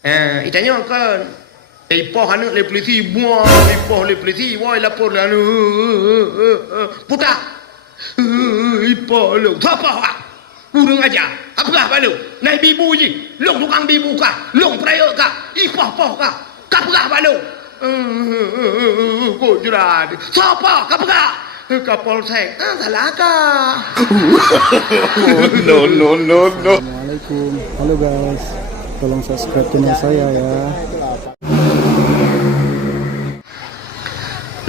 Itanya kan ipoh anak le polisi buah ipoh le polisi woi lapor anu putak ipoh lu apa wak kurang aja apakah balu naik bibu je long tukang bibu kah long peraya kah ipoh kah kapakah balu kok jerat siapa kapakah Kapolsek salah kah No, no, no, no. Assalamualaikum, halo guys, tolong subscribe channel saya ya.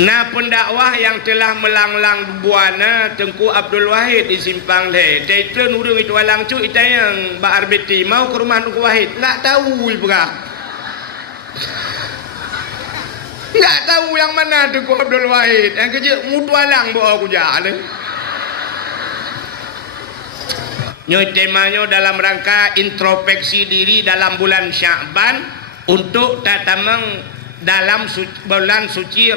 Nah, pendakwah yang telah melanglang buana Tengku Abdul Wahid di Simpang Le. Dia nurung itu alang cu itu yang Mbak Arbeti mau ke rumah Tengku Wahid. Enggak tahu ibrah. Enggak tahu yang mana Tengku Abdul Wahid. Yang kerja mutu alang bawa aku jalan. Nyo temanya dalam rangka introspeksi diri dalam bulan Sya'ban untuk tatamang dalam bulan suci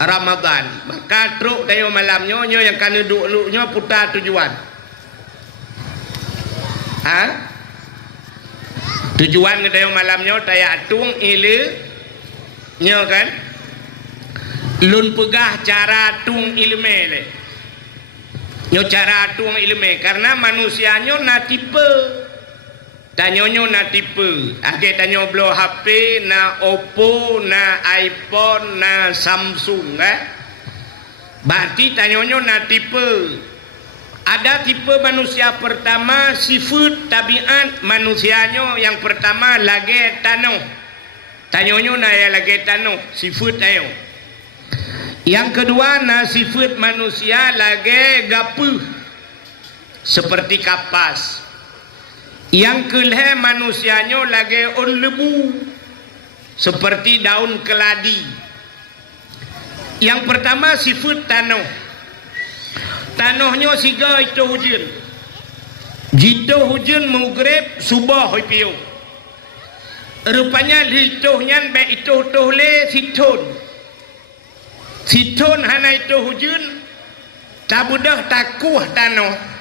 Ramadan. Maka truk tayo malamnya nyo yang kan duduknya putar tujuan. Tujuan tayo malamnya tayo atung ile nyo kan. Lun pegah cara tung ilme le. Nyo cara tung ilme karena manusianya na tipe. Tanyonyo na tipe, age tanyo blow HP na Oppo, na iPhone, na Samsung, Berarti tanyonyo na tipe. Ada tipe manusia pertama sifat tabiat manusianya yang pertama lagi tanoh. Tanyonyo na ya lagi tanoh, sifat ayo. Yang kedua na sifat manusia lagi gapuh seperti kapas. Yang kelih manusianya lagi on lebu seperti daun keladi. Yang pertama sifat tanah. Tanahnya siga itu hujan. Jika hujan maghrib subah piu. Rupanya litohnya be itu tohle siton. Siton hana itu hujan. Tabudah takuh tanah.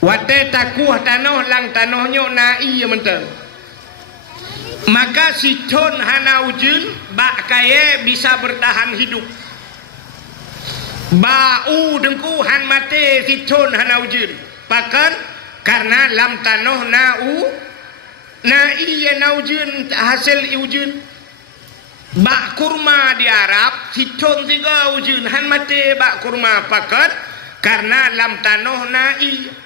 Wate takuh tanah lang tanahnya nai mentang. Maka si ton hana ujun bak kaya bisa bertahan hidup. Bau dengku han mate si ton hana ujun. Pakan karena lam tanah nai na ujun hasil ujun. Bak kurma di Arab si ton tiga ujun han mate bak kurma pakan karena lam tanah nai.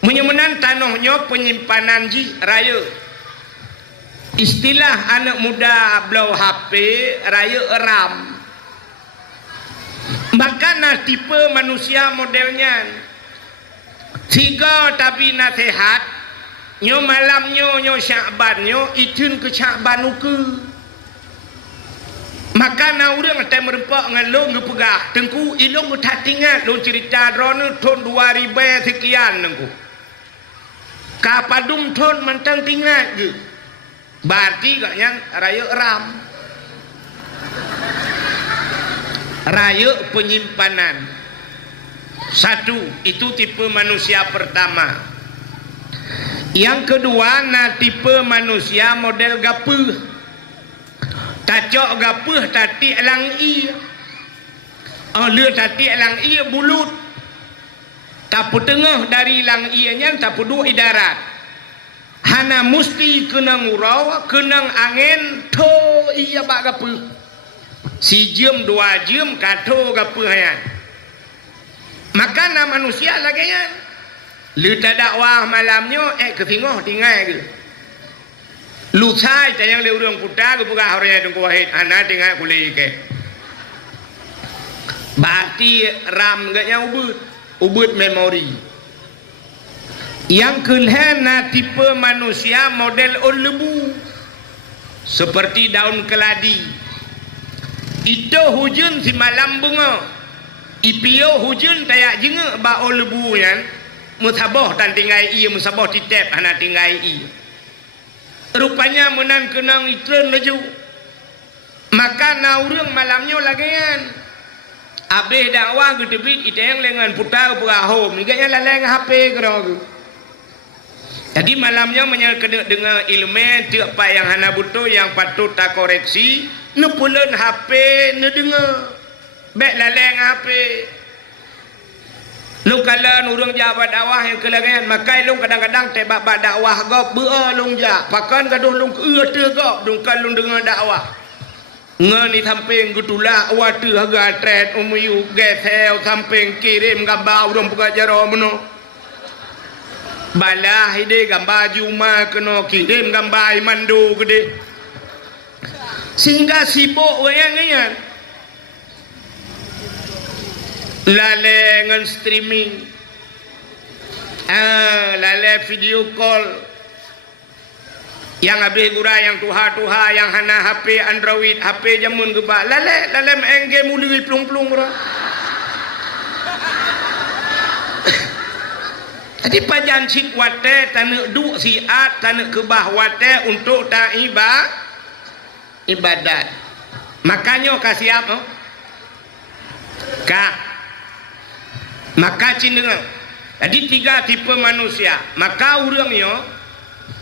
Menyemenan tanahnya penyimpanan ji raya. Istilah anak muda blow HP raya eram. Maka nah tipe manusia modelnya tiga tapi nasihat nyo malamnya nyo Sya'ban nyo itun ke Sya'ban uke. Maka na urang teh merempak ngalong ngepegah tengku ilong tak tinggal lo cerita drone tahun 2000 sekian nengku. Kapadum ton mentang tinggal ke. Berarti gak yang raya ram. Raya penyimpanan. Satu, itu tipe manusia pertama. Yang kedua, na tipe manusia model gapuh. Tacok gapuh tati elang iya. Lua tati elang iya bulut. Tapu tengah dari lang ianya tapu dua idarat. Hana musti kenang urau, kenang angin to iya bak gapuh. Si jam 2 jam kato gapuh yan. Maka na manusia lagi yan. Lu tak dakwah malamnya ketinggoh tinggal ke. Lu sai tayang le urang putar ke buka hari Tengku Wahid ana tinggal kulih ke. Berarti ram gak yang ubud memori. Yang kelih na tipe manusia model on lebu seperti daun keladi. Itu hujan si malam bunga. Ipio hujan tayak jenga ba on lebu yan. Musabah tan tinggal iya musabah titep ana tinggal iya. Rupanya menan kenang itren laju. Maka na urang malamnya lagian. Abih dakwah gedebit ite yang lengan putar perahu. Miganya laleng HP kerana. Jadi malamnya kena dengan ilmu tiap apa yang hana butuh yang patut tak koreksi, nu pulen HP nu dengar. Baik laleng HP. Lu kala urang jabat dakwah yang kelagan makai lu kadang-kadang tebak dakwah gop beu lung ja pakan gaduh lung teu gop dung kan lung dengar dakwah ngani samping gutula watu haga tret umuyu gesel samping kirim gambar urang buka jaro meno balah ide gambar juma kena kirim gambar mandu gede sehingga sibuk wayang-wayang lale ngan streaming lale video call yang habis gura yang tuha yang hana HP Android HP jamun geba lale mengge muli plung-plung bro. Jadi pajan cik wate tanek du siat tanek kebah wate untuk ta ibadat makanya kasih apa kak maka cindengang. Jadi 3 tipe manusia. Maka urangnya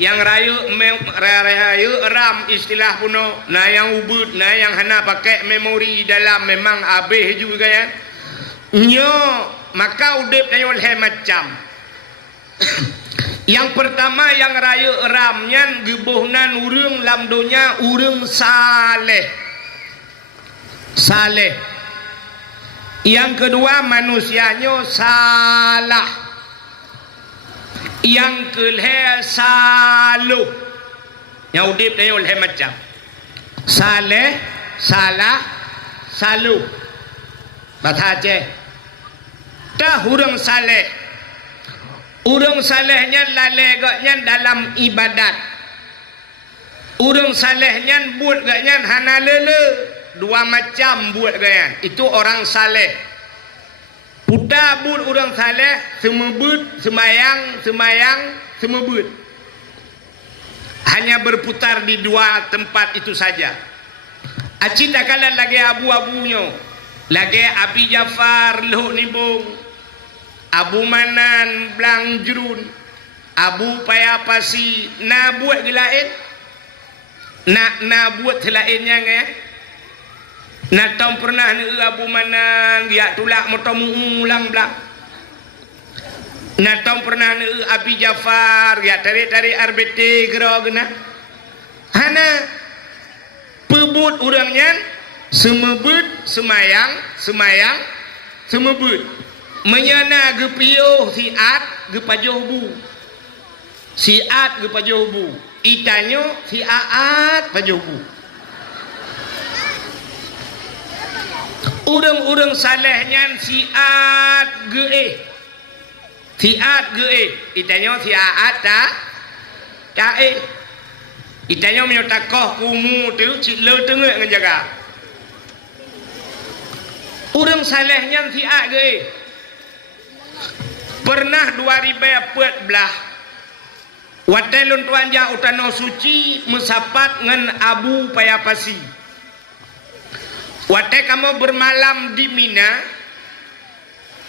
yang rayu ram istilah puno, nah yang ubud, nah yang hana pakai memori dalam memang abeh juga ya. Nyo maka udip na oleh macam. Yang pertama yang rayu ramnyan gebuhnan urang lam dunya urang saleh. Saleh. Yang kedua manusianya salah. Yang kelih saluh. Yang udip ni oleh macam saleh, salah, saluh. Bahasa Aceh. Dah urang saleh. Urang salehnya lalegaknya dalam ibadat. Urang salehnya buat gaknya hana lele. 2 macam buat gaya. Itu orang saleh. Puta buat orang saleh semebut, semebut. Hanya berputar di 2 tempat itu saja. Acin tak kalah lagi abu-abunya. Lagi Abi Jafar Lohuk Nibung, Abu Manan Blang Jerun, Abu Payapasi. Na buat gelain. Na buat selainnya ngeh. Nak tahu pernah ni Abu Manan dia tulak motomu ulang belak. Nak tahu pernah ni Abi Jafar dia tarik RBT gerok kena. Hana pebut orangnya semebut semayang semebut. Menyana gepiyo siat gepajohbu. Siat gepajohbu. Itanyo siat pajohbu. Urang-urang salehnya siat ge. Itanya siat ta itanya mio takoh kumu tu cik le tengok ngejaga. Urang salehnya siat ge. Pernah 2014 watelun tuanja utano suci mesapat ngan Abu Payapasi. Wate kamu bermalam di Mina,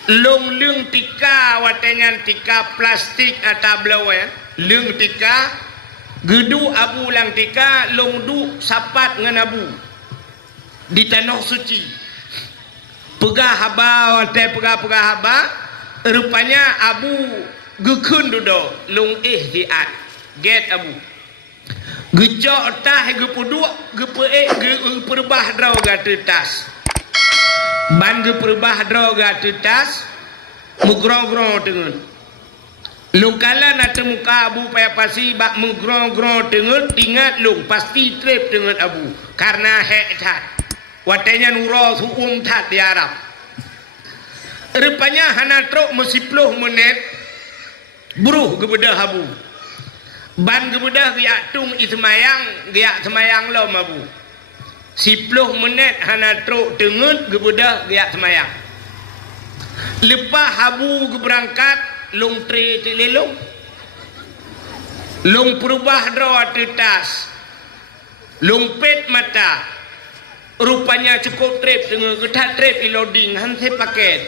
lung tika watenya tika plastik atau blawa, lung tika, gedu abu lang tika, lung du sapat ngan abu di tanah suci. Pegah haba wate pegah haba, rupanya abu gekun dudo lung diat get abu. Gejok tah gepuduk geperbah droga tetas ban geperbah droga tetas mugrong-grong dengan lungkala nak muka Abu Payapasi bak mugrong-grong dengan ingat lung pasti trip dengan abu karena hek tat watenya nuro tat di Arab rupanya hana truk mesti 10 menit buruh gebedah abu ban gebedah giak tung ismayang giak semayang lo mabu 10 menit hana truk tengut gebedah giak semayang lepas habu berangkat lung tri lelong lung perubah draw tetas lung pet mata rupanya cukup trip dengan getat trip loading hanse paket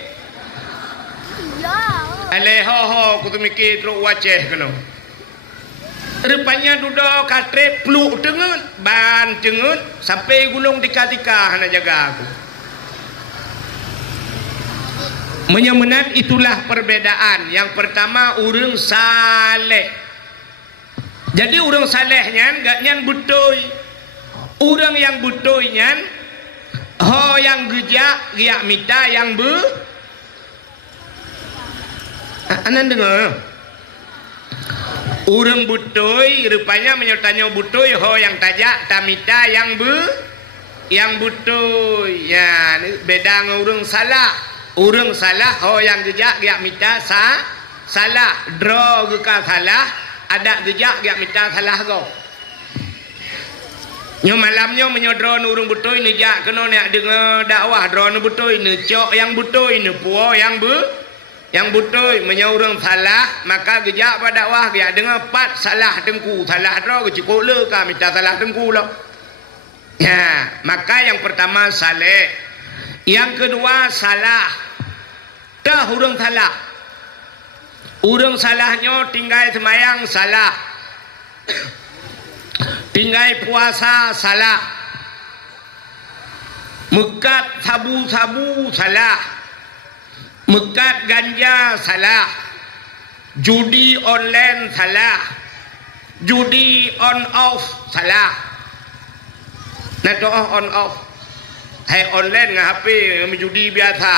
ale ho ku tu mikir truk waceh kena Rupanya duduk katre peluk tengut, ban tengut sampai gulung tika-tika nak jaga aku. Menyemenat itulah perbedaan. Yang pertama urang saleh. Jadi urang saleh nyan gak nyan butoy. Urang yang butoy nyan ho yang gejak giak mita yang anan dengar. Urang butoy rupanya menyertanya butoy ho yang tajak tamita yang butoy. Ya, beda dengan urang salah. Urang salah ho yang gejak giak mita salah. Draw geka salah, ada gejak giak mita salah go. Nyo malamnya menyodron urang butoy ni jak kena nak dengar dakwah drone butoy ni cok yang butoy ni puo yang butoy menyaurang salah maka gejak pada dakwah dia dengar pat salah tengku salah dro cukup le ka minta salah tengku lo. Ya, maka yang pertama saleh. Yang kedua salah. Dah urang salah. Urang salahnya tinggal semayang salah. Tinggal puasa salah. Mekat sabu-sabu salah. Mekat ganja salah. Judi online salah. Judi on off salah. Nah doa on off. Hai online dengan HP judi biasa.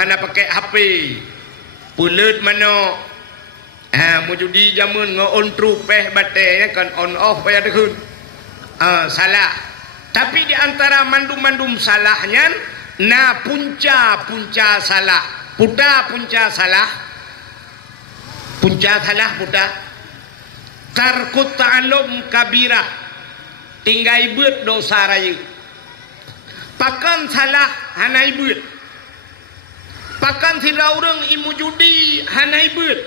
Hana pakai HP. Pulut mana? Mau judi jamun on true peh batai kan on off payah dekun. Salah. Tapi di antara mandum-mandum salahnya na punca salah. Punca salah puta. Tarkut ta'alum kabirah. Tinggal buat dosa raya. Pakan salah hanai buat. Pakan sila orang imu judi hanai buat.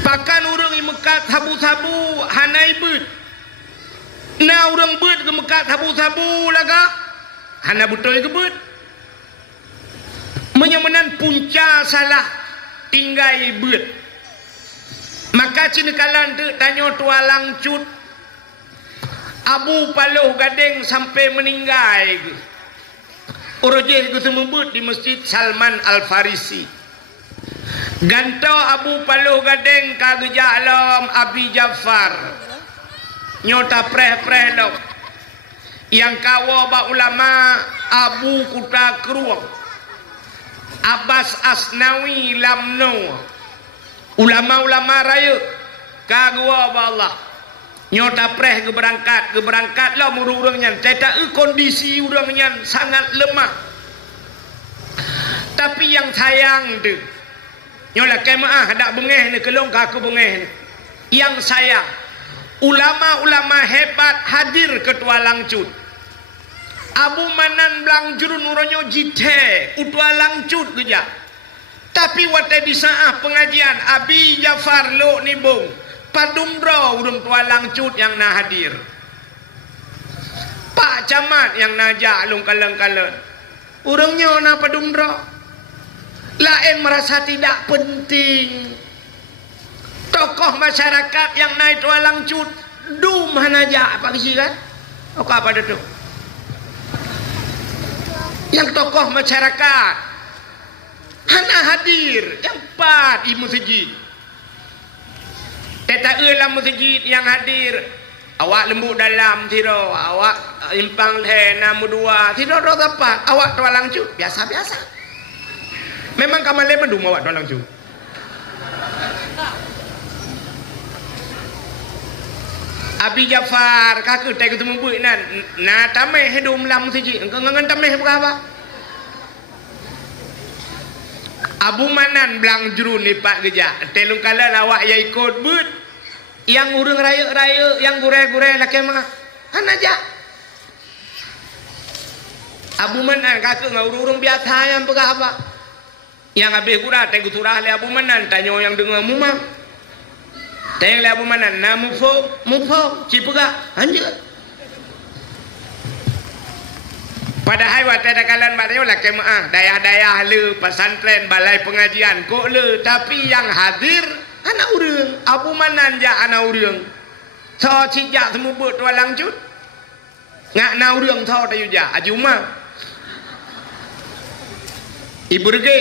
Pakan orang imu mekat sabu-sabu hanai buat. Na orang buat ke mekat sabu-sabu laga hana betul ke buat. Menyemenan punca salah tinggal buat. Maka cinekalan tu tanya tualang cut Abu Paloh Gading sampai meninggal. Orojeh itu membut di Masjid Salman Al-Farisi. Ganto Abu Paloh Gading kagejak alam Abi Jafar. Nyota preh-preh lo. Yang kawa ba ulama Abu Kuta Keruang. Abbas Asnawi Lamno. Ulama-ulama raya kagwa ba Allah. Nyota preh ke berangkat lah urang-urangnya tak kondisi urangnya sangat lemah. Tapi yang sayang tu nyola kemaah ada bengeh ni kelong kaku bengeh ni. Yang sayang ulama-ulama hebat hadir ketua Langcut. Abu Manan Blang Jurun uranyo jite utua Langcut geja. Tapi waktu di saat pengajian Abi Jafar lo ni bong Padumdro urung tua Langcut yang nak hadir. Pak Camat yang najak lung kaleng-kaleng. Urangnya nak Padumdro. Lain merasa tidak penting. Tokoh masyarakat yang naik tua Langcut dum najak apa kisi kan? Oke apa tu? Yang tokoh masyarakat hana hadir yang empat di masjid. Teta dalam masjid yang hadir awak lembut dalam tiro awak impang le namu dua tiro do dapat awak tua Langcut biasa-biasa. Memang kamal le mendum awak tua Langcut. Abi Jafar kaku tai ketemu buik nan na tameh hidum lam masjid engkau ngan tameh berapa? Abu Manan Blang Jurun ni pak gejak telung kala awak ya ikut but yang urang raya-raya yang gure-gure laki mah kan aja Abu Manan kakak ngau urang biasa yang pegah apa yang habis gura tegu turah le Abu Manan tanya yang dengar mumam tanya le Abu Manan na mufo cipegah anjir padahal waktu ada kalian matanya laki mah daya-daya le pesantren balai pengajian kok le tapi yang hadir anak urang abu mananja anak urang tho chi ja semu bu tua lang cut ngak na urang tho ta yu ja ajuma ibu rege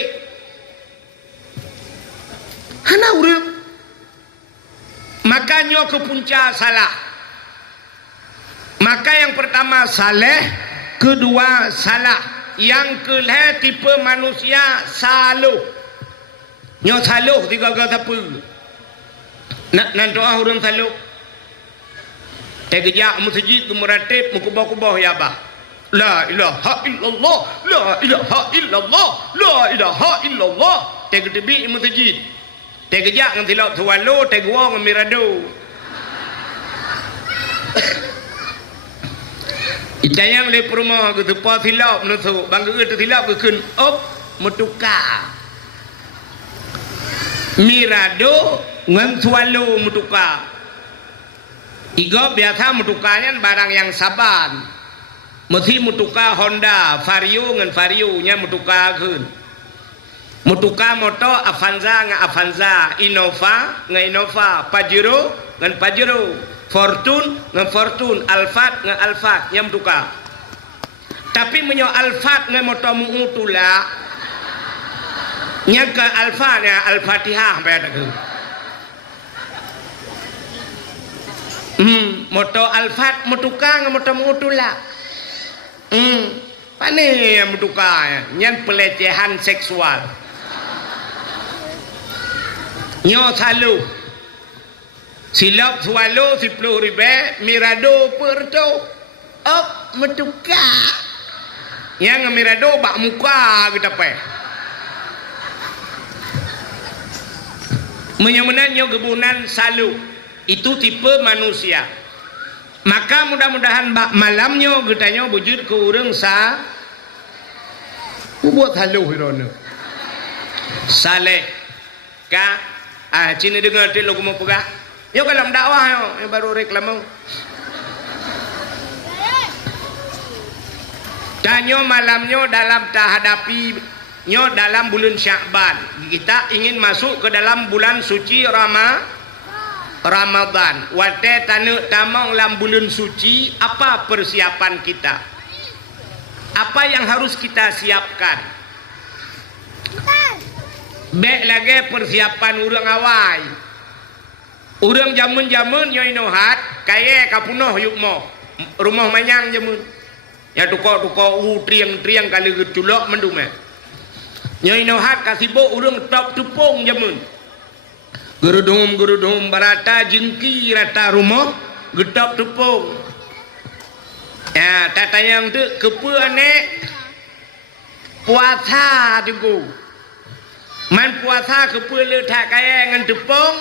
anak urang makanya ke punca salah. Maka yang pertama saleh, kedua salah, yang kelima tipe manusia saluh. Nyo saluh tiga kata apa? Nak doa orang saluh. Tegak masjid meratib mukubah-kubah ya bah. La ilaha illallah, la ilaha illallah, la ilaha illallah. Tegak tebi masjid. Tegak ngan tilap tualo, tegak wong mirado. Itayang le rumah ke tempat tilap nusu, bangga tu tilap ke kun op mutuka. Mirado ngan tualo mutuka. Iga biasa mutukanya barang yang saban. Mesti mutuka Honda, Vario ngan Vario nya mutuka kun. Mutuka moto Avanza ngan Avanza, Innova ngan Innova, Pajero ngan Pajero, Fortune ngan Fortune, Alphard ngan Alphard nya mutuka. Tapi menyo Alphard ngan moto muutula nya ke Alphard nya Al-Fatihah pada ke. Moto Alphard mutuka ngan moto muutula. Pane mutuka nya pelecehan seksual. Nyo salu silap swalo 10 ribu mirado perto op metuka yang mirado bak muka kita pe menyemenannya kebunan salu itu tipe manusia. Maka mudah-mudahan bak malamnya getanya bujur ke urang sa buat salu hirona saleh ka Cina dengar dia lagu mau pegah. Yo dalam dakwah yo, yang baru reklam. Danyo malamnya dalam tahadapi nyo dalam bulan Sya'ban. Kita ingin masuk ke dalam bulan suci Ramadan. Wate tanu tamang dalam bulan suci, apa persiapan kita? Apa yang harus kita siapkan? Bek lagi persiapan urang awai. Urang jamun-jamun yo inohat kaya kapunoh yuk mo. Rumah manyang jamun. Ya tuko triang-triang kali getulok mendume. Yo inohat kasibo urang top tupung jamun. Gerudum barata jengki rata rumah getop tupung. Ya tatayang tu kepu ane puasa tugu. Man puasa kepala tak kaya dengan tepung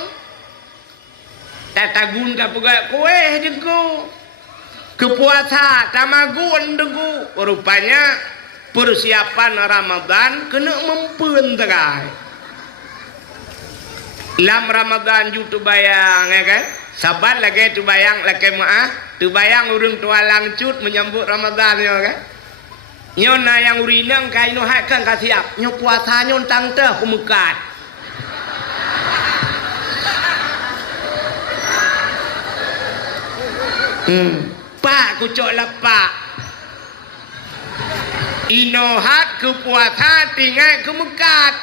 tak tagun tak pegak kue jengku kepuasa tamagun dengku. Rupanya persiapan Ramadan kena mempun tegai lam Ramadan ju tu bayang ya kan sabar lagi tu bayang lagi maah tu bayang urung tua langcut menyambut Ramadan ya kan. Nyo na yang urinang kai no hak kan kasiap nyo puasa nyo tang teh kumekat pak kucok lepak inohat ke puasa tinggal kumekat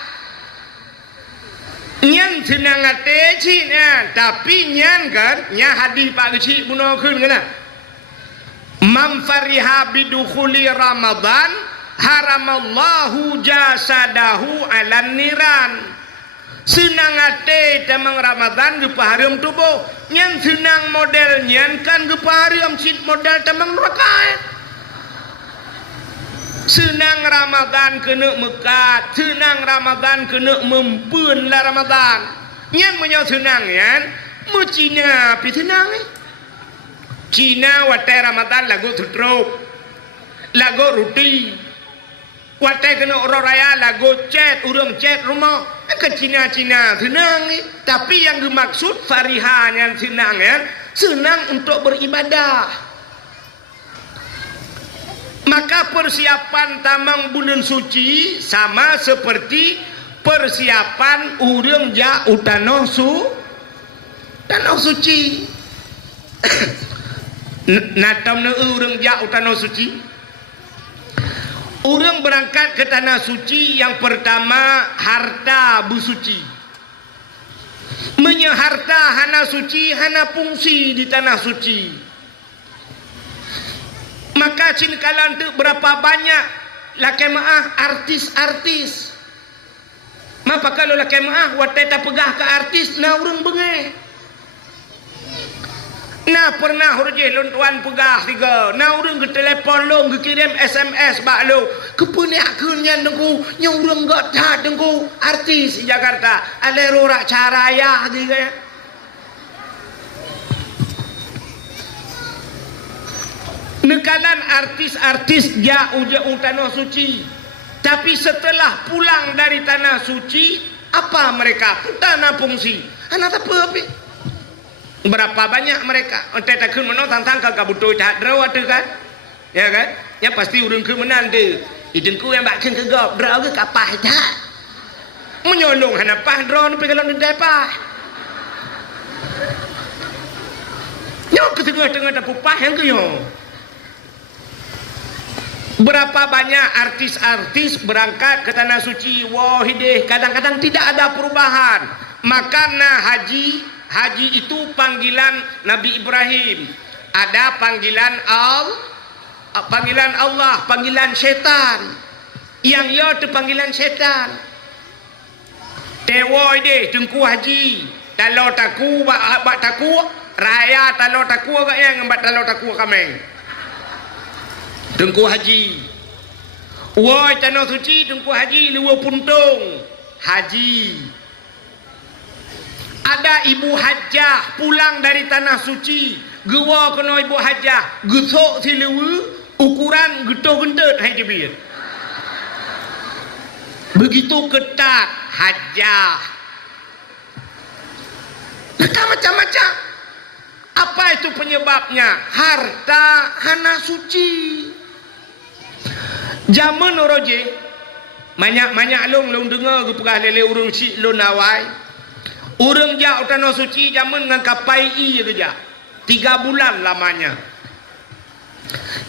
nyan senang ate cina tapi nyan kan nya hadis pak kecil bunuh kun kena man fariha bidukhuli Ramadan haramallahu jasadahu alan niran. Senang ate tamang Ramadan gepaharum tubuh nyan senang model nyan kan gepaharum sit model tamang neraka. Senang Ramadan kena mekat, senang Ramadan kena mempeun la Ramadan. Nyan menyo senang nyan mucina pi senang Cina wate Ramadan lagu tutruk lagu ruti wate kena orang raya lagu chat urang chat rumah ke Cina senang tapi yang dimaksud farihan yang senang ya senang untuk beribadah. Maka persiapan tamang bulan suci sama seperti persiapan urang ja utano tanah suci. Natam na urang ja utano suci. Urang berangkat ke tanah suci, yang pertama harta bersuci. Harta hana suci, hana fungsi di tanah suci. Maka cinkalan tu berapa banyak lakai maah artis-artis. Maka kalau lakai maah watai tak pegah ke artis, na urang bengai. Nah pernah urje lon tuan pegah tiga. Nah urang ke telefon long ke kirim SMS bak lo. Kepunyaknya dengku nya urang gak dah dengku artis di Jakarta. Ale rorak caraya gitu ya. Nekalan artis-artis ja uja tanah suci. Tapi setelah pulang dari tanah suci, apa mereka? Tanah fungsi. Anak apa? Berapa banyak mereka? Entah tak kun menang tantang kagak butuh tak draw ada kan? Ya kan? Ya pasti urang kun menang de. Idengku yang bakkan kegap draw ke kapah tak? Menyolong hana pah draw ni kalau ni depah. Nyok ke tengah-tengah tak pupah yang ke yo. Berapa banyak artis-artis berangkat ke tanah suci, wah hideh, kadang-kadang tidak ada perubahan. Makana haji itu panggilan Nabi Ibrahim. Ada panggilan Allah, panggilan setan. Yang yo tu panggilan setan. Tewo hideh tengku haji. Talau taku bak taku raya talau taku agak yang bak talau taku kami. Tengku haji. Woi tanah suci tengku haji luar puntung. Haji. Ada ibu hajah pulang dari tanah suci. Gewa kena ibu hajah. Gesok si lewa ukuran getuh gendut hai jebir. Begitu ketat hajah. Ketat macam-macam. Apa itu penyebabnya? Harta hana suci. Zaman oroje banyak long dengar ke pegah lele urang si lo nawai. Urang ja tanah suci zaman ngan kapai i kerja. 3 bulan lamanya.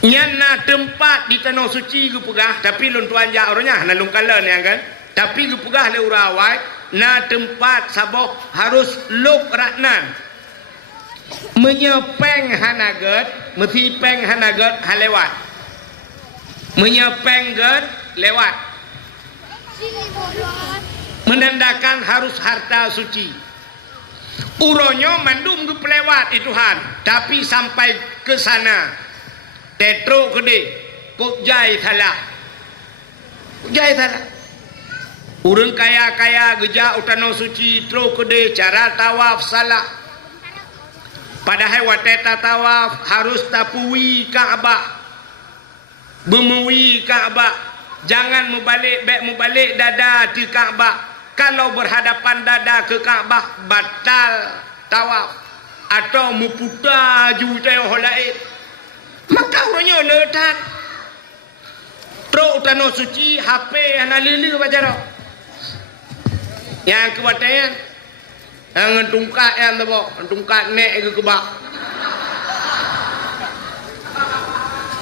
Nyana tempat di tanah suci ke pegah tapi lon tuan ja orangnya hana long kala ni kan. Tapi ke pegah le urawai na tempat sabok harus lop ratnan. Menyepeng hanaget, mesti peng hanaget halewat. Menyepeng ged lewat, menandakan harus harta suci. Uronyo mandum ke pelewat itu han, tapi sampai ke sana tetro gede kok jai salah. Urang kaya geja utano suci tro gede cara tawaf salah. Padahal wateta tawaf harus tapui Ka'bah. Bermui Ka'bah, jangan mubalik dada di Ka'bah. Kalau berhadapan dada ke Ka'bah batal tawaf atau muputar jutai holaid. Maka orangnya letak truk tanah suci HP hana lili bacara. Yang kewatanya yang tungkat yang tu tungkat nek ke kebak.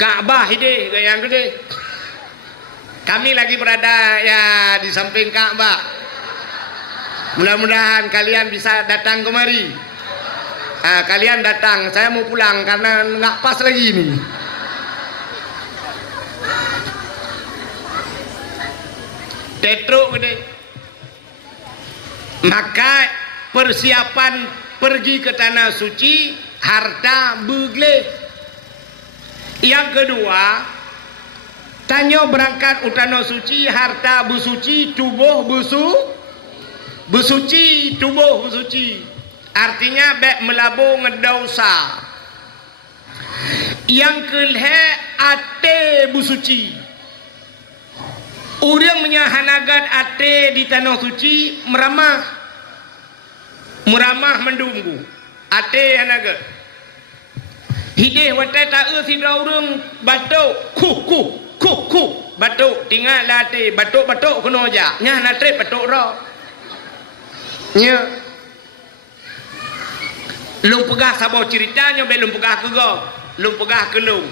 Ka'bah ini yang gede. Kami lagi berada ya di samping Ka'bah. Mudah-mudahan kalian bisa datang kemari. Kalian datang, saya mau pulang karena nggak pas lagi ini. Tetruk gede. Maka persiapan pergi ke tanah suci, harta begle. Yang kedua, tanyo berangkat utano suci, harta bersuci, tubuh bersuci, tubuh bersuci. Artinya bek melabur ngedosa. Yang kelhe ate bersuci. Urang menyahanagan ate di tanah suci meramah mendunggu. Ate hanaga. Hideh watai tak si urang batuk ku batuk tinggal latih batuk kena aja nya nak trip batuk ro nya lung pegah sabau ceritanya belum pegah ke go lung pegah ke lung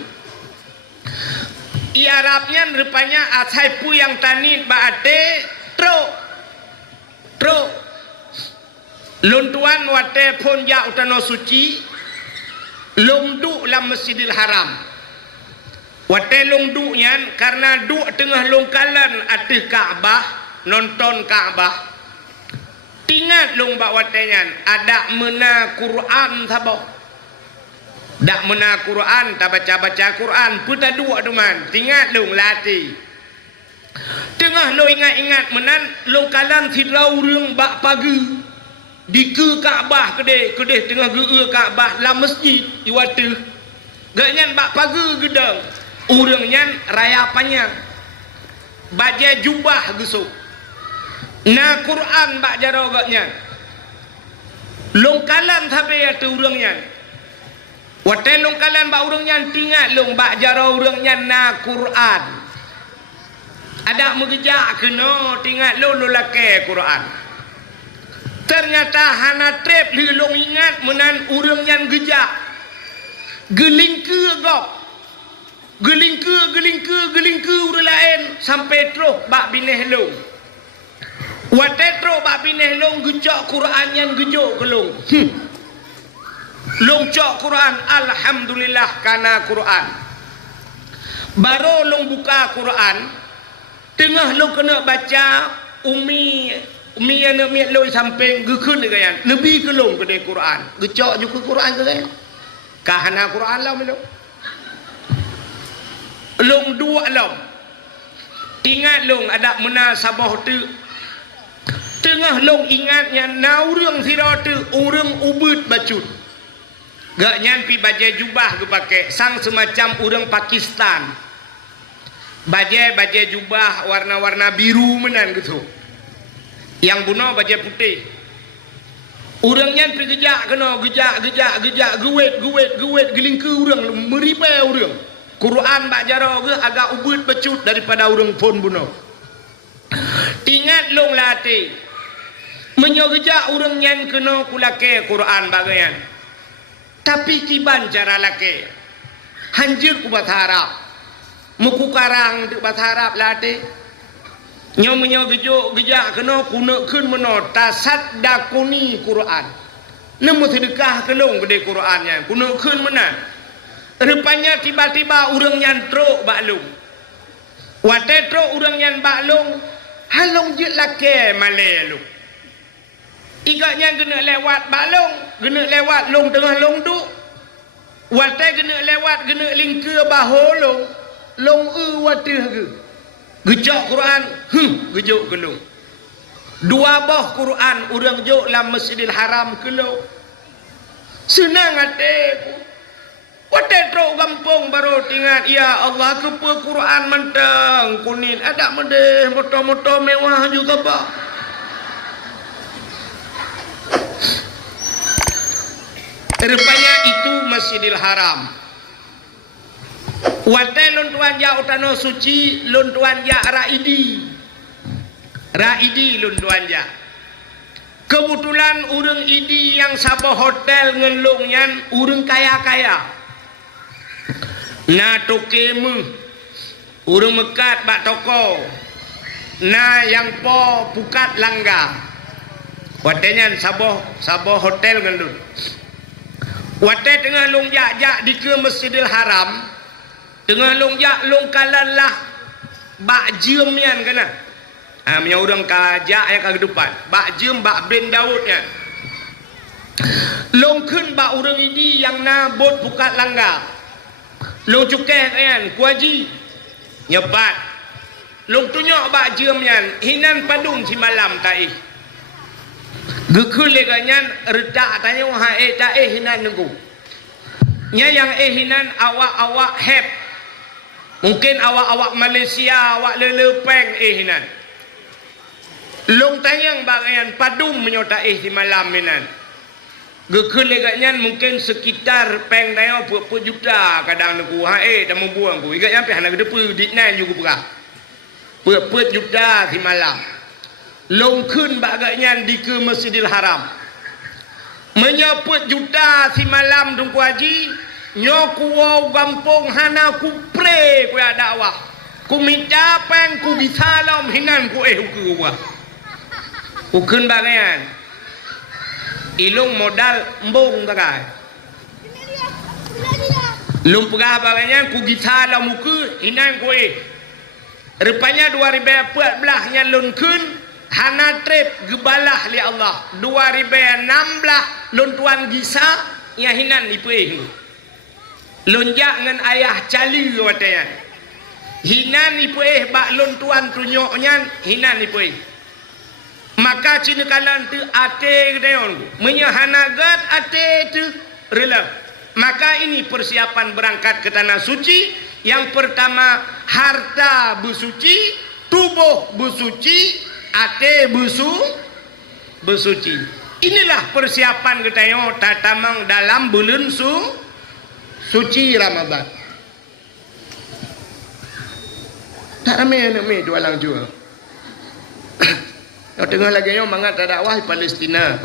i Arabnya rupanya asai pu yang tanit baate tro lung tuan wate pon ja utano suci lung du lam Masjidil Haram wate lung du nyan karena du tengah lung kalan atih Kaabah nonton Kaabah tingat lung bak wate nyan ada mena Quran sabo dak mena Quran tak baca Quran puta du aduman tingat lung lati tengah lo ingat menan lung kalan sidrau reung bak pagi di ke Kaabah kedeh tengah ge Kaabah la masjid iwatu ganyan bak pagi gedang urang nyan raya panjang baca jubah gesuk na Quran bak jaro gaknya longkalan sampai atu urang nyan wate longkalan bak urang nyan tingat long bak jaro urang nyan na Quran ada megejak kena tingat lo lake Quran ternyata hana trep li long ingat menan urang nyan gejak gelingke gok gelingke urang lain sampai terus bak bineh long wate terus bak bineh long gejak Quran yang gejuk kelong long cok Quran alhamdulillah kana Quran baru long buka Quran tengah long kena baca umi ana miat loi samping gekeun gayan lebih kelong gede Quran gecok juga Quran gayan kahana Quran lah melo long dua long ingat long ada munasabah tu tengah long ingatnya naurang sira tu urang ubud bacut gak nyan pi baje jubah ge pake sang semacam urang Pakistan baje jubah warna-warna biru menan gitu yang buno baje putih urang nyan pi gejak kena gejak gewet gelingke urang meripe urang Quran bak jaro ge agak ubud bacut daripada urang pun buno ingat long latih menyogejak urang nyan kena kulake Quran bagayan tapi kiban cara lake hanjir ku bahasa Arab muku karang untuk bahasa Arab latih menyogejak kena kunekeun meno tasad dakuni Quran nemu sedekah kelong gede Qurannya kunekeun menan rupanya tiba-tiba urang nyan truk baklung wate truk urang nyan baklung halong je lake malelu igaknya kena lewat balong kena lewat long tengah long duk wate kena lewat kena lingke baholong long wate ge gejak Quran gejuk kelong dua boh Quran urang juk lam Masjidil Haram kelong senang ateku wate truk gampung baru tingat ya Allah kepa Quran mentang kunin ada medeh motor-motor mewah juga bah rupanya itu Masjidil Haram wate lon tuan ja utano suci lon tuan ja raidi lon tuan ja kebetulan urang idi yang sabah hotel ngelong nyan urang kaya na tokemu urang mekat bak toko na yang po pukat langga wate nyan sabah hotel ngelong wate tengah long jak di ke Masjidil Haram tengah long jak long kalan lah bak jem yan kana punya orang kajak yang ke depan bak jem bak ben Daud yan long keun bak urang ini yang na bot pukat langgar long cukeh yan kuaji nyebat long tunyok bak jem yan hinan padung si malam taih gekul leganyan redak tanya wah hinan nunggu nya yang hinan awak heb mungkin awak Malaysia awak lelepeng hinan long tanyang bagian padum menyota di malam hinan gekul leganyan mungkin sekitar peng tanya puk juta kadang nunggu dah membuang ku igat nyampe hana gedepu ditnan juga pegah Put juta di malam. Longkun bagainya di ke Masjidil Haram. Menyeput juta si malam Tunku Haji. Nyoku wau gampung hana ku pre ku dakwah. Ku minta peng ku bisalam hinan ku ku wah. Ku kun bagaian. Ilung modal embung takai. Lung pegah bagaian ku bisalam muka hinan ku Rupanya 2014 nya lun kun hana trip gebalah li Allah. 2016 lun tuan gisa nya hinan ipuih. Lun jak ngan ayah cali watanya. Hinan ipuih bak lun tuan tunyoknya hinan ipuih. Maka cina kalan tu ate gedeon. Menya hana gad ate tu rela. Maka ini persiapan berangkat ke tanah suci. Yang pertama harta bersuci, tubuh bersuci, ate bersuci. Inilah persiapan kita yang tatamang dalam bulan suci Ramadan. Tak ramai dua lang jual. Yang tengah lagi yang mangat dakwah di Palestina.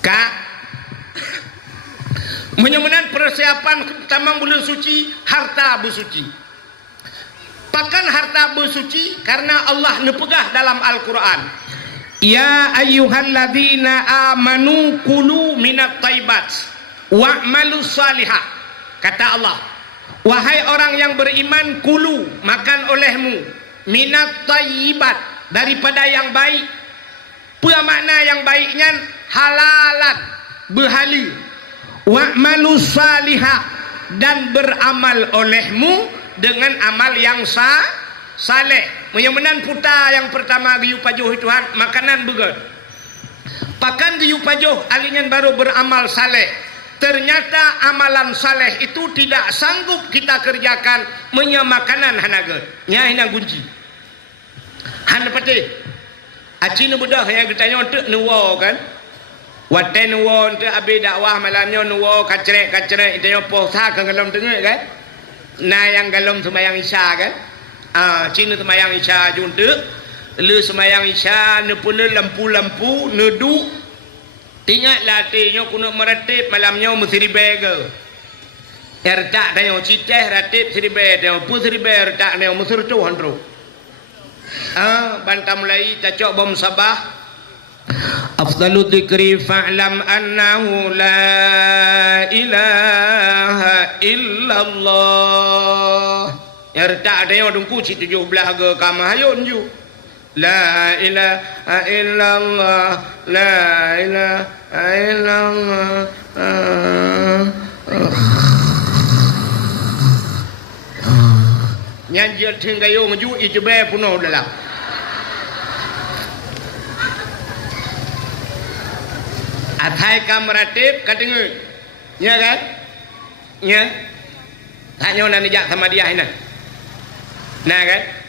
Kak, menyamakan persiapan tamang bulan suci, harta bersuci. Pakan harta bersuci karena Allah nepegah dalam Al-Quran. Ya ayyuhalladzina amanu kulu minat taibat wa'malu salihah. Kata Allah, wahai orang yang beriman, kulu, makan olehmu minat taibat, daripada yang baik. Apa makna yang baiknya? Halalan, berhala. Wa'malu salihah, dan beramal olehmu dengan amal yang saleh. Menyamanan putar yang pertama giyu pajuh Tuhan, makanan begat. Pakan giyu pajuh alinyan baru beramal saleh. Ternyata amalan saleh itu tidak sanggup kita kerjakan menyamakanan hanaga. Nya hina kunci. Han pati. Acina bedah yang kita nyontek nuwa kan. Waten nuwa untuk abi dakwah malamnya nuwa kacrek itu yang posa ke dalam tengah kan. Nah yang dalam sembahyang isya kan. Cina sembahyang isya juntuk. Lu sembahyang isya nepuna lampu-lampu neduk. Tingat latihnya kuna meratip malamnya mesti ribega. Ertak dah yang citeh ratip seribe dah pu seribe ertak dah mesti tu handro. Bantah mulai tacok bom sabah. Afdalu dzikri fa'lam annahu la ilaha illallah. Ertak dah yang dungku ci 17 ke kamah hayun ju. La ilaha illallah, la ilaha illallah. Nyanyi tinggayo maju ijbe puno dalam. Athai kamratip kadengu. Ya kan? Ya. Tanya nak nejak sama dia ini. Nah kan?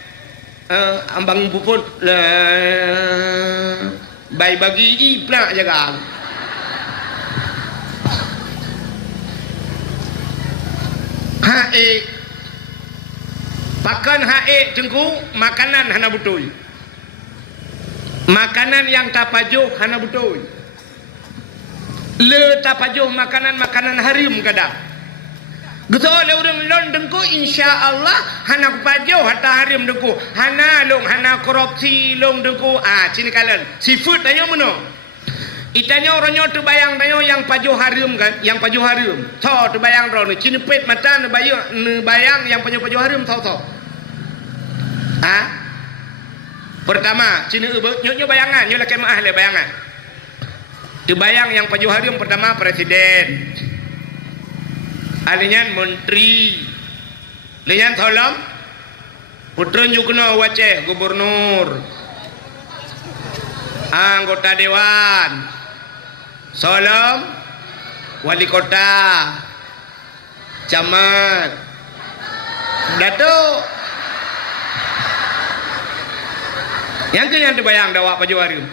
Ambang puput bayi bagi iplah jaga. Hae pakan hae jengku makanan hana betul. Makanan yang tapajuh hana betul. Le tapajuh makanan harim kadang. Gitu oleh orang London ko insya-Allah hana pajuh hatta harim deku. Hana long hana korupsi long deku. Cini kalian seafood tanya mana? Itanya orangnya tu bayang tanya yang pajuh harim kan, yang pajuh harim. So tu bayang orang ni cini pet mata ni bayang yang pajuh harim so. Pertama cini nyo bayangan nyo laki maah le bayangan. Tu bayang yang pajuh harim pertama presiden. Alinyan menteri, alinyan tolong putra nyukna waceh gubernur, anggota dewan, solom wali kota, camat, datuk. Yang kenyang terbayang dawak baju harim.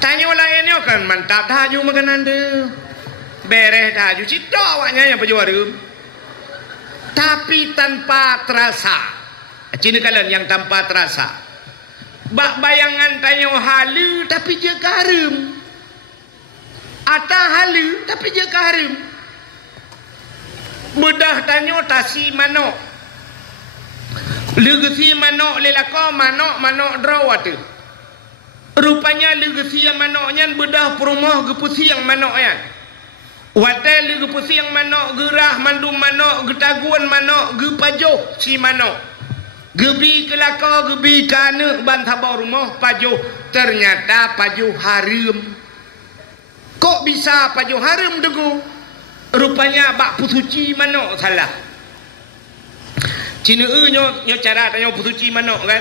Tanya lainnya kan mantap tahaju makanan tu. beres dah cuci dah awaknya yang baju harum. Tapi tanpa terasa. Cina kalian yang tanpa terasa. Bak bayangan tanya halu tapi dia harum. Ata halu tapi dia harum. Bedah tanya tasi manok. Legasi manok lelaka manok drawat. Rupanya legasi yang manoknya bedah perumah gepusi yang manoknya. Watai gepusi yang manok gerah mandum manok getaguan manok gepajoh si manok. Gebi kelaka gebi kana bantabau rumah pajoh ternyata pajoh harum. Kok bisa pajoh harum degu? Rupanya bak pusuci manok salah. Cina nyo cara tanya pusuci manok kan.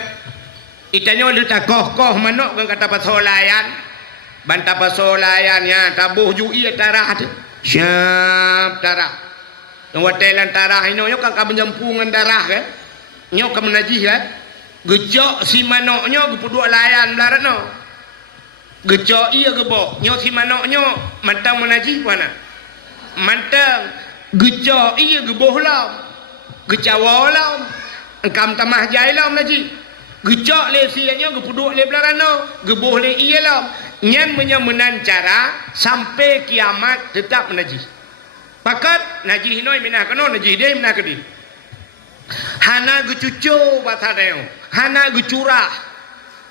Itanya letak koh manok kan kata pasolayan. Banta pasolayan ya tabuh jui tarah tu. Siap darah. Yang watelan darah ini nyo kan menjampungan darah kan. Nyo kan menajih kan. Gejok si manoknya gepuduk layan darat no. Gejok iya gebok. Nyo si manoknya mantang menajih mana? Mantang gejok iya geboh lam. Gecawa lam. Engkam tamah jai lam najih. Gejok le sianya gepuduk le belarano. Geboh le iya lam. Nyan menyemenan cara sampai kiamat tetap menajih. Pakat najih noi minah kano najih dia minah kedi. Hana gecucu batadeo. Hana gecurah.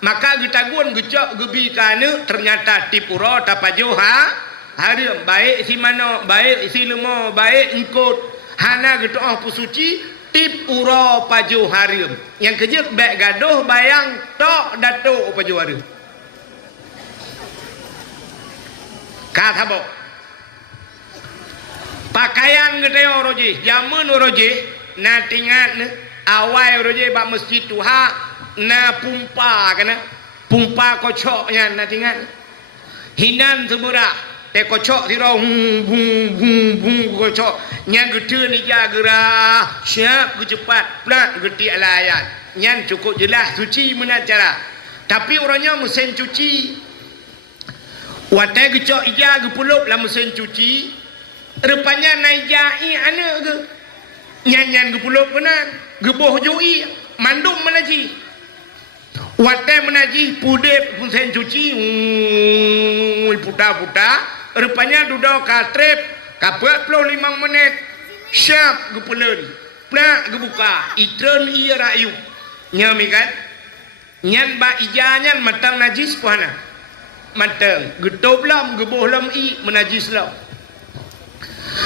Maka getaguan gecok gebi kana ternyata tipuro tapajoha harum baik si mano baik si lemo baik engkut. Hana getoh pusuci tip uro pajo harum. Yang kejut baik gaduh bayang tok datuk pajo harum. Kata bo. Pakaian geteo roji, jamun roji, na tingat awai roji bak masjid tuha na pumpa kana. Pumpa kocoknya na tingat. Hinan semurah, te kocok siro bung kocok. Nyan gete ni jagera, siap cepat, plat geti alayan. Nyan cukup jelas suci mana cara. Tapi orangnya mesin cuci. Watai gecok ija gepulup lah mesin cuci. Rupanya naijai ana ke. Nyanyan gepulup benar. Geboh jui. Mandum menaji. Watai menaji pudep mesin cuci. Puta-puta. Rupanya duduk katrep. Kapet 45 menit. Siap gepulun. Plak gebuka. Itren iya rayu. Nyami kan. Nyan ba ija nyan matang najis puana. Matang getup lam geboh lam i menajis lam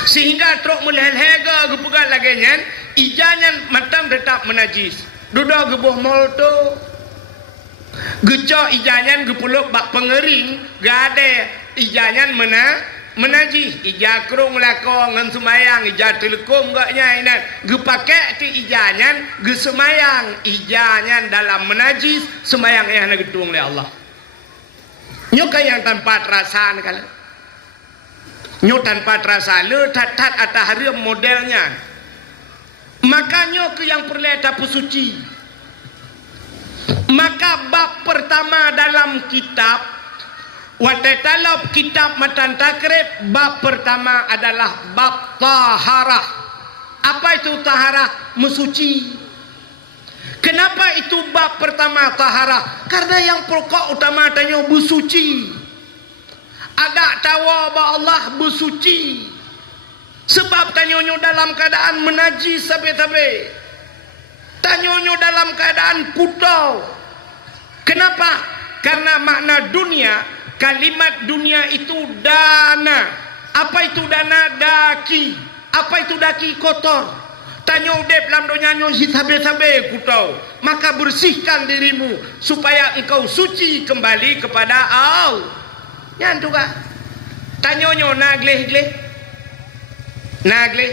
sehingga truk melehega gepegat lagi nyan ijanyan matang tetap menajis duduk geboh molto gecok ijanyan gepuluk bak pengering gade ijanyan menajis ija krung lako ngan semayang ija telekom gaknya inan gepake ti ijanyan gesemayang ijanyan dalam menajis semayang na gedung oleh Allah. Nyoka yang tanpa terasa kali. Nyok tanpa terasa le tat atah harum modelnya. Makanya ke yang perleta pusuci. Maka bab pertama dalam kitab watetalab kitab matan takrib bab pertama adalah bab taharah. Apa itu taharah? Mensuci. Kenapa itu bab pertama taharah? Karena yang pokok utama tanya bersuci. Ada tawa ba Allah bersuci. Sebab tanyonyo dalam keadaan menajis sabe-sabe. Tanyonyo dalam keadaan putau. Kenapa? Karena makna dunia, kalimat dunia itu dana. Apa itu dana? Daki. Apa itu daki? Kotor. Tanya udep dalam dunianya sabe-sabe kutau. Maka bersihkan dirimu supaya engkau suci kembali kepada Allah. Yang tu kah? Tanyonyo nagleh-gleh. Nagleh.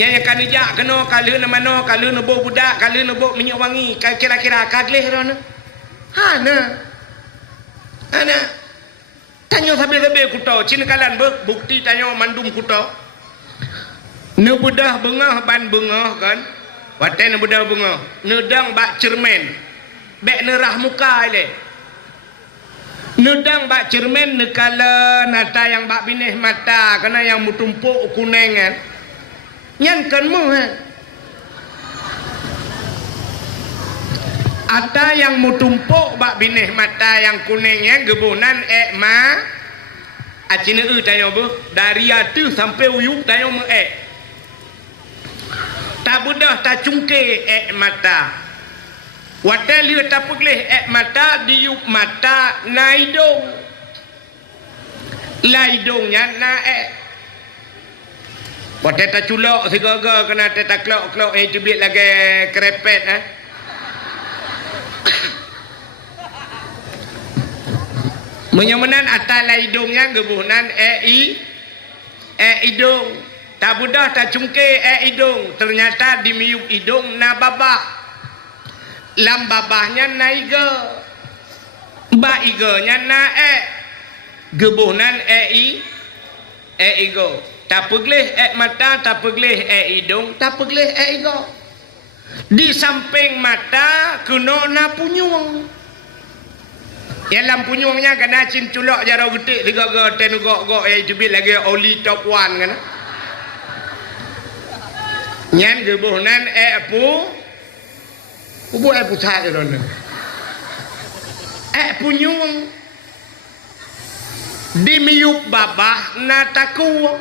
Yang akan dijak kena kalau na mano, kalau na bau budak, kalau na bau minyak wangi, kira-kira kagleh rona. Hana. Hana. Tanyo sabe-sabe kutau. Cina kalan bukti tanyo mandum kutau. Nebedah bengah ban bengah kan. Watai nebedah bengah. Nedang bak cermen. Bek nerah muka ile. Nudang bak cermin nekala nata yang bak binih mata kena yang mutumpuk kuning kan. Nyan kan mu kan. Ata yang mutumpuk bak binih mata yang kuningnya gebunan ma acina tayo bu dari atu sampai uyuk tayo mu tak budah tak cungke mata. Wadah lihat tak pegleh mata diuk mata naidong laidongnya na wadah tak culok segaga kena tak klok itu biar lagi kerepet menyamanan atas laidongnya gebunan idong tak budah tak cungke idong ternyata di miuk idong na babah lam babahnya naiga ba iganya na gebunan igo tak pegleh mata tak pegleh idong tak pegleh igo di samping mata kena na punyung dalam punyungnya kena cinculok jarau getik tiga ten gok jubit lagi oli top one kan nyan gebunan buat pusat je dona. Punyung di miuk babah na taku.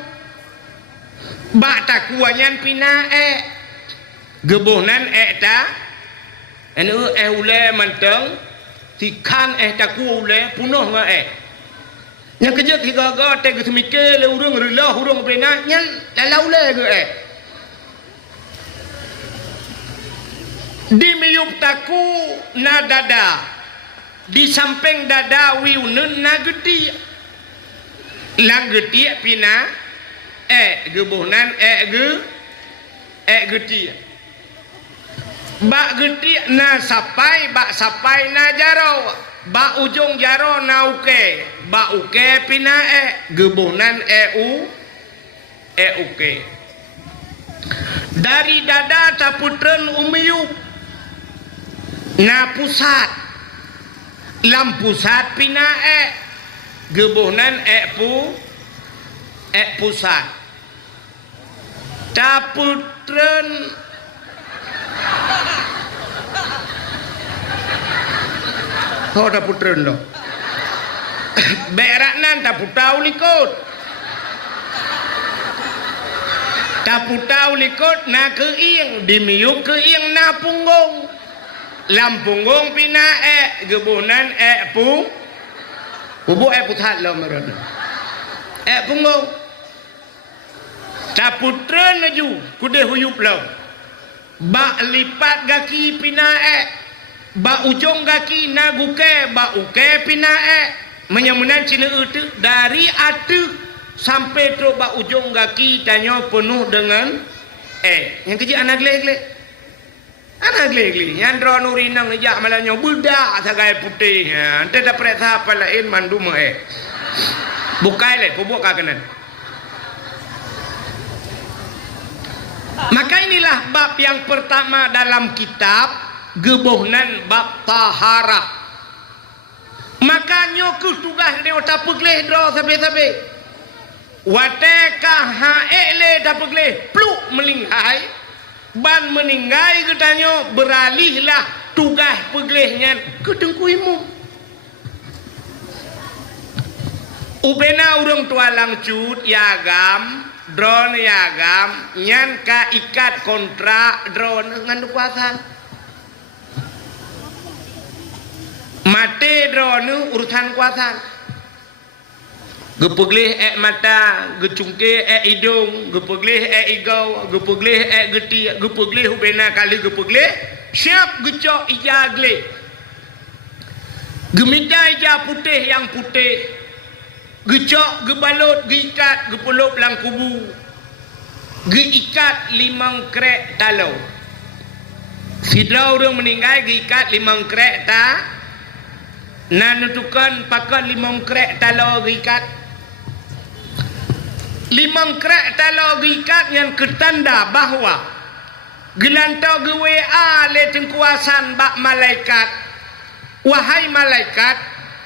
Bak takuanyan pina gebuhnan ta. Anu ule manteng tikan taku ule punuh nga Yang kerja tiga te semikir le urang relah urang pena nyan lalau le ke di miuk taku na dada di samping dada wiunun na geti lang geti pina gebuhnan geti bak geti na sapai bak sapai na jaro bak ujung jaro na uke bak uke pina gebuhnan uke dari dada taputren umiyuk na pusat lam pusat pina gebuhnan pusat taputren taputren lo beraknan taputau likut na keing dimiuk keing na punggung lam punggung pina gebuhnan bubuk pusat lo meron punggung taputren aju kude huyup lo bak lipat gaki pina bak ujung gaki na guke bak uke pina menyamunan cina itu dari atu sampai tu bak ujung gaki tanya penuh dengan yang kerja anak lelek yang drone urinang nejak malahnya budak sagai putih ente dah periksa apa lain mandu bukai le pubuk kakenan. Maka inilah bab yang pertama dalam kitab gebuhnan bab taharah. Makanya ku tugas dia tak pegleh dro sampai wateka haele tak pegleh pluk melingkai ban meninggai katanya beralihlah tugas peglehnya ke tengkuimu ubena urang tua langcut yagam drone yagam nyan ka ikat kontrak drone ngan kuasa mate drone urusan kuasa gepegleh mata gecungke hidung gepegleh igau gepegleh geti gepegleh ubena kali gepegleh siap gecok ijagle gemita ija putih yang putih gecok gebalut geikat gepelop lang kubu geikat limang krek talau sidra orang meninggal geikat limang krek ta nanutukan pakai limang krek talau geikat limang krek talau gikat yang ketanda bahawa gelantau ge WA le tengkuasan bak malaikat wahai malaikat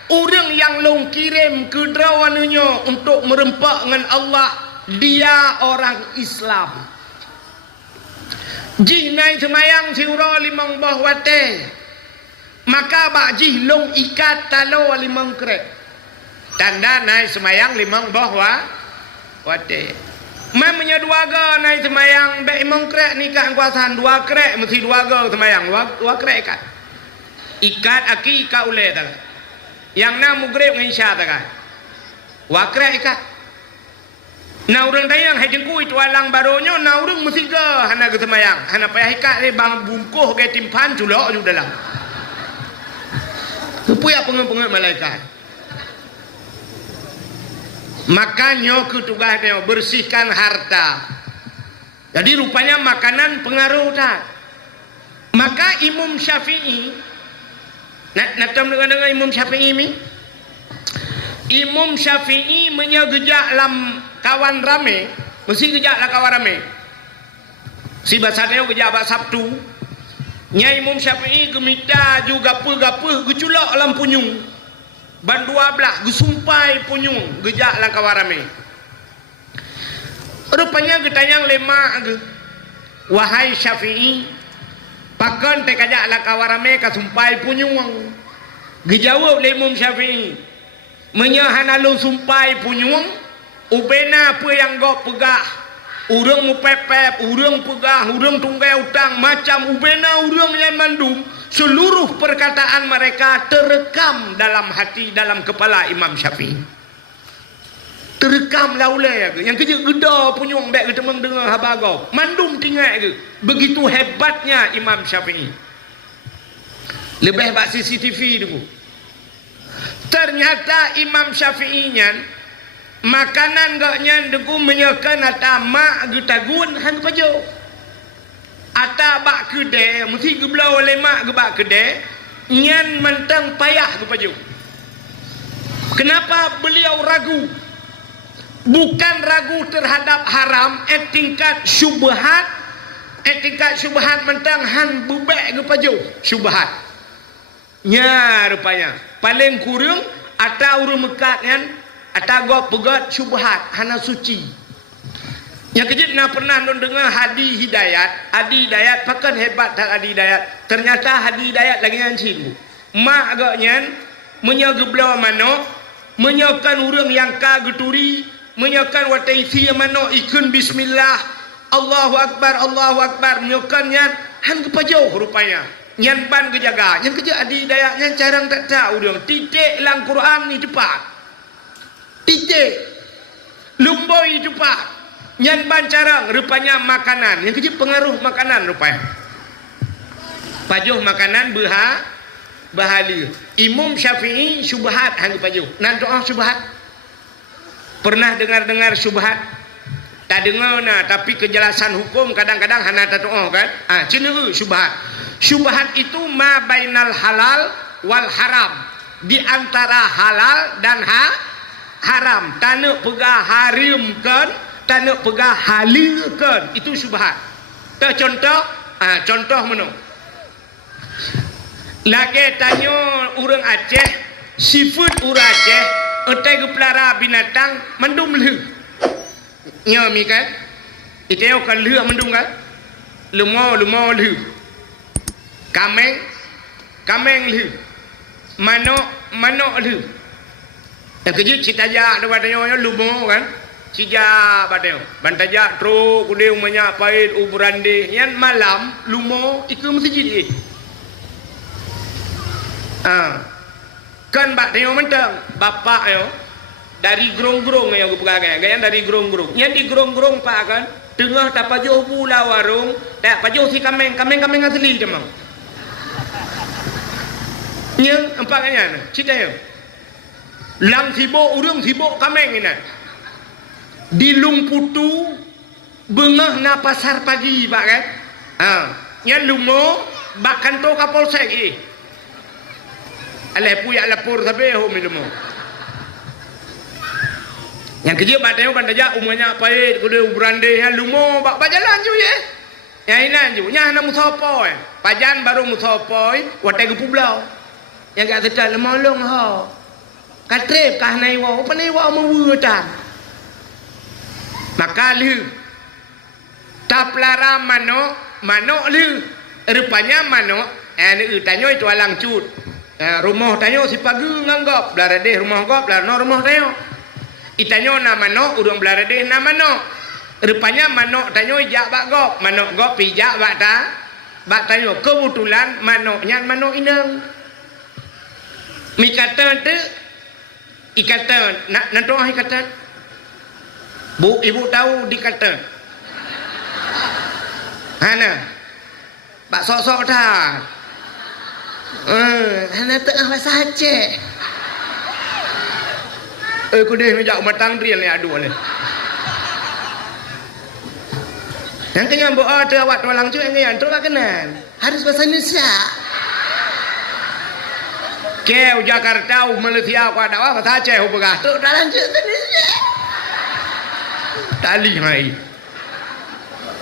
orang yang long kirim ke derawannya untuk merempak dengan Allah, dia orang Islam. Jih nai semayang siura limang bah wate, maka bak jih long ikat talo limang krek, tanda nai semayang limang bah wate. Memangnya dua ga nai semayang be limang krek nikah kuasaan dua krek mesti dua ga semayang dua krek ikat aki ikat ule tak. Yang na mugrib dengan isya tak. Wakre ikat. Na urang tayang hai jengku itu alang baronyo na urang mesti ke hana ke semayang. Hana payah ikat ni bang bungkuh ke timpan culok ju dalam. Supaya pengen-pengen malaikat. Makanya tugas dia bersihkan harta. Jadi rupanya makanan pengaruh tak. Maka Imam Syafi'i nak dengar Imam Syafi'i ni. Imam Syafi'i menyegejak lam kawan rame, mesti gejak lah kawan rame. Si bahasa dia gejak bak Sabtu. Nya Imam Syafi'i gemita juga gapa geculak lam punyung. Ban 12 gesumpai punyung gejak lah kawan rame. Rupanya getanyang lemak ge. Wahai Syafi'i, pakan te kajak lah kawarame ka sumpai punyung. Gejawab le Imam Syafi'i, menyahan alun sumpai punyung, ubena apa yang gok pegah, urang mu pepep, urang pegah, urang tunggai utang, macam ubena urang yang mandum, seluruh perkataan mereka terekam dalam hati, dalam kepala Imam Syafi'i. Terekam laulai ke, yang kerja geda punyung baik kita mendengar habagau, mandum tinggal ke. Begitu hebatnya Imam Syafi'i. Lebih bak CCTV dulu. Ternyata Imam Syafi'i nyan makanan gaknya deku menyekan ata mak getagun han pajo. Ata bak kedai mesti geblau oleh mak ge bak kedai nyan mentang payah ge pajo. Kenapa beliau ragu? Bukan ragu terhadap haram, tingkat syubhat, tingkat syubhat mentang han bubek ge pajo syubhat. Nya rupanya paling kurang ata urang mekat kan ata gop pegat syubhat hana suci. Yang kejut na pernah dengar Hadi Hidayat pakan hebat tak Hadi Hidayat. Ternyata Hadi Hidayat lagi ngancin bu. Mak agaknya menyageblau mano, menyakan urang yang ka geturi, menyakan watai sia mano ikun bismillah, Allahu akbar, menyakannya han kepajau rupanya. Nyan ban kejaga, nyan kerja Adi Hidayat, nyan carang tak tahu dia. Titik lang Quran ni cepat. Titik. Lumboi cepat. Nyan ban carang, rupanya makanan. Yang kerja pengaruh makanan rupanya. Pajuh makanan bahala. Imam Syafi'i syubhat hang pajuh. Nan doa syubhat. Pernah dengar syubhat? Tak dengar nah, tapi kejelasan hukum kadang-kadang hana tak doa kan? Cina syubhat. Syubhat itu ma bainal halal wal haram, di antara halal dan haram. Tanuk pegah harimkan, tanuk pegah halilkan, itu syubhat. Contoh, contoh mana? Lagi tanya orang Aceh, seafood orang Aceh, entai gepelara binatang mendum leh. Nyami kan? Itu yang kan leh mendum kan? Lemau leh. Kameng leh. Manok leh. Yang kejut cita jak dekat tanya lumau kan? Cija bateo. Bantajak tro kudeu banyak pahit ubrande. Yang malam lumau ikut mesti jadi. Kan bak tengok mentang bapak yo dari grong-grong yang aku pegang kan dari grong-grong yang di grong-grong pak kan tengah tak pajuh pula warung tak pajuh si kameng asli demang yang empaknya cerita yo lang sibuk urung sibuk kameng ini di Lumputu bengah na pasar pagi pak kan yang lumo bak kantor Kapolsek alai puyak lapor sabe ho minumo yang kerja bateo kan daja umanya pahit kudu brande ha lumo bak jalan ju ye yang inan ju nya na musopoi pajan baru musopoi watai ke publau yang gak sedar lemolong ha katrep kah naiwa apa naiwa mewutan maka lu taplara manok lu rupanya manok ni tanyo itu alang cut rumah tanyo si pagi nganggap belarade rumah gop belarno rumah tanyo itanyo na manok urang belarade na manok rupanya manok tanyo jak bak gop manok gop pijak bak tanyo kebetulan manoknya manok inang mi kata tu ikatan nak doa ikatan bu ibu tahu dikata hana bak sok-sok dah hana tengah bahasa Aceh aku deh ngejak matang drill ni aduh ni yang kenyang buat tu awak tulang cu yang kenyang tu lah kenan harus bahasa Indonesia kau Jakarta Malaysia kau ada apa bahasa Aceh ubah tu dalam cu Indonesia tali mai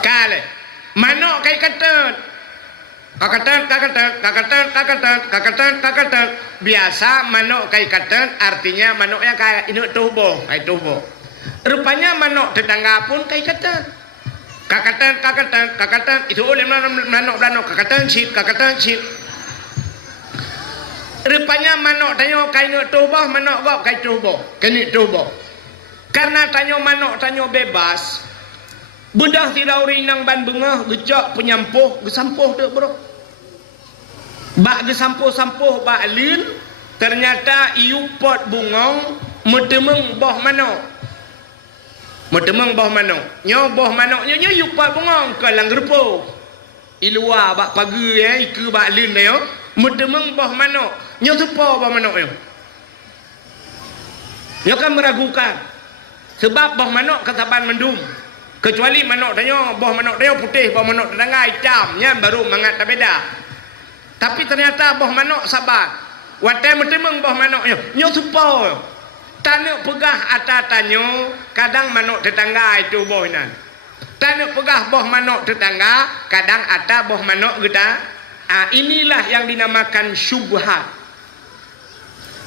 kale manok kai katet kakatan biasa manok kai katet artinya manok yang kai induk tubuh rupanya manok tetangga pun kai katet kakatan itu oleh manok kakatan cit rupanya manok tanyo kai induk tubuh manok gok kai tubuh kini tubuh karena tanyo manok tanyo bebas budah tirauri nang ban bengah gejak penyampuh gesampuh dek bro bak gesampuh bak lin ternyata iu pot bungong metemeng boh manok nyo boh manoknya nyo iu pot bungong kalang gerpo ilua bak pagi iku bak lin yo metemeng boh manok nyo tupo boh manok yo nyo kan meragukan sebab boh manok ketaban mendum kecuali manok tanyo boh manok tanyo putih boh manok tetangga hitamnya baru mangat tak beda tapi ternyata boh manok sabar watai metemeng boh manoknya nyo tupo tanuk pegah atas tanyo kadang manok tetangga itu boh nan tanuk pegah boh manok tetangga kadang atas boh manok kita inilah yang dinamakan syubhat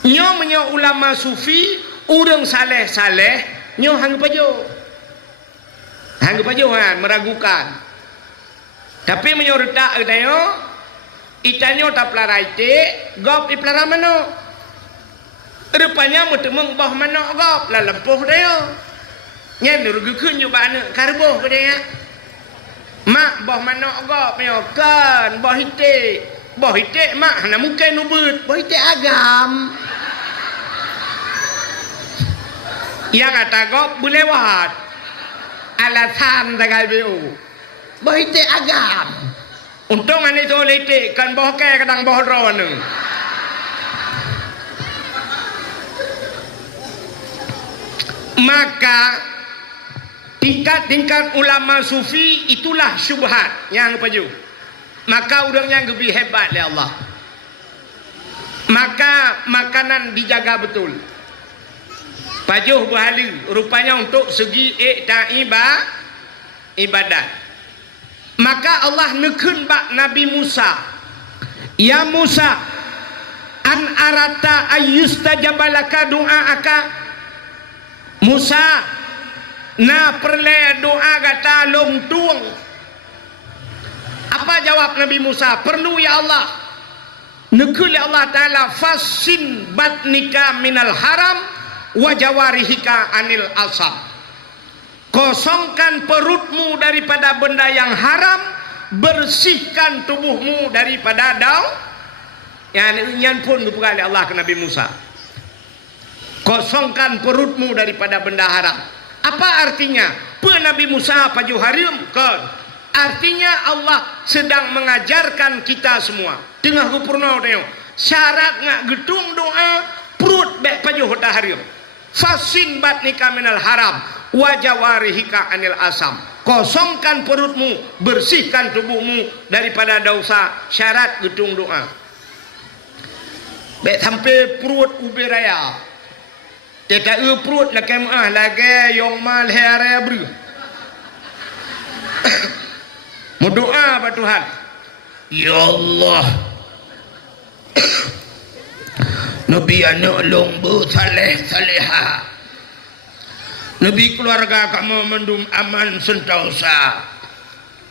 nyo menyo ulama sufi urang saleh nyo hang pajohan meragukan tapi menyortak tayo itanyo tak pelarai te gop di pelara manok rupanya metemeng boh manok gop la lempuh tayo nyen rugukeun nyo bana karboh dia mak boh manok gop menyokan boh hite mak na mungkin ubut boh hite agam yang kata gop bulewat alasan tagal biu bohite agam untung ani to lete kan boh ke kadang boh ron maka tingkat ulama sufi itulah syubhat yang paju maka urangnya lebih hebat oleh Allah maka makanan dijaga betul pajuh bahali rupanya untuk segi ibadat maka Allah nekun bak Nabi Musa ya Musa an arata ayyustajabalaka doa'aka Musa na perle doa gata long tuang apa jawab Nabi Musa perlu ya Allah nekul ya Allah Ta'ala fasin batnika minal haram wajawarihika anil asab kosongkan perutmu daripada benda yang haram bersihkan tubuhmu daripada dau yang pun dibuka oleh Allah ke Nabi Musa kosongkan perutmu daripada benda haram apa artinya Nabi Musa paju harim kan artinya Allah sedang mengajarkan kita semua tengah gupurna tengok syarat ngak gedung doa perut bek paju hoda harim fasin batnika minal haram wajawarihika anil asam kosongkan perutmu bersihkan tubuhmu daripada dosa syarat gedung doa bek sampai perut ubi raya tidak perut nak kemah lagi yang mal hari beri berdoa pada Tuhan ya Allah Nabi anak lomba saleh saleha. Nabi keluarga kamu mendum aman sentosa.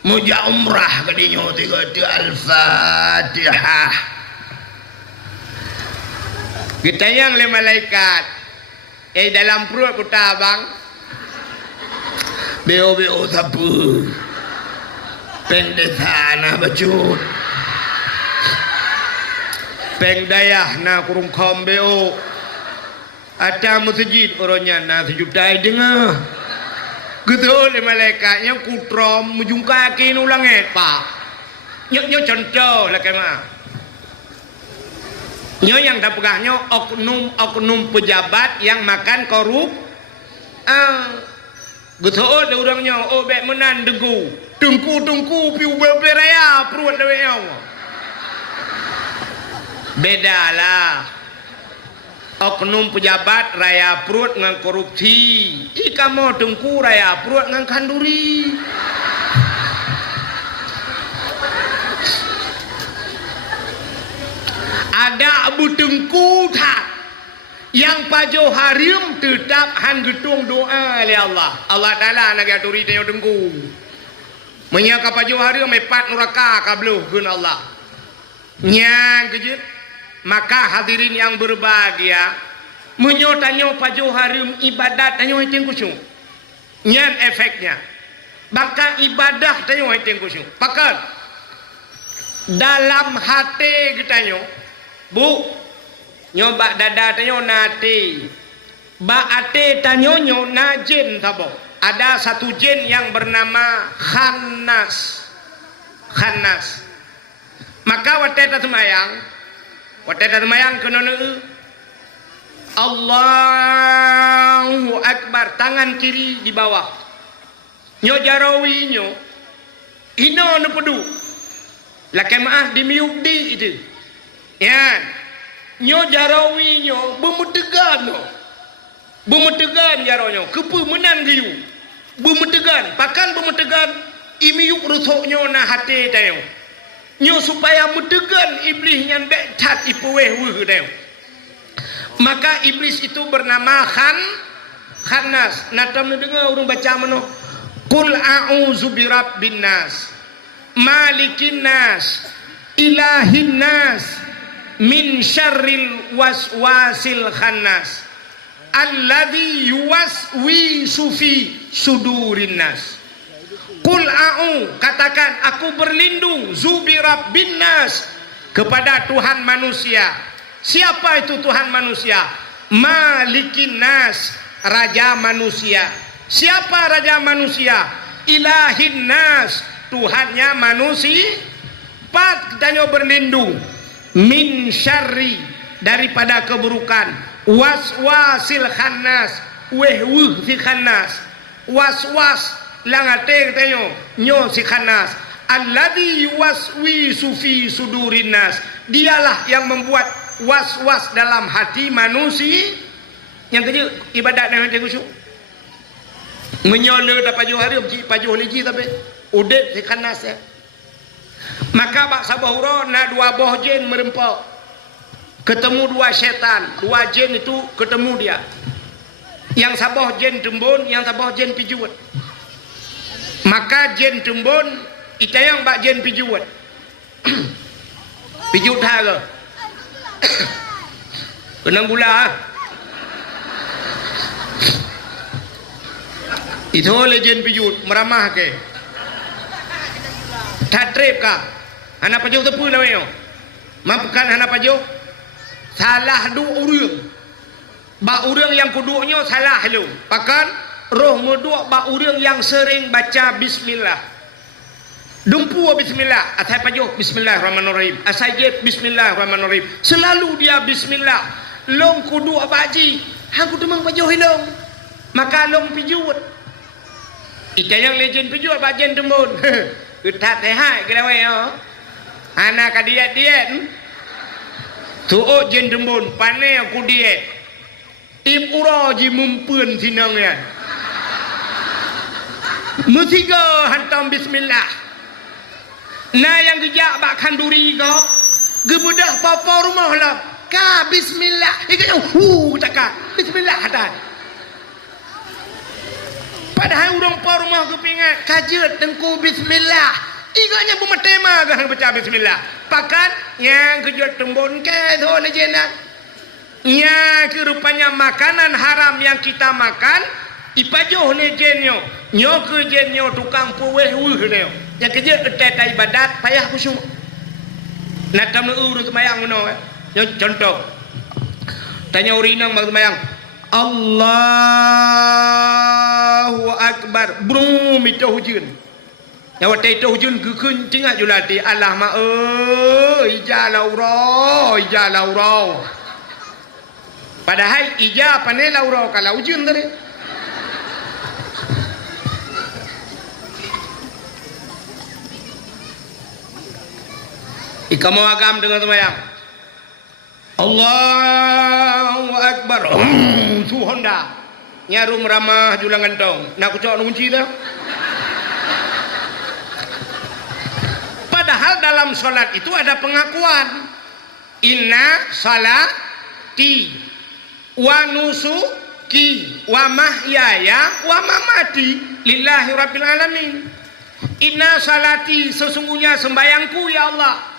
Muja umrah kadinya tiga Al-Fatihah. Kita yang le malaikat. Dalam perut kita abang. Beo sapu. Pendesana bacut. Pengdayah na kurung kombeo. Ada masjid orangnya na sejudai dengar. Gitu le malaikatnya kutrom mujung kaki nulang pak. Nyok contoh lah kemah. Nyok yang tak pegahnya oknum pejabat yang makan korup. Gitu le orangnya bek menan dengku piu beraya perut lewenya. Beda lah. Oknum pejabat raya perut ngang korupsi. Kamu dengku raya perut ngang kanduri. Ada abu dengku tak yang pajo harim tetap han getung doa oleh Allah. Allah Taala nak aturi tanya dengku. Menyaka pajo harim mepat neraka kabluh gun Allah. Nyang kejut. Maka hadirin yang berbahagia, menyotanyo pajo harum ibadat tanyo iting kusung. Nyan efeknya. Bahkan ibadah tanyo iting kusung. Pakat dalam hati kita bu nyoba dada tanyo nate. Ba ate tanyo na jin tabo. Ada satu jin yang bernama Khannas. Maka wateta semayang kena Allahu Akbar, tangan kiri di bawah. Nyo jarawi nyo ino no pedu. Lakai maaf di miuk di itu. Ya. Nyo jarawi nyo bemetegan no. Bemetegan jaronyo, kepu menan geyu. Bemetegan, pakan bemetegan imiuk rusuk nyo na hati tayo. Nyo supaya mudegan iblis yang becat ipuweh wuh. Maka iblis itu bernama Khannas. Natam dengar orang baca mano. Qul a'udzu birabbin nas, malikin nas, ilahin nas, min syarril waswasil khannas, alladzi yuwaswisu fi sudurin nas. Qul a'u, katakan aku berlindung zubi rabbin nas, kepada Tuhan manusia. Siapa itu Tuhan manusia? Malikin nas, raja manusia. Siapa raja manusia? Ilahin nas, Tuhannya manusia. Pat kita berlindung min syarri, daripada keburukan, waswasil khannas, wehwuh si khannas, waswas langate tanyo nyo si Khannas, alladzi yuwaswisu fi sudurin nas, dialah yang membuat was-was dalam hati manusia. Yang kerja ibadat dengan dia khusyuk menyola dapat pajuh hari pajuh lagi tapi udet si Khannas ya. Maka bak sabahura na dua boh jin merempak, ketemu dua syaitan, dua jin itu ketemu dia. Yang sabah jin tembun, yang sabah jin pijuat. Maka jen tumbun itayang bak jen pijuat. Pijut harga. Kenang gula. Itu oleh jen pijut meramah ke. Tatrip ka. Hana pajuh tepu lah yo. Mampukan hana pajuh. Salah du urang. Ba urang yang kudunya salah lu. Pakan roh meduk ba urang yang sering baca bismillah. Dumpu bismillah, atai pajuh bismillahirrahmanirrahim. Asai je bismillahirrahmanirrahim. Selalu dia bismillah. Long kudu abaji, aku demang pajuh hilong. Maka long pijut. Ita yang legend pijut bajen tembun. Utat hai kira we yo. Ana ka diet. Tuo jen tembun pane aku diet. Tim ura ji mumpeun sinang ya. Musiga hantam bismillah. Nah yang gejak bak kanduri kau, gebudah papa rumah lah. ka bismillah ikanya takkan bismillah hadan padahal urang pa rumah kepingat kajet tengku bismillah ikanya bumatema kan baca bismillah pakan yang kejut tembon ke tu legenda nya kerupanya makanan haram yang kita makan ipajoh lejenyo nyo kejenyo tukang puweh neo yang kerja etek ibadat payah khusyuk nak kamu urut semayang no contoh tanya urinang bang semayang Allahu Akbar brum itu hujun nyawa itu hujun kekun tinggal julati Allah ma ija laurau padahal ija pane laurau kalau hujun tadi ikamu agam dengan semayang Allahu Akbar tu Honda nyarum ramah julang gantong nak kucok kunci dah padahal dalam solat itu ada pengakuan inna salati wa nusuki wa mahyaya wa mamati lillahi rabbil alamin inna salati sesungguhnya sembayangku ya Allah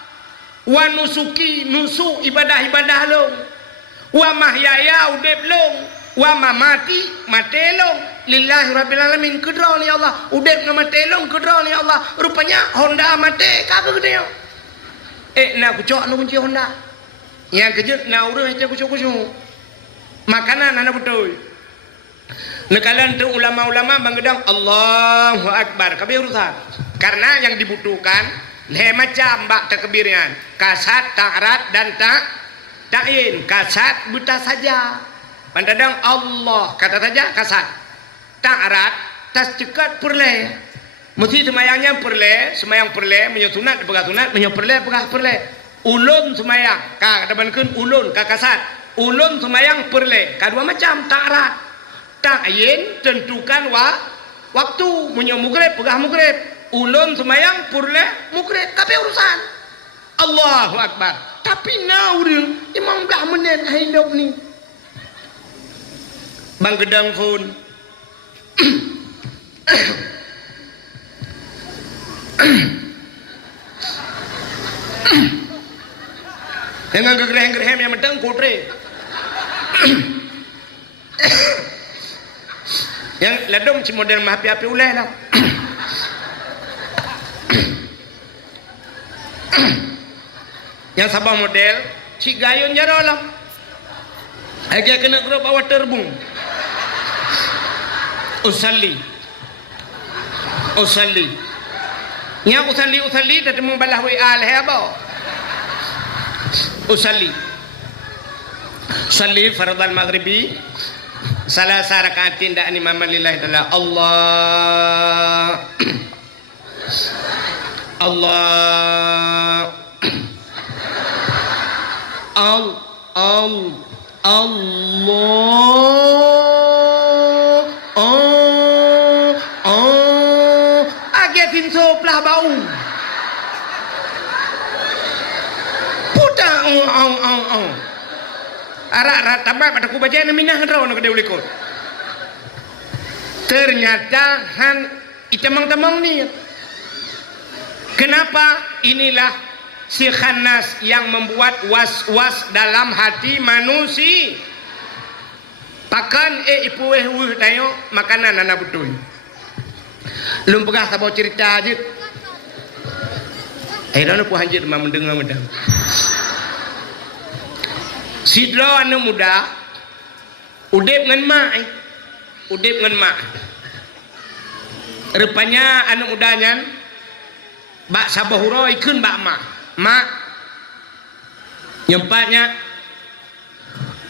wa nusuki nusuk ibadah-ibadah long wa mahyaya udep long wa mamati mate long lillahi rabbil alamin kedra ni Allah udep dengan mate long kedra ni Allah rupanya Honda mate kagak gede nak kucok nu kunci Honda yang kejut nak urus aja kucuk-kucuk makanan anak betul nekalan tu ulama-ulama bangedang Allahu Akbar kabeh urusan karena yang dibutuhkan macam bak takbirnya kasat ta'rat dan ta'in kasat buta saja pandang Allah kata saja kasat ta'rat tas cekat perle mesti semayangnya perle semayang perle menyusunat pegah sunat menyuperle pegah perle ulun semayang ka depankeun ulun ka kasat ulun semayang perle kadua macam ta'rat ta'in tentukan waktu menyumugrib pegah mugrib ulun semayang purle mukred kabeh urusan Allahu Akbar tapi naurung imam dah menen hidup ni bang gedang phone dengan gegreh-gegreh yang medang kotre yang ladom si model mah api-api ulai lah yang sabah model si gayun jaralah agak kena grup awak terbung usalli nya usalli tadi membalah WA leh apa usalli fardal maghribi salah sarakatin da ni mamalillahi taala Allah agak soplah bau puta arak tambah pada ku baca minah raw nak dia ulikut ternyata han itamang-tamang ni kenapa inilah si khannas yang membuat was-was dalam hati manusia pakan ipueh tayo makanan anak betul belum pegah sabau cerita aja akhirnya aku hanjir mah mendengar sidro anak muda udep ngan mak rupanya anak mudanya bak sabahuro ikun bak mak nyempatnya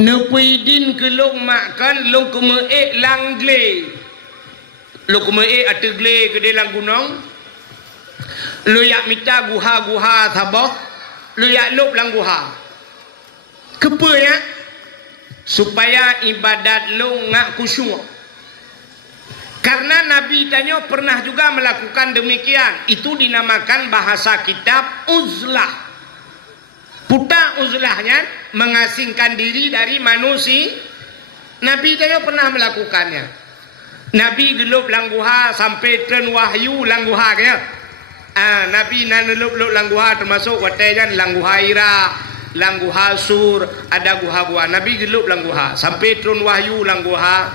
nepuidin ke long makan long kume langle long kume ategle ke dalam gunung lu yak mita guha sabah lu yak lop lang guha kepanya supaya ibadat lu ngak khusyuk karena Nabi tanya pernah juga melakukan demikian itu dinamakan bahasa kitab uzlah puta uzlahnya mengasingkan diri dari manusia. Nabi tayo pernah melakukannya. Nabi gelup langguha sampai tren wahyu langguha kaya. Nabi nanelup langguha termasuk watejan langguha ira, langguha sur, ada guha-guha. Nabi gelup langguha sampai tren wahyu langguha.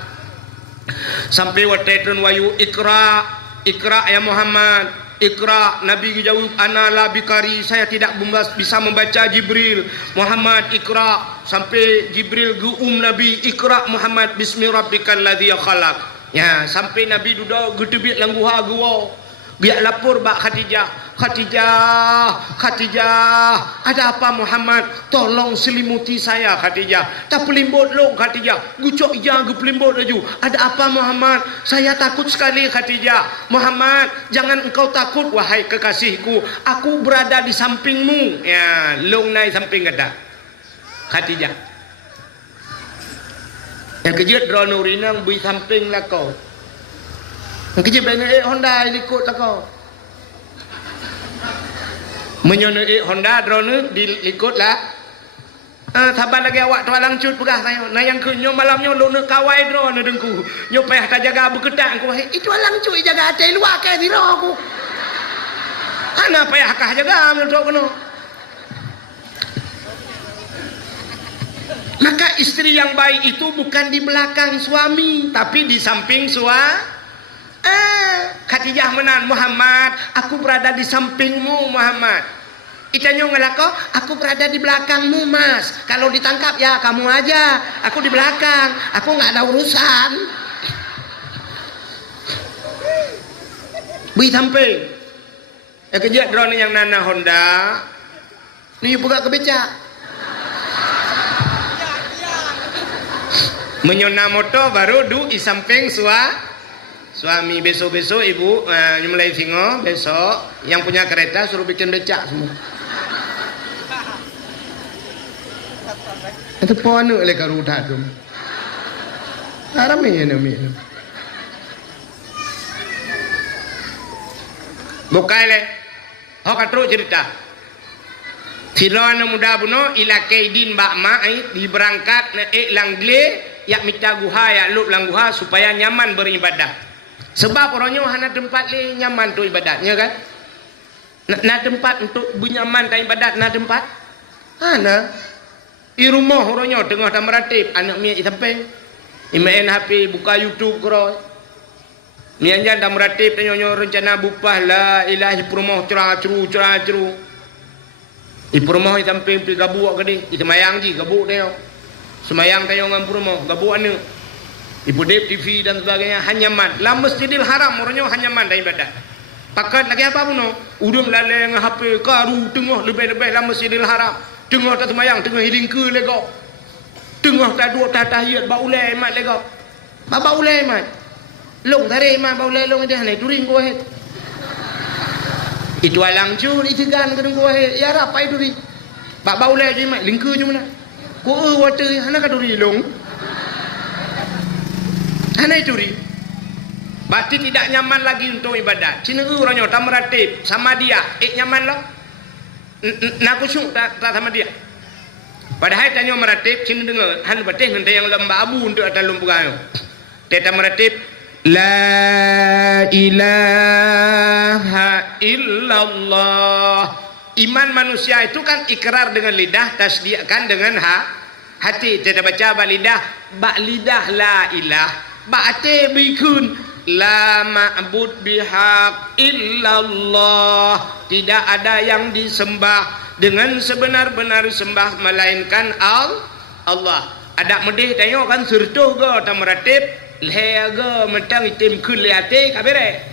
Sampai wate tren wahyu ikra ya Muhammad, ikra. Nabi jawab ana la bikari, saya tidak bisa membaca. Jibril, Muhammad ikra. Sampai Jibril guum Nabi, ikra Muhammad bismi rabbikal ladzi khalaq. Ya, sampai Nabi duduk gedebit langguha gua. Biar lapor bak Khadijah, ada apa Muhammad? Tolong selimuti saya Khadijah. Tak pelimbut long Khadijah. Gucok ija gu pelimbut laju. Ada apa Muhammad? Saya takut sekali Khadijah. Muhammad, jangan engkau takut wahai kekasihku. Aku berada di sampingmu. Ya, long naik samping kata Khadijah. Yang kejut dronurina bui samping lah kau. Yang kejut dengan Honda ikut lah kau. Menyono Honda drone diikut lah. Sabar lagi awak tua langcut pegah saya. Nah yang ke nyo malamnya lu nak kawai drone dengku. Nyo payah tak jaga berketak aku. Itu langcut jaga hati luar ke diri aku. Ana payah kah jaga menurut kono. Maka istri yang baik itu bukan di belakang suami, tapi di samping suami. Khadijah menan, Muhammad, aku berada di sampingmu Muhammad. Itanyo ngelako, aku berada di belakangmu mas. Kalau ditangkap ya kamu aja, aku di belakang, aku nggak ada urusan. Bui samping. Kejak drone yang nana Honda, ni buka kebecak. Menyona motor baru du di samping suami. Besok-besok ibu mulai singo, besok yang punya kereta suruh bikin becak semua. Itu pohon oleh karuda tu. Arami ni. Bukai le. Hok atru cerita. Filoan muda buno ila kaidin bakma diberangkat na langle. Yak minta guha ya lup langguha supaya nyaman beribadah. Sebab orangnya hana tempat le nyaman tu ibadatnya kan. Na tempat untuk bernyaman ta ibadat na tempat. Hana di rumah orangnya tengah tak meratib anak mia sampai main HP buka YouTube kro. Mia jan tak meratib tanya rencana bupah la ilahi rumah cerah-ceru. Di rumah sampai pi gabuak gede, itu mayang ji gabuk dia. Semayang tayo ngan purmo gabuan ni ibu dep TV dan sebagainya hanyaman la Masjidil Haram orangnya hanyaman dah ibadat pakat lagi apa puno udum lale ngan HP karu tengah lebih-lebih la Masjidil Haram tengah tak semayang tengah hiling ke lego tengah tak dua tak tahiyat ba ulai mat lego ba ulai mat long tare mat ba ulai long dia hanai turing ko het itu alang cu itu gan kedeng ko het ya rapai turi ba ulai je mat lingku je mana ko water hana ka duri long hana duri berarti tidak nyaman lagi untuk ibadat cina orangnya tak meratib sama dia nyaman lo nak kusuk tak sama dia padahal tanya meratib cina dengar han betih nanti yang lembah abu untuk atas lumpuran teta meratib la ilaha illallah. Iman manusia itu kan ikrar dengan lidah, tasdiqkan dengan hati. Tidak baca bak lidah la ilah, bak hati bikun la ma'bud bihaq illallah. Tidak ada yang disembah dengan sebenar-benar sembah melainkan Allah. Ada medih tengok kan surtuh go ta meratib leher go mentang itim kun liate kabere.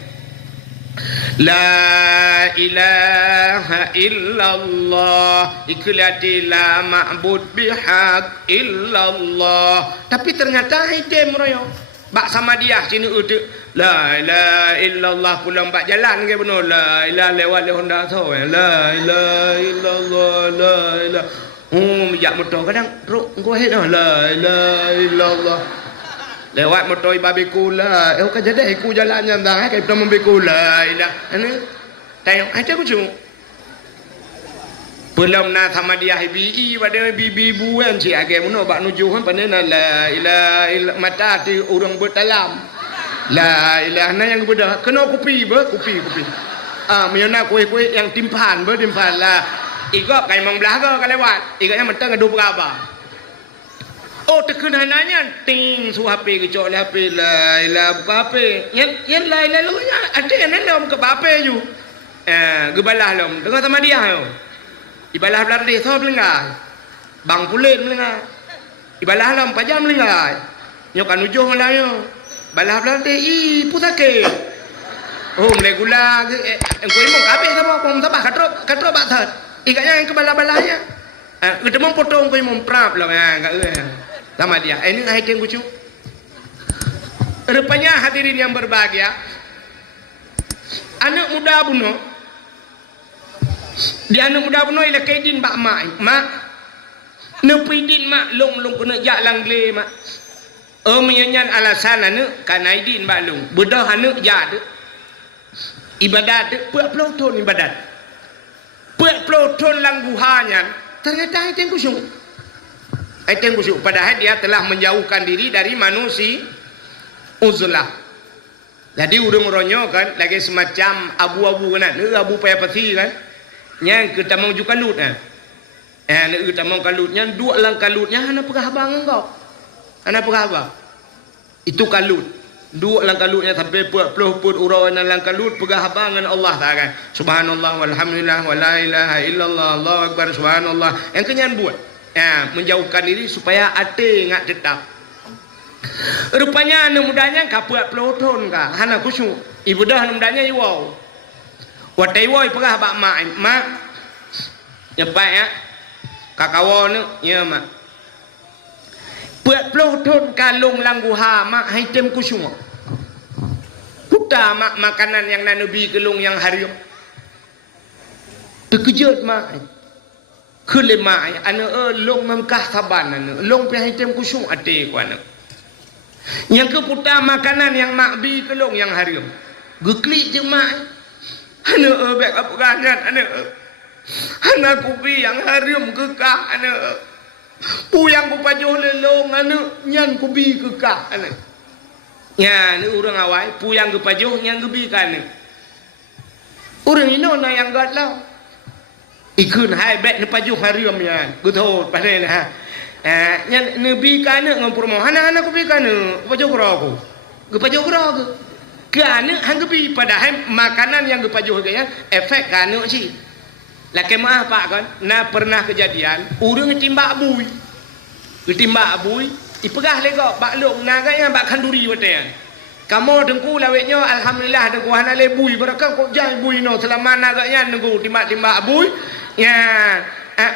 La ilaha illallah ikhliati la ma'bud bihaq illallah. Tapi ternyata hitam royo bak sama dia sini udah la ilaha illallah pulang bak jalan ke benar la ilaha lewat le Honda tu la ilaha illallah la ilaha jak motor kadang ruk engko het la ilaha illallah lewat motor babiku lah kan jadi aku jalannya dah kayak pernah membiku lah ini tengok aja aku cuma Belum na sama dia bi pada bibi buan si age muno bak nuju han panena la ilaha mata ti urang bertalam. La ilaha na yang bedah kena kopi kopi. Miona kuih yang timpan timpan lah. Igok kai mang belah ke lewat. Igoknya mentang adu berapa. Oh terkena nanya ting su HP kecok le HP la ilaha buka HP. Yang la ilaha lu nya ada yang dalam ke HP ju. Gebalah lom dengan sama dia yo. Ibalah belar deh so melengah. Bang pulen melengah. Ibalah lam pajam melengah. Yo kan ujung lah yo. Balah belar deh pusake. Oh megula engko imong kabeh sama pom sabah katro batat. Ikatnya yang ke balah-balahnya. Ketemu potong ko imong prap lah enggak sama dia. Ini ai teng kucu. Rupanya hadirin yang berbahagia. Anak muda buno di anak muda buno ila kaidin bak mak nepidin mak long kena jak langle mak menyanyan alasan anak kanaidin bak long bedah anak jak ibadat puak peloton ibadat puak peloton lang guhanya ternyata ai teng kusuk padahal dia telah menjauhkan diri dari manusia uzlah. Jadi urang ronyo kan lagi semacam abu-abu kan abu payah peti kan yang kita mau juga kalut kita mau kalutnya dua lang kalutnya hana pegah abang engkau hana pegah abang itu kalut dua lang kalutnya sampai puluh put urang lang kalut pegah abangan Allah taala subhanallah walhamdulillah wala ilaha illallah Allahu akbar subhanallah yang kenyan buat menjauhkan diri supaya ate ngak tetap. Rupanya anak mudanya kapuat peloton ka hana kusyuk ibu dah anak mudanya iwau watai woi pegah bak mak nyepai ya kakawon ya mak puat peloton kalung langguha mak haitem kusyuk puta mak makanan yang nanubi kelung yang harium terkejut mak kelema anak long memkah saban anak long pi haitem kusyuk ate ku anak yang keputar makanan yang makbi kelong yang harium geklik je mak anak bek apa ganyan anak kupi yang harium kekah anak puyang ku pajuh lelong anak nyan kubi kekah anak nya ni urang awai puyang ke pajuh yang gebi kan urang ino na yang gatlau ikun hai bek ni pajuh harium nya guthot padel ha nya nebi kan ngampur mo anak kubi kan pajuh kroku ke pajuh kroku kerana hang gebi padahal makanan yang gepajuh gaya efek kan sih laki maaf pak kan pernah kejadian urang timbak bui ipegah lego bak long naganya bak kanduri wate kamu dengku lawetnya alhamdulillah dengku hana le bui berakang kok jai bui no selama naganya dengku timbak bui ya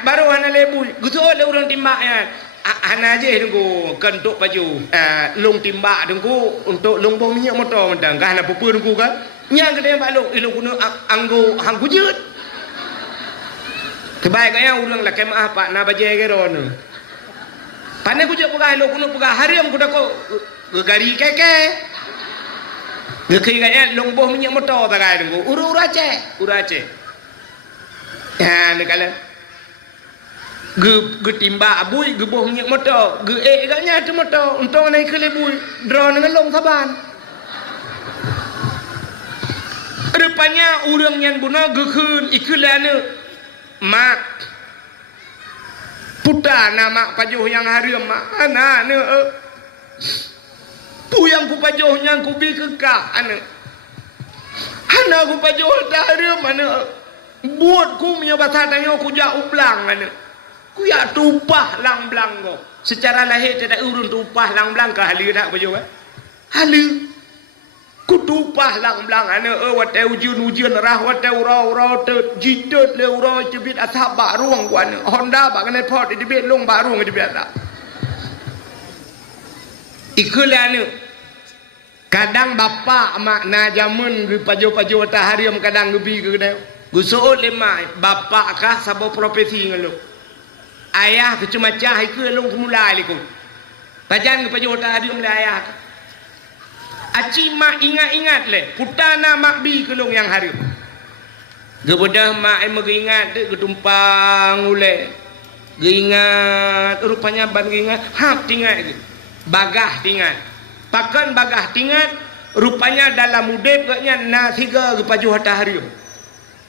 baru hana le bui gitu le urang timbak ya hana aje dengku kentuk baju long timbak dengku untuk long bom minyak motor mentang kan hana pupu dengku kan nyang gede bak long ilung kuno anggo hang kujut kebaiknya urang laki maaf pak na baje geron pane kujut pegah ilung kuno pegah hariam kuda ko gari keke ngekei kaya long bom minyak motor tagai dengku urace ya nekala ge timba abui ge boh minyak motor ge gaknya tu motor untung naik ke lebui drone dengan long saban rupanya urang yang bunuh ge keun ikulana mak puta nama pajuh yang harium mak ana ne puyang ku pajuh yang ku bi kekah ana ku pajuh harium ana buat ku punya batatanya ku jak ublang ana ku ya tupah lang blang go secara lahir tidak urun tupah lang blang ke halu nak baju halu ku tupah lang blang ana wate ujun rah wate ura te jitot le ura cebit asap bak ruang ku ana Honda bak kena pot di bet long bak ruang di bet tak ikulana kadang bapa mak na jamun ge pajo taharium kadang gebi ke kedai gusoot lema bapa kah sabo profesi ngalo ayah cuma cah iku long semula liku bajan ke pajo taharium le ayah aci mak ingat le putana mak bi ke long yang harium Gebedah mak meringat tu ketumpang ule. Geingat rupanya ban geingat hap tingat bagah tingat. Pakan bagah tingat rupanya dalam udip gaknya na tiga ke paju hataharium.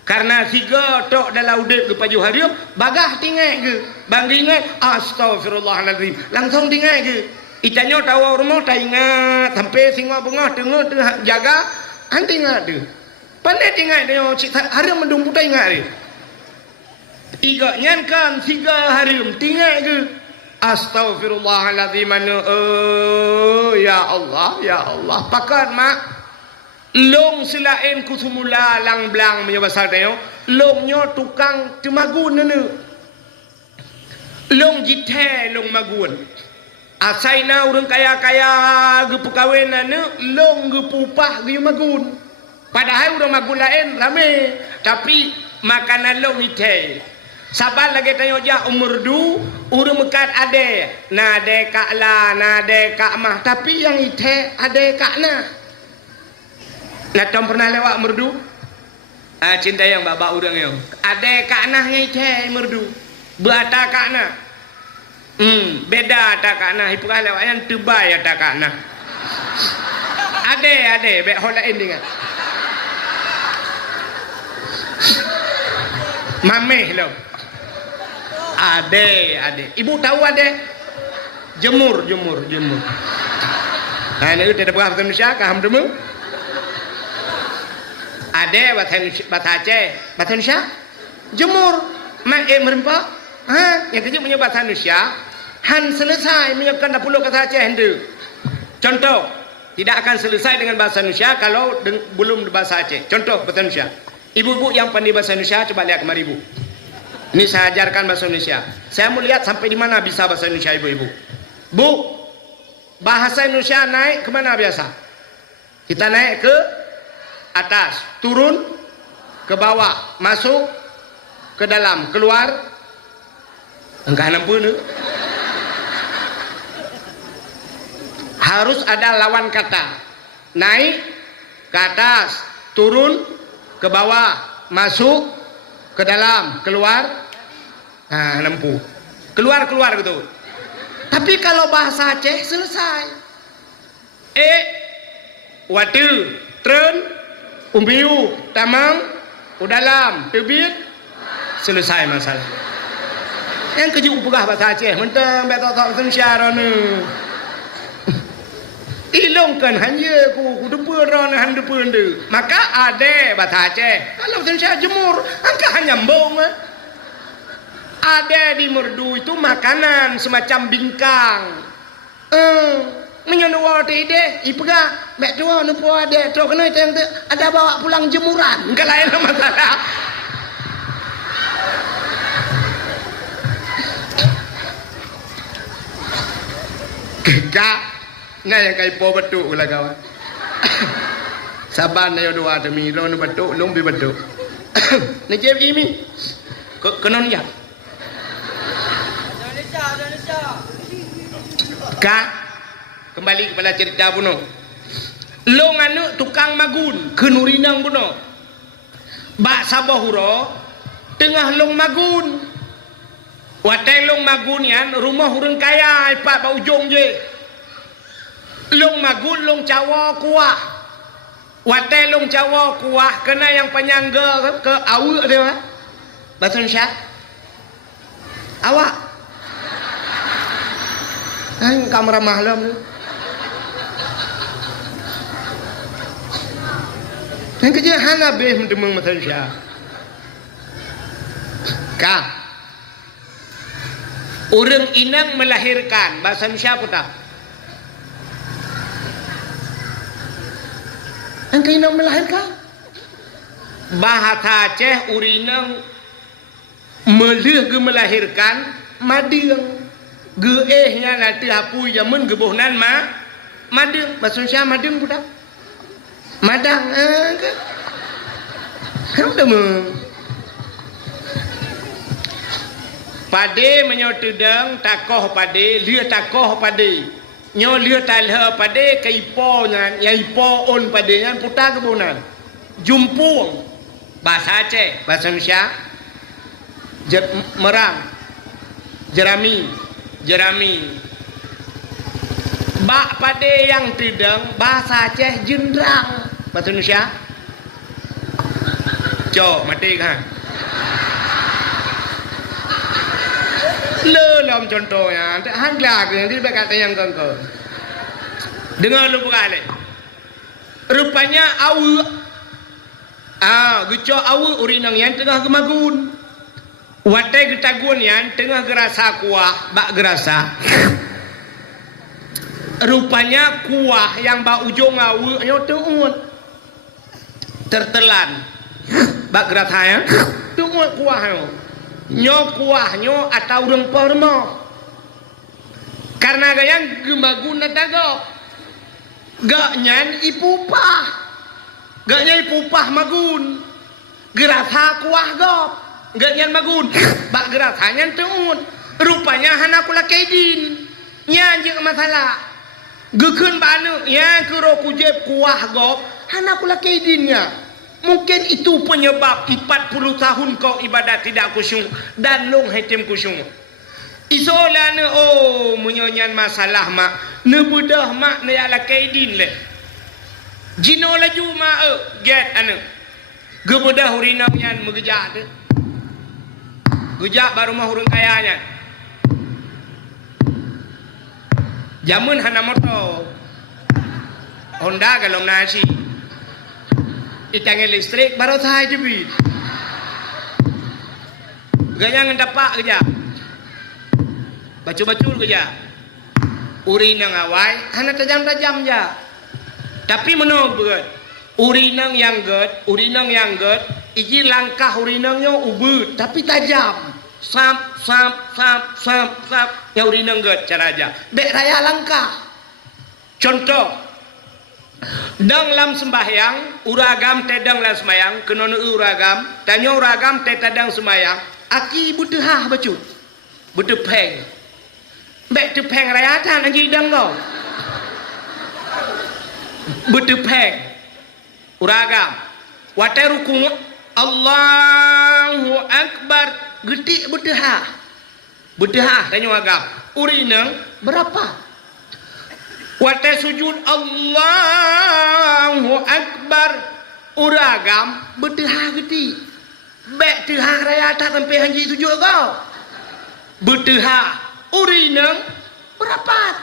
Karena tiga tok dalam udip ke paju harium bagah tingat ke. Bang ingat astagfirullahalazim. Langsung tingat ke. Itanya tahu rumah tak ingat sampai singa bunga tengah jaga anti ingat tu. Pandai ingat dia hari mendung buta ingat dia. Tiga nyankan tiga hari tinggal ke. Astagfirullahalazim. Ya Allah. Pakat mak. Long selain kusumula lang blang punya bahasa dia. Longnya tukang temagun nene. Long jithe long magun. Asaina orang kaya-kaya ge perkahwinan ne long ge pupah ge magun. Padahal orang magun lain rame, tapi makanan long ite. Sabar lagi tanya jah umur du, orang mekat ade, nade kak la, nade kak mah, tapi yang ite ade kak na. Natom pernah lewat merdu? Cinta yang bapa orang yang ade kak nah ngite merdu, berata kak na. Beda tak kana hipukah lewat yang tebay tak kana. Ade bek holain dengan. Mameh lo. Ade. Ibu tahu ade? Jemur. Nah ini udah bahasa Indonesia kaham demu? Ade bahasa Aceh, bahasa Indonesia? Jemur. Mak merempak. Yang kecil punya bahasa Indonesia. Han selesai menyiapkan 10 kata Aceh hendak. Contoh, tidak akan selesai dengan bahasa Indonesia kalau belum bahasa Aceh. Contoh bahasa Indonesia. Ibu-ibu yang pandai bahasa Indonesia coba lihat kemari ibu. Ini saya ajarkan bahasa Indonesia. Saya mau lihat sampai di mana bisa bahasa Indonesia ibu-ibu. Bu, bahasa Indonesia naik ke mana biasa? Kita naik ke atas, turun ke bawah, masuk ke dalam, keluar. Enggak nampu ni. Harus ada lawan kata. Naik ke atas, turun ke bawah, masuk ke dalam, keluar. Nampu. Keluar gitu. Tapi kalau bahasa Aceh selesai. Watu, tren, umbiu, tamang, udalam, tebit, selesai masalah. Yang keju pegah bahasa Aceh, mentang betok Indonesia rana. Ilongkan hanya ku depan rana han depan tu. Maka ada bahasa Aceh. Kalau Indonesia jemur, angka hanya nyambung. Ada di merdu itu makanan semacam bingkang. Menyentuh ide, ipega, mek tua nupu ada, tu kena itu yang ada bawa pulang jemuran. Enggak lain masalah. Kak, nggak yang kayak po betul lah kawan. Sabar na yo dua demi lo nu betul, lo bi betul. Ni jeb ini, kenon ya. Indonesia. Kak, kembali kepada cerita puno. Lo nganu tukang magun, kenurinang puno. Bak sabahuro, tengah long magun. Watai long magun yan, rumah orang kaya, ipat ba ujung je. Long magun, long cawa kuah. Watai long cawa kuah, kena yang penyangga ke awak dia. Bahasa Indonesia? Awak? Kamera mahlam tu. Yang kerja hana beh mendemang bahasa Indonesia. Kah? Orang inang melahirkan bahasa Indonesia apa tak? Engkau inang melahirkan? Bahasa Aceh urinang melih ke melahirkan mading geehnya nanti hapu jamun gebohnan mading bahasa Indonesia mading budak madang ke? Udah Pade menyotudang takoh pade, lia takoh pade. Nyo lia talha pade ke ipo nya, ya ipo on pade nya putar kebunan. Jumpung. Bahasa Aceh, bahasa Indonesia merang, jerami, jerami. Bak pada yang tidang, bahasa Aceh jendrang, bahasa Indonesia. Cok, mati kan? Lelom contohnya, hanglah yang tidak kata yang kau. Dengar lu bukan? Rupanya awu, gucok awu urinang yang tengah gemagun. Watai getagun yang tengah gerasa kuah, bak gerasa. Rupanya kuah yang bak ujung awu nyotuun tertelan. Bak gerasa ya, tuun kuah yo. Nyo kuahnya atau rempah remah. Karena gayang gemagun natagok. Gak nyan ipupah. Gak nyan ipupah magun. Gerasa kuah gop. Gak nyan magun. Bak gerasa nyan tuun. Rupanya hana kula kaidin. Nyan je masalah. Gekun banu yang kero kujeb kuah gop. Hana kula kaidinnya. Mungkin itu penyebab 40 tahun kau ibadat tidak khusyuk dan long hatim khusyuk. Isolane menyonyan masalah mak nebudah mak ne ala kaidin le. Jino laju mak get anu. Gebudah hurinang yan megejak tu. Gejak baru mah hurung kayanya. Jamun hana motor. Honda galong nasi. Itang listrik baru saya jebit. Ganyang dapat kerja. Bacul-bacul kerja. Urinang awai hanya tajam-tajam je. Tapi menobet. Urinang yang get, iji langkah urinangnya ubud tapi tajam. Sap. Ya urinang get cara aja. Bek raya langkah. Contoh dang lam sembahyang uragam tedang lam sembahyang kena uragam tanya uragam tedang sembahyang aki butuh bacut butuh peng bek tu peng rayatan anji dang kau butuh peng uragam watai rukun Allahu Akbar getik butuh tanya uragam urinang berapa. Watai sujud Allahu Akbar uragam bertehah geti. Bek tehah raya tak sampai hanji sujud kau. Bertehah urinang berapat.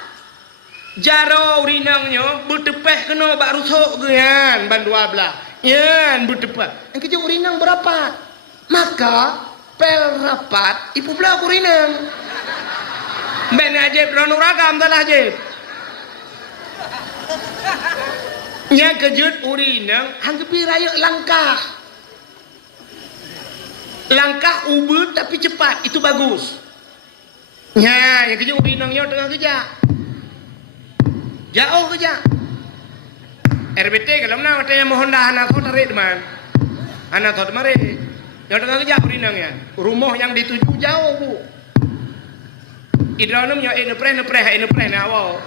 Jaro urinangnya bertepeh kena bak rusuk kan ban 12. Yan bertepeh. Yang kerja urinang berapat. Maka pel rapat ipu pula urinang. Ben ajib ron uragam telah ajib. Nya kejut urinang hanggepi raya langkah ubud tapi cepat itu bagus. Nya yang kejut urinangnya tengah kerja jauh kerja RBT kalau mana katanya mohon dah anak kau tarik teman anak kau tarik yang tengah kerja urinangnya rumah yang dituju jauh bu idranum yang nepre na awal.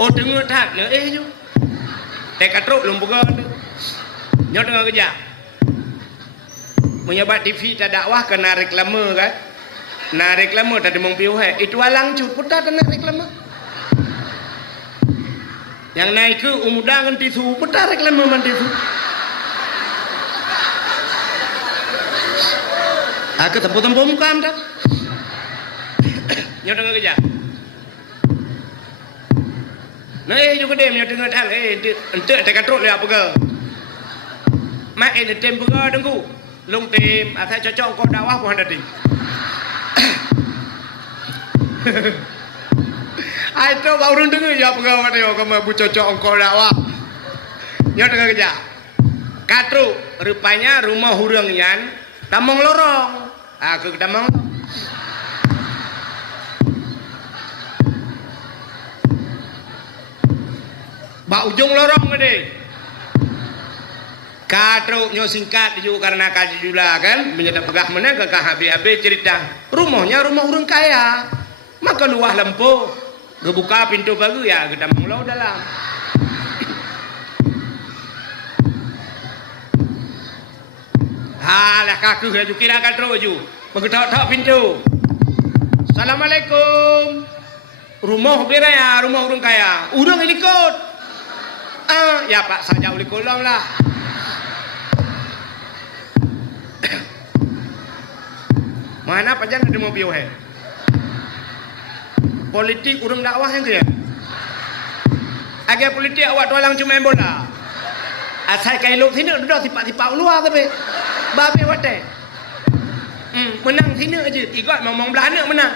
Oh dengar tak ne je. Tek katruk lum buka tu. Nyo tengah kerja. Menyebat TV tak dakwah kena reklame kan. Na reklame tak demong piu hai. Itu alang cut putar kena reklame. Yang naik ke umuda ngan tisu putar reklame man tisu. Aku tempo-tempo muka anda. Nyo tengah kerja. Nah, juga dia punya tengah hal. Ente tak katruk dia apa ke? Mak tem apa dengku? Long tem, asal cocok kau dakwah pun ada ting. Aito kau urung dengar ya apa kau ada kau mau cocok kau dakwah. Nyo tengah kerja. Katruk, rupanya rumah hurang yan tamong lorong. Aku tamong. Bak ujung lorong gede. Katruknya singkat juga karena kaji jula kan menyedap pegah mana ke habis cerita rumahnya rumah orang kaya maka luah lempo Gebuka pintu baru ya kita mengulau dalam. Halah kaku ya kira kan terus mengetok-tok pintu. Assalamualaikum. Rumah bera ya, rumah orang kaya. Urang ikut. Ya Pak saja boleh kolong lah. Mana pajan ada mobil he? Politik urang dakwah yang ke ya? Agak politik awak tualang cuma main bola. Asal kailuk sini duduk tipak-tipak luar tapi babe wate. Menang sini aja. Ikut ngomong belana menang.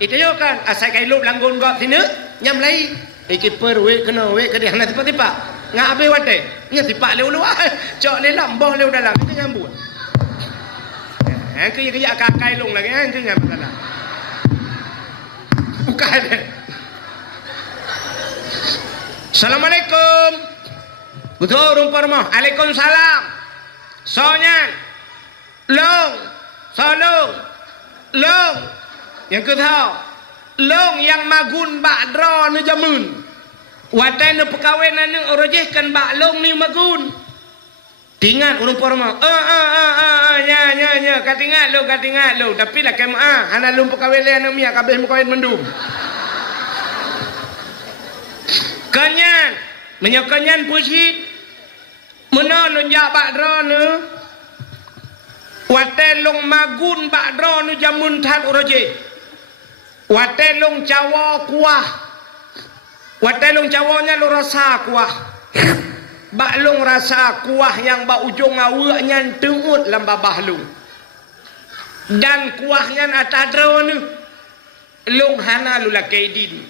Itu yo kan asal kailuk langgun gop sini nyam lai. Keeper we kena we ke dia nak tipak-tipak. Ngak abe wate. Nya tipak leu luar. Cok le lambah leu dalam itu nyambut. Kerja kakai long lagi tu yang masalah. Bukan. Assalamualaikum. Betul rumpah rumah. Waalaikumsalam. Soalnya long, solong, long. Yang kedua, long yang magun bak dra ni jamun. Watai ni perkahwinan ni orojeh kan bak long ni magun. Tingat urang porma. Ya. Katingat lu. Tapi lah kem hana lum perkahwinan ni mia kabeh mukawin mendum. Kanyan, menyakanyan pusit. Mena lunjak bakdra ni. Watelong magun bakdra ni jamun tan uroje. Watelong cawa kuah. Watelong cawanya lu rasa kuah. Baklong rasa kuah yang bak ujung awaknya tengut lamba bahlung. Dan kuahnya atas drone long hana lula kaidin.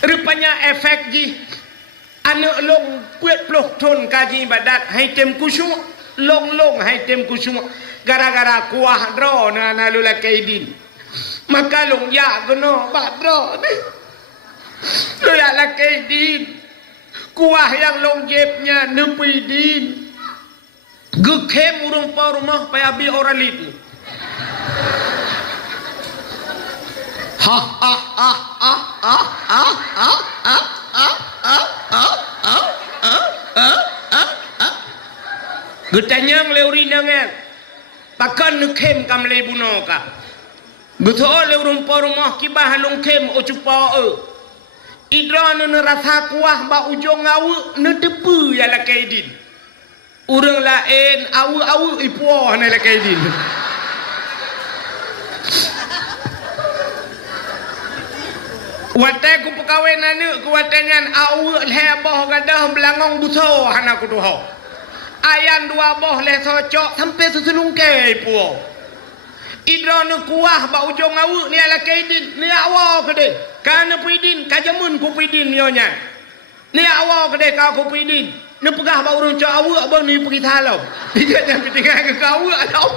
Rupanya efek ji anak long kuat puluh ton kaji ibadat hai tem kusyuk long hai tem kusyuk gara-gara kuah drone hana lula kaidin. Maka long ya geno bak drone lula la kaidin. Kuah yang longjepnya nepi din. Gekem urung pa rumah paya bi orang lipu. Getanyang leuri nangan. Pakan nekem kam le buno ka. Betul le urung pa rumah kibah longkem o cupa Idra nu rasa kuah ba ujung awu nu depu ya la kaidin. Urang lain awu ipuah na la kaidin. Watai ku perkahwinan ni ku watanyan awu lebah gadah belangong buso hana ku tuho. Ayan dua boh le socok sampai susulung ke ipuah. Idra nu kuah ba ujung awu ni ala kaidin ni awa kede. Kana pidin kajamun ku pidin nyonya. Ni awak kedai kau ku pidin. Ni pegah ba urang cak awak abang ni pergi talau. Dia yang ketinggal ke kau atau.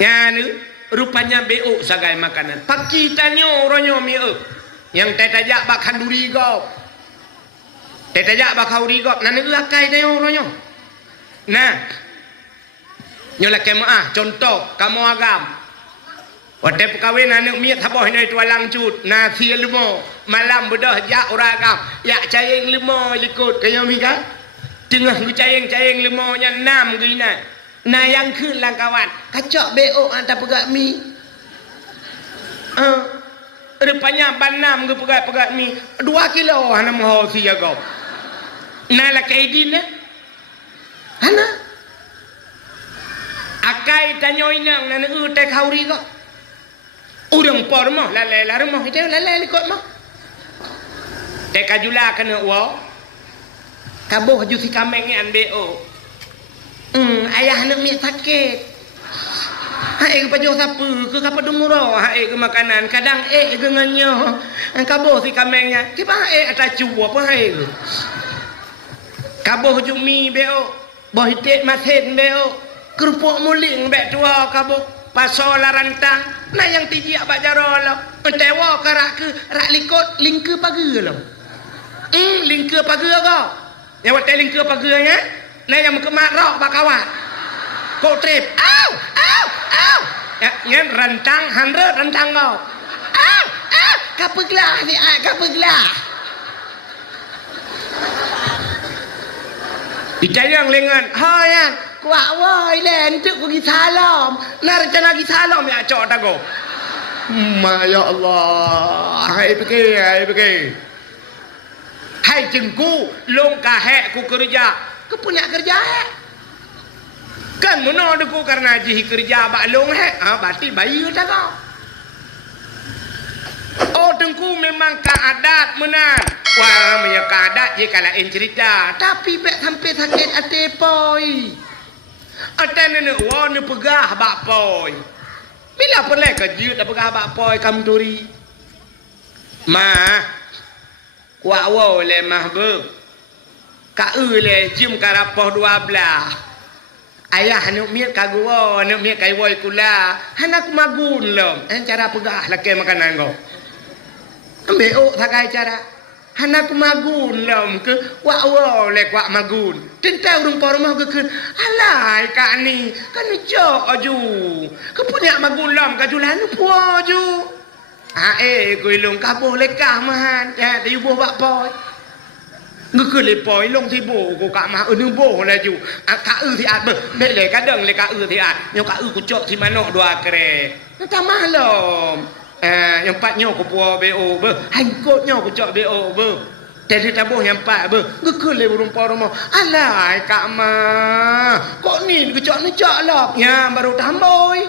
Ya ni rupanya beuk sagai makanan. Pagi tanyo oronyo mi yang tetajak bak kanduri gop. Tetajak bak kauri gop. Nan ni akai tanyo oronyo. Nah. Nyola kemaah contoh kamu agam. Wadah perkahwinan anak miat habah ni tualang cut nasi limo malam bedah jak uragam yak cayeng limo likut kaya mika tengah cayeng limo nya 6 gina na yang keun lang kawan kacok beo anta pegak mi rupanya banam ke pegak mi 2 kilo hana moho si jago na la kaidin hana akai tanyo inang na te khauri ko urang por mah lalai la rumah itu lalai likut mah te kajula kena wa kaboh ju si kameng an beo ayah nak mi sakit hai ke pajo sapu ke kapa dumuro hai ke makanan kadang genganyo kaboh si kamengnya kipa ata cuwa apa hai kaboh ju mi beo boh hitet masen beo kerupuk muling bek tua kaboh pasal rantang na yang tiji abak jarolo tewa karak ke rak likut lingke pagi lo lingke pagi ko ya wate lingke pagi nya na yang kemak rok bakawat kok trip au ya ngen rantang 100 rantang ko Kapeglah si kapeglah. Dicayang lengan. Ha yang kuat woi len tu pergi salam. Nak rencana pergi salam ya cok tak go. Ya Allah. Hai pergi. Hai jengku long kahek ku kerja. Ku punya kerja hek. Kan mana aku karena jih kerja bak long hek. Berarti bayi tak kau. Oh tengku memang keadat menan. Wah punya keadat je kalau cerita. Tapi bek sampai sakit hati poi. Atan nenek wah ne pegah bak poi. Bila pernah kerja tak pegah bak poi kamu turi. Kuat wow le mah ber. Ka le jim karapoh 12. Ayah nuk miat kagua, nuk miat kai woi kula. Hanak magun lom. Cara pegah laki makanan kau. Ambil sakai cara. Hanak magun lom ke wow le kuat magun. Tentang rumah ke kun. Alai kak ni kan jok aju. Ke punya magun lom ka julan puo aju. Kuy lung kabuh lekah mahan. Ya ti buh bak poi. Ngư le poi long thi bồ của cả mà nu bồ là ju cả thì ạt bơ để le cả đằng le cả thì ạt nhưng cả của chọ thì mà nọ đoa kre nó ta mà lom yang pat nyo của bùa bo bơ hành cốt nyo của chọ bo bơแต่ที่ตาโบยังปะเบก็คือเลยรุมปอรมอะไรกะมาก็นี่ก็เจาะนี่เจาะหลอกเนี่ยบารุทำบ่อย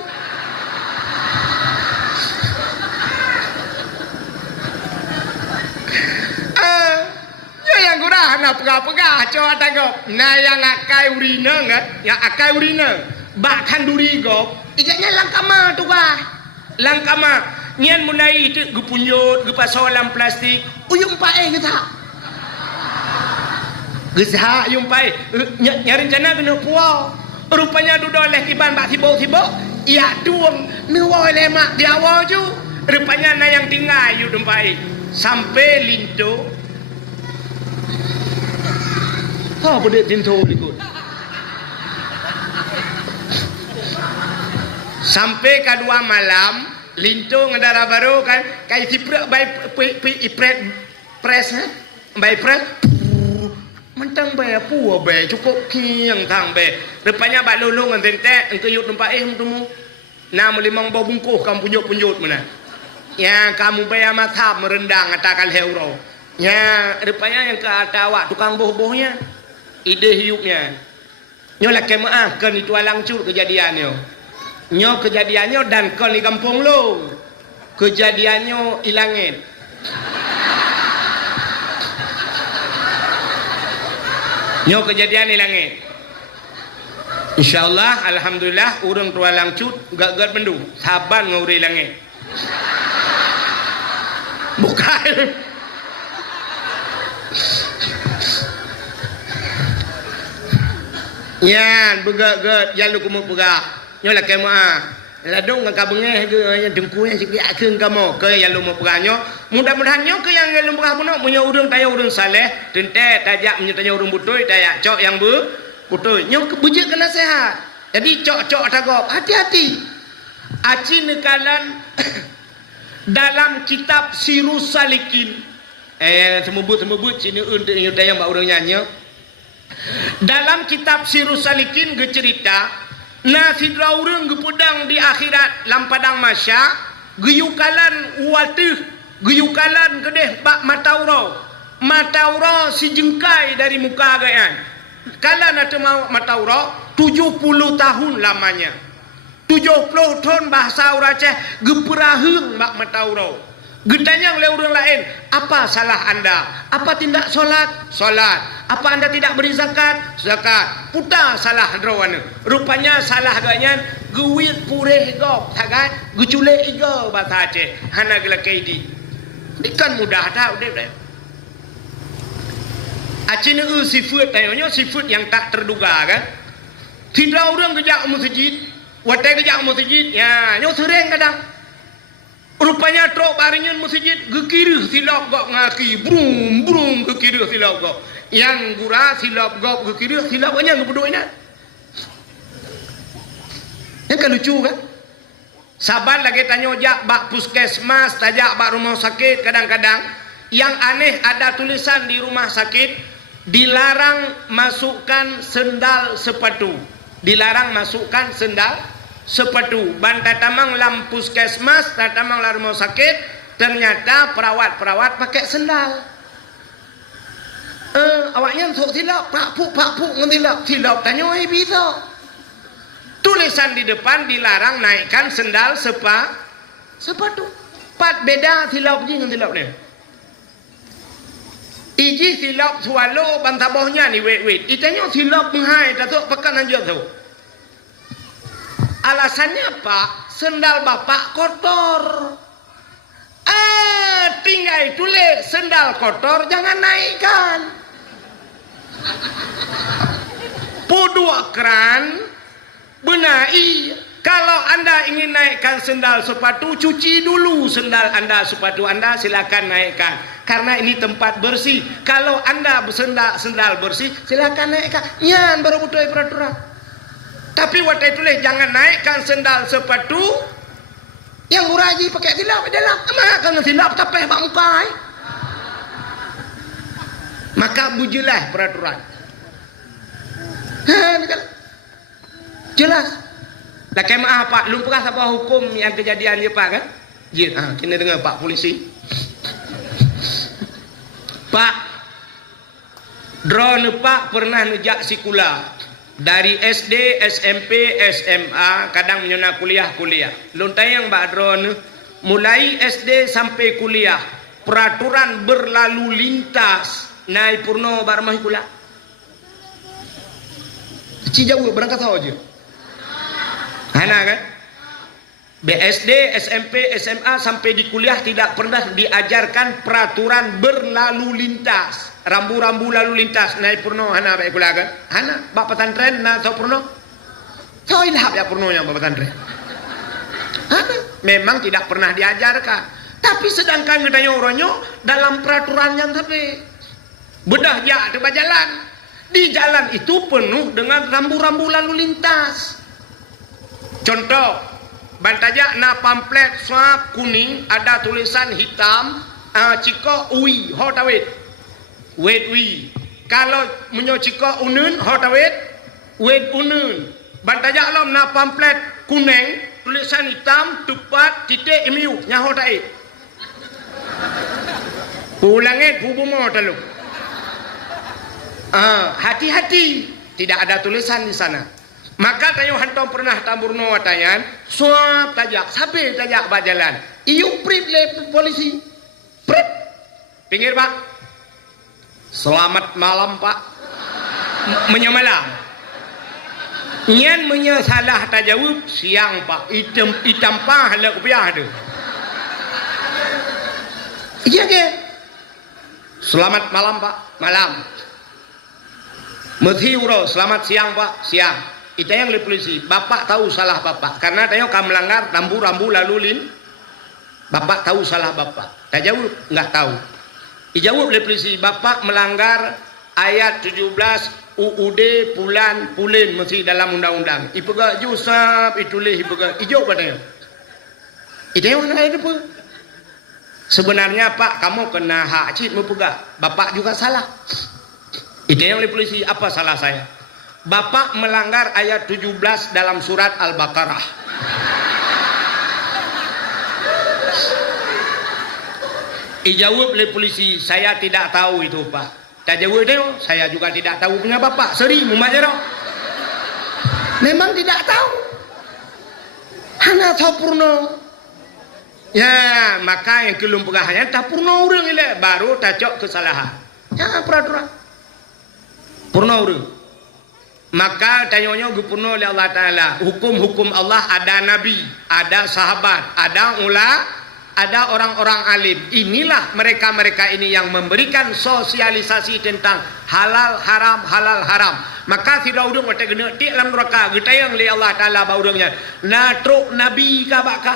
yang kurang nak pegah cok tak gop na yang akai urina ngat yang akai urina bahkan duri gop ikatnya langkama tu kah langkama nyen mulai itu gupunyut gupasolam plastik uyum pae kita gezha uyum pae nyari rencana kena puau rupanya dudoleh kiban bak tibo ia duang nuwoi lemak di awal ju rupanya na yang tinggal yu dempai sampai linto. Apa dia tinto ikut? Sampai kedua malam, linto ngedara baru kan, kayak siprak by press, by press, mentang by apa by cukup kiang tang by. Rupanya bak lulung ngente, engkau yut tempat temu. Nam limang bau bungkuh kamu punjut mana? Ya kamu bayar matab merendang katakan hero. Ya rupanya yang ke atawak tukang boh-bohnya. Ide hiupnya nyo lah maafkan itu alangcur kejadiannya nyo kejadiannya dan kau di kampung lo kejadiannya ilangin nyo kejadian ilangin insyaallah alhamdulillah urang tua langcut gak bendu saban nguri ilangin bukan Yan, begak jalu kumu pegah. Nyo lah kemo ladung ngaka bengeh ke yang dengku yang sikit akeun kamu ke yang lu mau pegahnya. Mudah-mudahan nyo ke yang lu pegah puno punya urang taya urang saleh, tente tajak menyatanya urang butuy taya cok yang butuy. Nyo bujik kena sehat. Jadi cok-cok tagop, hati-hati. Aci nekalan dalam kitab Sirus Salikin. Semebut sini untuk yang mbak urang nyanyi. Dalam kitab Sirus Salikin cerita nasidra urang gepudang di akhirat lam padang masya geyukalan watih geyukalan kedeh bak matauro si jengkai dari muka gayan kalan atau matauro 70 tahun lamanya 70 tahun bahasa Aceh geperahung bak matauro getanya oleh orang lain apa salah anda apa tindak solat apa anda tidak beri zakat putar salah drawan rupanya salah ganyan guwit pureh gop sagat gucule igo bahasa Aceh hana gela kaidi dikan mudah dah udah acine sifat tayonyo sifat yang tak terduga kan tidak orang kejak masjid watai kejak masjid ya nyo sering kadang rupanya trok baringan masjid gekirih silap gok ngaki brum gekirih silap gok yang gura silap gok gekirih silap banyak kepeduanya yang kan lucu kan Saban lagi tanya jak bak puskesmas, tajak bak rumah sakit, kadang-kadang yang aneh ada tulisan di rumah sakit dilarang masukkan sendal sepatu. Dilarang masukkan sendal sepatu. Ban tatamang lam puskesmas, tatamang lam rumah sakit, ternyata perawat-perawat pakai sendal. Awaknya sok silap, pak puk silap tanya bisa. Tulisan di depan dilarang naikkan sendal sepatu. Pat beda silap je dengan silap ni. Iji silap swallow bantabohnya ni wait. Itanya silap menghai datuk pekan aja tu. Alasannya apa? Sendal bapak kotor. Tinggal tulis sendal kotor jangan naikkan. Podua keran benahi, kalau anda ingin naikkan sendal sepatu, cuci dulu sendal anda, sepatu anda, silakan naikkan. Karena ini tempat bersih. Kalau anda sendal bersih, silakan naikkan. Yan baru butuh peraturan. Tapi waktu itu jangan naikkan sendal sepatu yang uraji pakai silap di dalam. Makan silap tapi bak muka. Maka bujilah peraturan. Jelas. Dah kemah Pak, lu pernah apa hukum yang kejadian dia Pak kan? Ya, kena dengar Pak polisi. Pak, drone Pak pernah nejak sikula dari SD, SMP, SMA, kadang menyona kuliah. Lu tayang Pak drone mulai SD sampai kuliah, peraturan berlalu lintas naik purno barmah kula. Cijau berangkat tahu aja. Hana kan? BSD, SMP, SMA sampai di kuliah tidak pernah diajarkan peraturan berlalu lintas. Rambu-rambu lalu lintas naik purno hana baik kula kan? Hana bak pesantren na tahu purno? Tahu ilham ya purno yang bak pesantren. Hana memang tidak pernah diajarkan. Tapi sedangkan katanya orangnya dalam peraturan yang tapi bedah ya di jalan. Di jalan itu penuh dengan rambu-rambu lalu lintas. Contoh, bantajak na pamflet swab kuning ada tulisan hitam ciko ui hotawit wait ui. Kalau menyo ciko unun hotawit wait unun. Bantajak lom na pamflet kuning tulisan hitam tepat titik imiu nya hotai. Pulangnya bubumo talu. Hati-hati, tidak ada tulisan di sana. Maka tayo hantong pernah tamburno watayan, suap tajak, sabi tajak bajalan. Iyong print le polisi. Print. Pinggir Pak. Selamat malam Pak. Menyamalam. Nyan menyesalah tajawab siang Pak. Itam pah le kupiah tu. Iya ke? Selamat malam Pak. Malam. Muthiuro, selamat siang Pak. Siang. Itu yang oleh polisi. Bapak tahu salah bapak. Karena tayo kamu melanggar rambu-rambu lalu lin. Bapak tahu salah bapak. Tak jawab, enggak tahu. Dijawab oleh polisi. Bapak melanggar ayat 17 UUD pulin mesti dalam undang-undang. Ipega jusab itulah ipega. Ijo katanya. Itu yang mana itu pun. Sebenarnya Pak, kamu kena hak cip mempegak. Bapak juga salah. Itu yang oleh polisi. Apa salah saya? Bapak melanggar ayat 17 dalam surat Al-Baqarah. Dijawab oleh polisi, saya tidak tahu itu Pak. Tak jawab itu, saya juga tidak tahu punya Bapak. Seri, mumajaro. Memang tidak tahu. Hana tahu purno. Ya, maka yang kelum pegahannya tak purno urang ile, baru tacok kesalahan. Jangan peraturan. Purno urang. Maka tanyanya gubernur oleh Allah Ta'ala. Hukum-hukum Allah ada Nabi, ada sahabat, ada orang-orang alim. Inilah mereka-mereka ini yang memberikan sosialisasi tentang halal haram. Maka tidak udung kata gena ti dalam neraka getayang oleh Allah Ta'ala baudangnya. Natruk Nabi kabakah?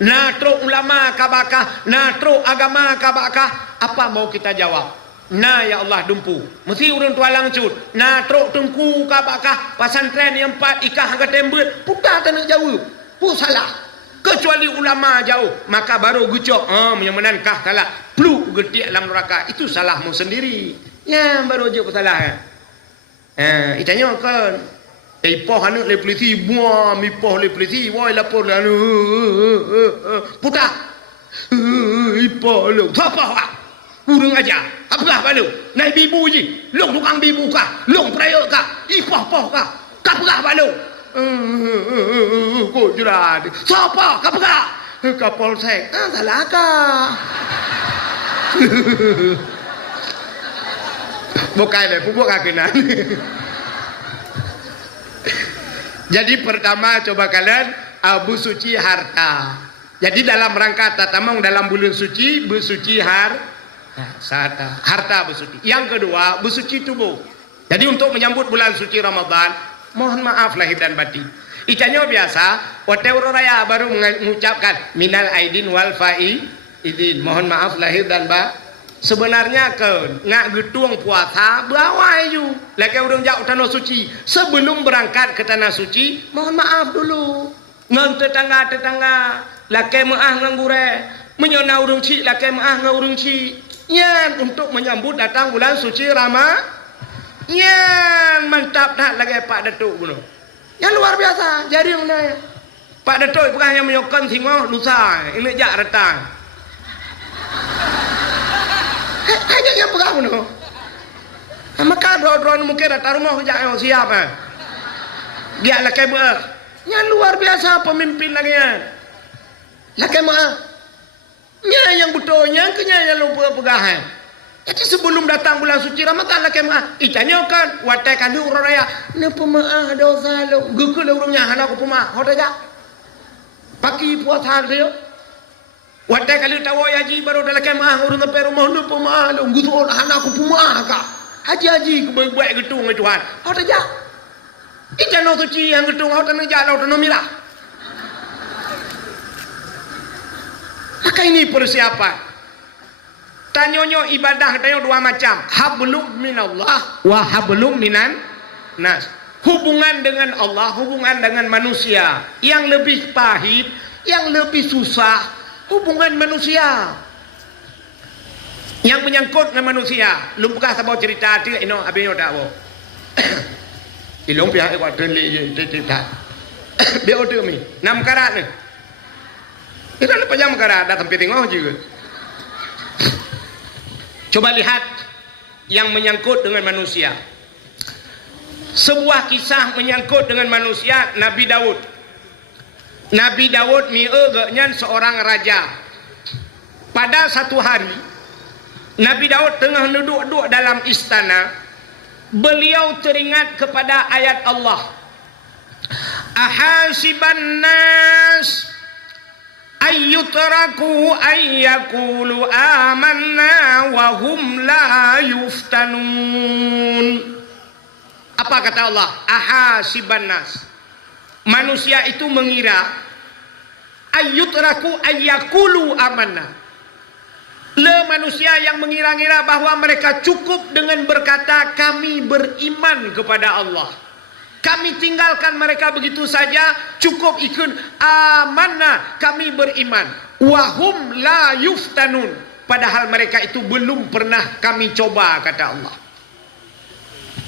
Natruk ulama kabakah? Natruk agama kabakah? Apa mau kita jawab? Nah ya Allah dumpu. Mesti urang tualang cut. Nah truk tengku kabakah pasantren yang 4 ikah angkat tembet. Putar tanah jauh. Pu salah. kecuali ulama jauh, maka baru gucok menyamanan kah kalah pluk getik dalam neraka, itu salahmu sendiri ya, baru je salah itanya kan ipoh anak le polisi buah mipoh le polisi woi lapor lalu putak ipoh lu apa kurang aja apa balu naik bibu je long tukang bibu kah long prayo kah ipoh poh kah kapah balu kok jerat siapa kapah kapolsek salah kah bukan le pupuk kakenan. Jadi pertama coba kalian bersuci harta. Jadi dalam rangka tatamong dalam bulan suci bersuci harta bersuci. Yang kedua bersuci tubuh. Jadi untuk menyambut bulan suci Ramadan, mohon maaf lahir dan batin. Icanya biasa, hotel raya baru mengucapkan minal aidin wal faizin. Mohon maaf lahir dan batin. Sebenarnya kan ngak getung puasa bawai ju lagi orang jauh tanah suci sebelum berangkat ke tanah suci mohon maaf dulu ngang tetangga laki maah nganggure menyona urung ci laki maah ngurung ci nyan untuk menyambut datang bulan suci Ramadan nyan mantap nak lagi Pak Datuk bunuh yang luar biasa jadi mana Pak Datuk bukan hanya menyokong singoh lusa ini jak retang hanya yang pegang no. Maka drone mungkin datang rumah kerja yang siap dia laki ber yang luar biasa pemimpin lagi laki yang betulnya kenyang yang lupa pegang jadi sebelum datang bulan suci Ramadan laki ikannya kan watai kandu orang raya ni pemaah dosa lo gukul urungnya anak aku pemaah hoda jak pagi puasa dia wadah kali tahu haji baru dalam kemah urut sampai rumah lu pemah lu gutul anak aku pemah kak haji baik-baik getung Tuhan oh tak jak ikan no suci yang getung oh tak jak lo tak milah maka ini persiapan tanyonyo ibadah tanya dua macam hablum minallah wa hablum minan nas hubungan dengan Allah hubungan dengan manusia yang lebih pahit yang lebih susah hubungan manusia yang menyangkut dengan manusia lumpukah sabau cerita tu ino abino dak bo ilong pihak ekor teli cerita dia order mi 6 karat ni itu lepas jam karat datang tengok juga coba lihat yang menyangkut dengan manusia sebuah kisah menyangkut dengan manusia Nabi Daud ni agaknya seorang raja. Pada satu hari Nabi Daud tengah duduk dalam istana, beliau teringat kepada ayat Allah. Ahasiban nas ayyutraku ayyakulu amanna wa hum la yuftanun. Apa kata Allah? Ahasiban nas. Manusia itu mengira ayyutraku ayyakulu amanna. Manusia yang mengira-ngira bahwa mereka cukup dengan berkata kami beriman kepada Allah. Kami tinggalkan mereka begitu saja, cukup ikut amanah kami beriman. Wahum la yuftanun. Padahal mereka itu belum pernah kami coba kata Allah.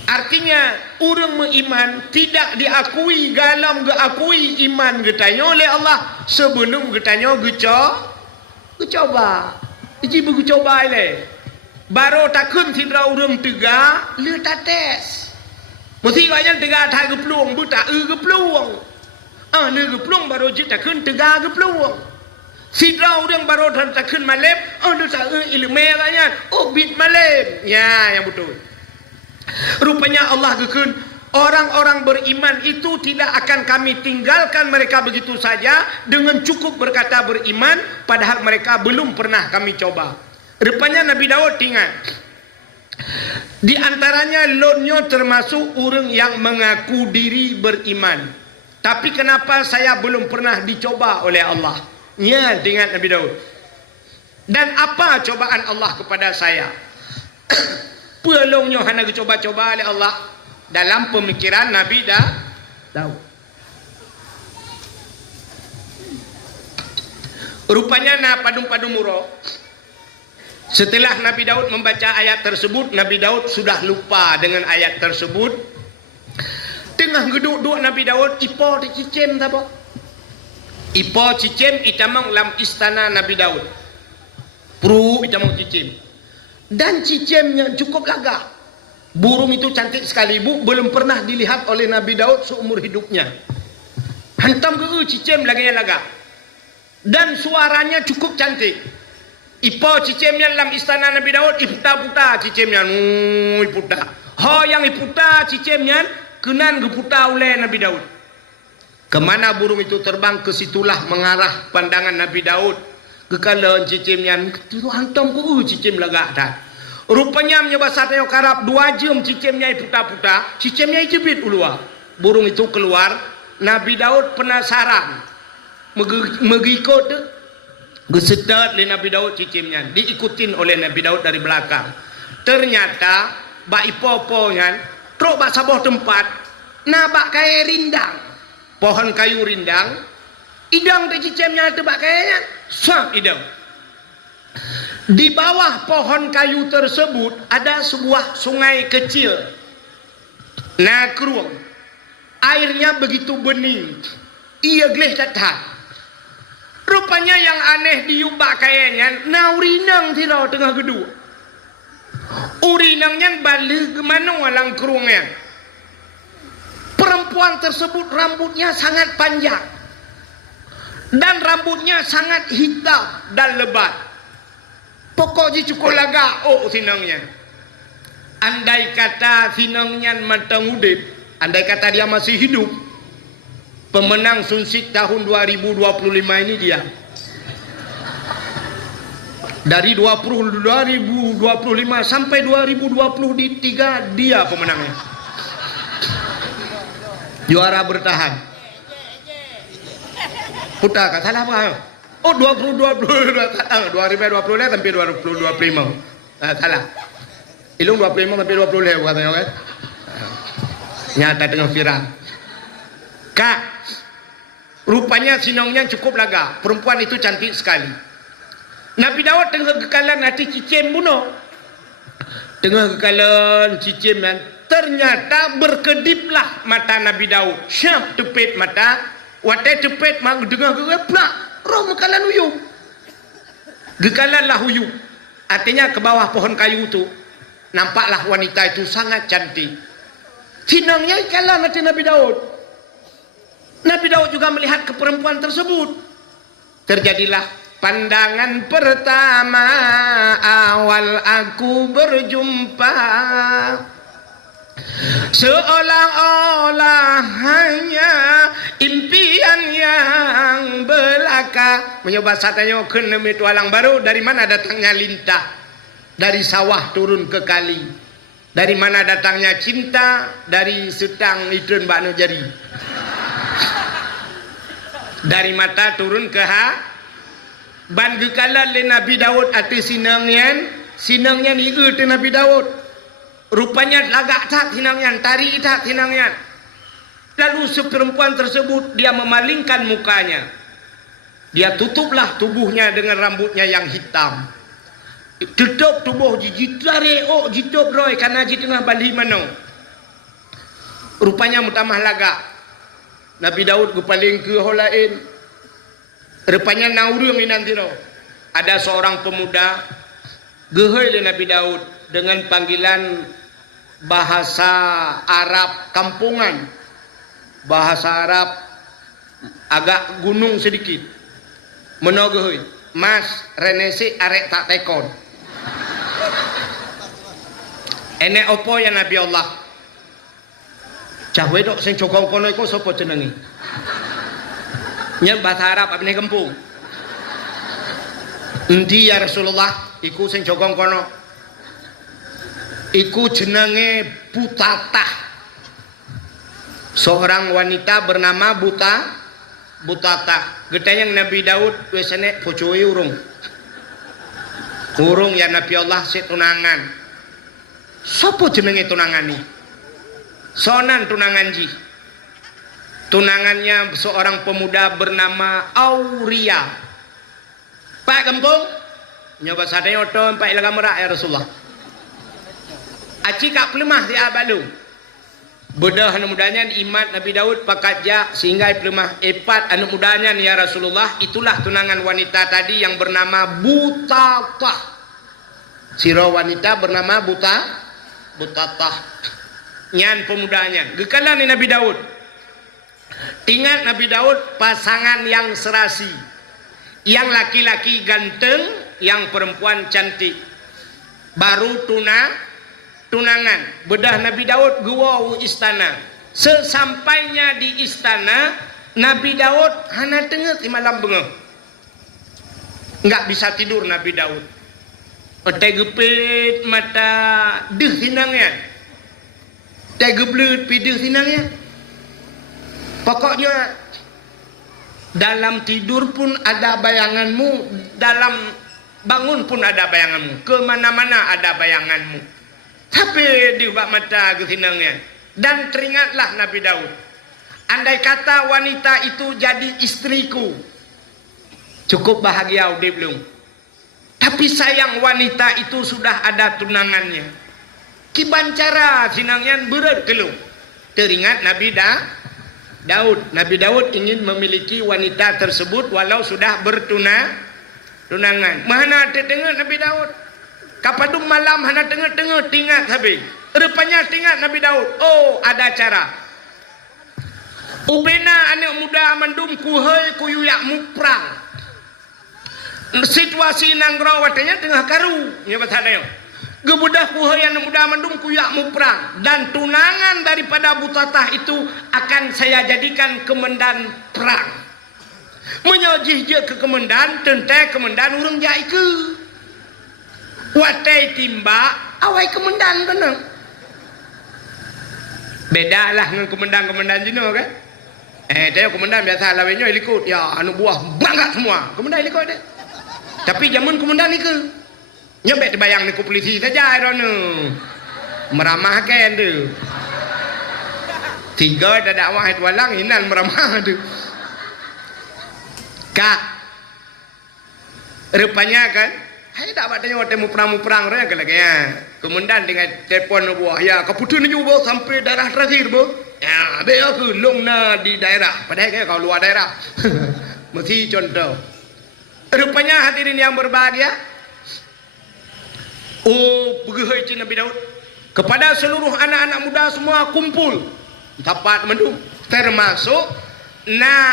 Artinya orang beriman tidak diakui galam geakui iman getanya oleh Allah sebelum getanya gecoba. Jadi bercoba le. Baru takun sidra orang tegak le tak tes. Mesti kaya tegak tak geplung buta geplung. Ne geplung baru je takun tegak geplung. Sidra orang baru takun malem le tak ilmu kaya bit malem. Ya yang betul. Rupanya Allah gekun orang-orang beriman itu tidak akan kami tinggalkan mereka begitu saja dengan cukup berkata beriman padahal mereka belum pernah kami coba. Rupanya Nabi Daud ingat di antaranya lonyo termasuk orang yang mengaku diri beriman tapi kenapa saya belum pernah dicoba oleh Allah. Ya, ingat Nabi Daud. Dan apa cobaan Allah kepada saya? Pelongnya hanya dicoba-coba oleh Allah dalam pemikiran Nabi Daud. Rupanya na padung-padung muro. Setelah Nabi Daud membaca ayat tersebut, Nabi Daud sudah lupa dengan ayat tersebut. Tengah geduk-duk Nabi Daud, ipo di cicem tak apa? Ipo cicem itamang lam istana Nabi Daud. Pru itamang cicem. Dan cicemnya cukup lagak. Burung itu cantik sekali, bu, belum pernah dilihat oleh Nabi Daud seumur hidupnya. Hantam ke cicem lagak-lagak. Dan suaranya cukup cantik. Ipo cicemnya dalam istana Nabi Daud, iputa-puta cicemnya, iputa. Ho yang iputa cicemnya, kenan geputa oleh Nabi Daud. Kemana burung itu terbang, ke situlah mengarah pandangan Nabi Daud. Kekalan cicemnya, itu hantam ku cicem lagak dah. Rupanya menyebasa tayok karab 2 jam cicemnya iputa-puta, cicemnya ijebit ulua. Burung itu keluar, Nabi Daud penasaran. Mengikut gesedat oleh Nabi Daud cicimnya, diikutin oleh Nabi Daud dari belakang. Ternyata bak ipo-ponya truk bak saboh tempat nabak kaya rindang, pohon kayu rindang, idang di cicimnya tu bak kayanya sang idang. Di bawah pohon kayu tersebut ada sebuah sungai kecil. Nah keruang, airnya begitu bening, ia geleh datang. Rupanya yang aneh di yubak kayaknya, nah urinang tidak tengah gedung. Urinangnya balik kemana walang kerungnya. Perempuan tersebut rambutnya sangat panjang. Dan rambutnya sangat hitam dan lebat. Pokoknya cukup laga, oh sinangnya. Andai kata sinangnya matang udip, andai kata dia masih hidup, pemenang Sunsik tahun 2025 ini dia. Dari 2025 sampai 2023 dia pemenangnya. Juara bertahan. Putar kata salah apa? Oh 2020 sampai 2025. Salah. Ilung 25 sampai 20 katanya kan. Nyata tengah viral. Kak, rupanya sinongnya cukup laga. Perempuan itu cantik sekali. Nabi Daud tengah kekalan hati cicim bunuh. Tengah kekalan cicim dan ternyata berkediplah mata Nabi Daud. Syam tepit mata. Watai tepit mak dengar geplak. Roh mekalan uyuh. Gekalanlah uyuh. Artinya ke bawah pohon kayu itu nampaklah wanita itu sangat cantik. Sinongnya ikalan hati Nabi Daud. Nabi Daud juga melihat ke perempuan tersebut. Terjadilah pandangan pertama awal aku berjumpa. Seolah-olah hanya impian yang belaka. Mencoba satanya ke nemi tualang baru. Dari mana datangnya lintah? Dari sawah turun ke kali. Dari mana datangnya cinta? Dari setang itun bakno jari. Dari mata turun ke ban gekalan le Nabi Daud ati sinangnya ni te Nabi Daud. Rupanya lagak tak sinangnya, tari tak sinangnya. Lalu seperempuan tersebut dia memalingkan mukanya. Dia tutuplah tubuhnya dengan rambutnya yang hitam. Tutup tubuh jitare jitup roy karena di tengah bali mano. Rupanya mutamah lagak. Nabi Daud gupaling ke holain. Rupanya naurung inantiro. Ada seorang pemuda gehoi le Nabi Daud dengan panggilan bahasa Arab kampungan. Bahasa Arab agak gunung sedikit. Menogehoi, Mas renesi arek tak tekon. Enek opo ya Nabi Allah? Cah wedok sing jogong kono iku sapa jenenge? Nya bahasa Arab abne kempung. Endi ya Rasulullah? Iku sing jogong kono. Iku jenenge Butatah. Seorang wanita bernama Butatah. Gedayang Nabi Daud wis enek bojoe urung. Urung ya Nabi Allah si tunangan. Sapa jenenge tunangane? Sonan tunangan ji. Tunangannya seorang pemuda bernama Auria. Pak kampung nyoba sadai oton pak ilaga merak ya Rasulullah. Aci kak pelemah di abalu. Bedah anu mudanya iman Nabi Daud pakat jak sehingga pelemah epat anu mudanya ya Rasulullah. Itulah tunangan wanita tadi yang bernama Butatah. Siro wanita bernama Butatah. Nyan pemudanya. Gekalan ni Nabi Daud. Ingat Nabi Daud pasangan yang serasi. Yang laki-laki ganteng, yang perempuan cantik. Baru tunangan. Bedah Nabi Daud gua istana. Sesampainya di istana, Nabi Daud hana tengah di malam bengah. Enggak bisa tidur Nabi Daud. Otai gepit mata deh hinangnya. Tai geblut pidih hinangnya. Pokoknya dalam tidur pun ada bayanganmu, dalam bangun pun ada bayanganmu, kemana-mana ada bayanganmu. Tapi di bak mata kesinangnya. Dan teringatlah Nabi Daud, andai kata wanita itu jadi istriku, cukup bahagia udah belum. Tapi sayang wanita itu sudah ada tunangannya. Kibancara sinangnya berat kelung. Teringat Nabi Daud. Nabi Daud ingin memiliki wanita tersebut walau sudah tunangan. Mana terdengar Nabi Daud? Kapadum malam hana tengah-tengah tingat habis. Rupanya tingat Nabi Daud. Oh, ada cara. Ubena anak muda mandum kuhai kuyuyak muprang. Situasi nangrau watanya tengah karu. Ya betul. Gebudah kuhai anak muda mandum kuyak muprang. Dan tunangan daripada Butatah itu akan saya jadikan kemendan perang. Menyojih je ke kemendan, tentai kemendan urang jai ke. Watai timba, awai kemendan tenang. Bedalah dengan kemendan jenuh kan. Dia kemendan biasa lawenya ikut. Ya anu buah bangga semua. Kemendan ikut deh. Tapi zaman kemendan ikut. Nyampe dibayang ni ku polisi saja rono. Meramahkan tu. Tiga dah dakwah itu walang inan meramah tu. Kak. Rupanya kan, hai tak batanya hotel muprang raya ke lagi ya. Kemudian dengan telefon buah ya, keputusan ni juga sampai daerah terakhir bu. Ya, be aku lungna di daerah. Padahal kan kau luar daerah. Mesti contoh. Rupanya hadirin yang berbahagia. Oh, begitu itu Nabi Daud. Kepada seluruh anak-anak muda semua kumpul. Dapat mendung. Termasuk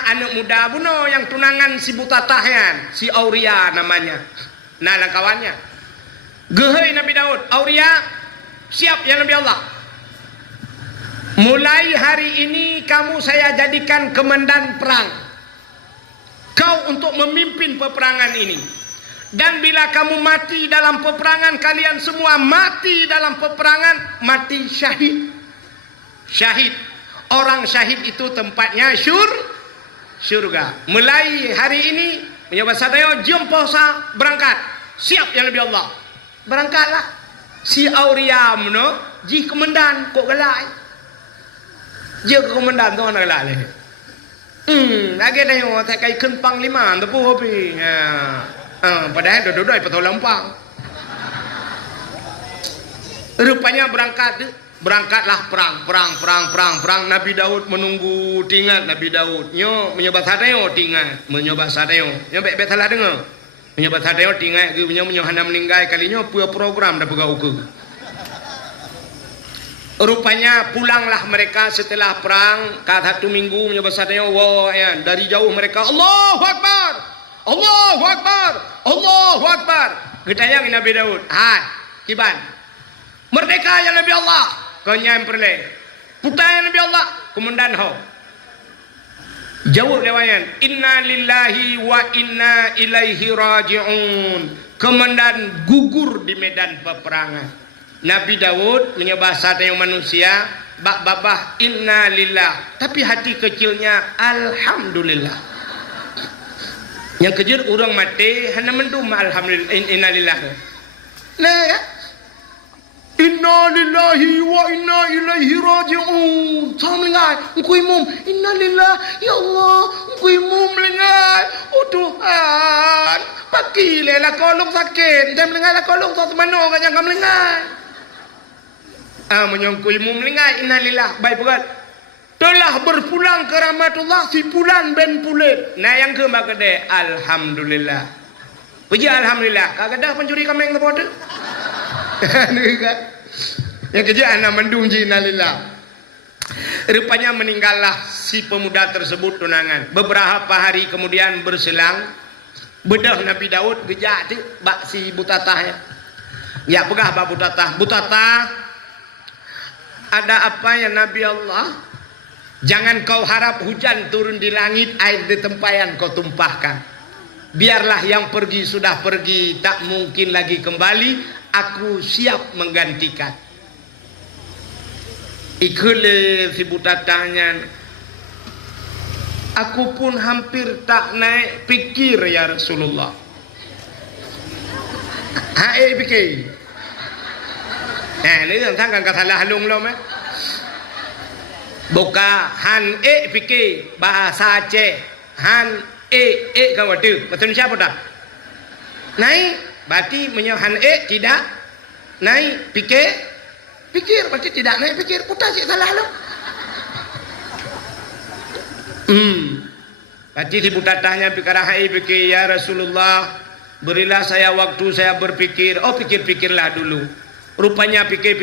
anak muda buno yang tunangan si Butatah yan. Si Auria namanya. Lah kawannya. Gehei Nabi Daud. Auria, siap ya Nabi Allah. Mulai hari ini kamu saya jadikan komandan perang. Kau untuk memimpin peperangan ini. Dan bila kamu mati dalam peperangan, kalian semua mati dalam peperangan, mati syahid. Syahid. Orang syahid itu tempatnya syurga. Mulai hari ini, menyobat sadaya, jom posa berangkat. Siap ya Nabi Allah. Berangkatlah. Si Auria mno, jih kemendan, kok galai. Jih kemendan tu anak galai. Lagi dah yang tak kai kenpang lima, tapi hobi. Padahal duduk-duduk patut lampang. Rupanya berangkatlah perang. Nabi Daud menunggu tingat Nabi Daud. Nyo menyobat sadeo tingat, menyobat sadeo. Nyo bet salah dengar. Menyobat sadeo tingat ke nyo hana meninggal kalinya program dah pegau ke. Rupanya pulanglah mereka setelah perang, satu minggu menyobat sadeo ya, dari jauh mereka Allahu Akbar. Allahu Akbar, Allahu Akbar. Getayang Nabi Daud. Hai, kiban. Merdeka ya Nabi Allah. Kau nyam perle. Putai Nabi Allah. Komandan ho. Jauh lewayan. Inna lillahi wa inna ilaihi raji'un. Komandan gugur di medan peperangan. Nabi Daud menyembah satu yang manusia. Bak babah inna lillah. Tapi hati kecilnya alhamdulillah. Yang kejut orang mati hanya mendum alhamdulillah innalillah. Nah ya. Inna lillahi wa inna ilaihi raji'un. Sama lengai, engkau imum. Innalillah, ya Allah, engkau imum lengai. Oh Tuhan, pak Baki le lah kolong sakit. Jangan melengai lah kolong tak semano kan jangan melengai. Menyongkui mu melengai. Innalillah. Baik berat. Telah berpulang ke rahmatullah si Pulan ben Pulit. Nah yang ke mak kedai. Alhamdulillah. Puji alhamdulillah. Kagak dah pencuri kambing tu bodoh. Yang kerja anak mendung ji innalillah. Rupanya meninggallah si pemuda tersebut tunangan. Beberapa hari kemudian berselang, bedah Nabi Daud gejak tu bak si butatahnya. Ya pegah bak butatah. Butatah, ada apa ya Nabi Allah? Jangan kau harap hujan turun di langit, air di tempayan kau tumpahkan. Biarlah yang pergi sudah pergi, tak mungkin lagi kembali. Aku siap menggantikan. Ikhle si butatahnya. Aku pun hampir tak naik pikir ya Rasulullah. Fikir. Ini tentang kan salah halung lo meh. Buka han fikir bahasa Aceh. Han kan waktu. Betul siapa dah? Naik berarti menyohan tidak naik pikir berarti tidak naik pikir. Putar sih salah lo. Berarti si butatahnya fikir ya Rasulullah, berilah saya waktu saya berpikir. Oh pikir-pikirlah dulu. Rupanya pikir.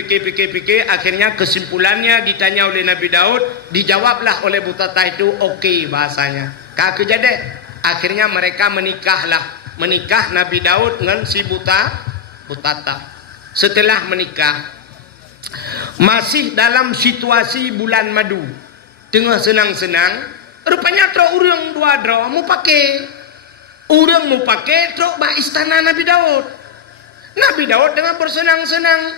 Akhirnya kesimpulannya ditanya oleh Nabi Daud, dijawablah oleh butatah itu okey bahasanya. Kaki jadi. Akhirnya mereka menikah Nabi Daud dengan si butatah. Setelah menikah, masih dalam situasi bulan madu, tengah senang-senang. Rupanya trok urang dua dro mau pakai. Urang mau pakai trok ba istana Nabi Daud. Nabi Daud dengan bersenang-senang.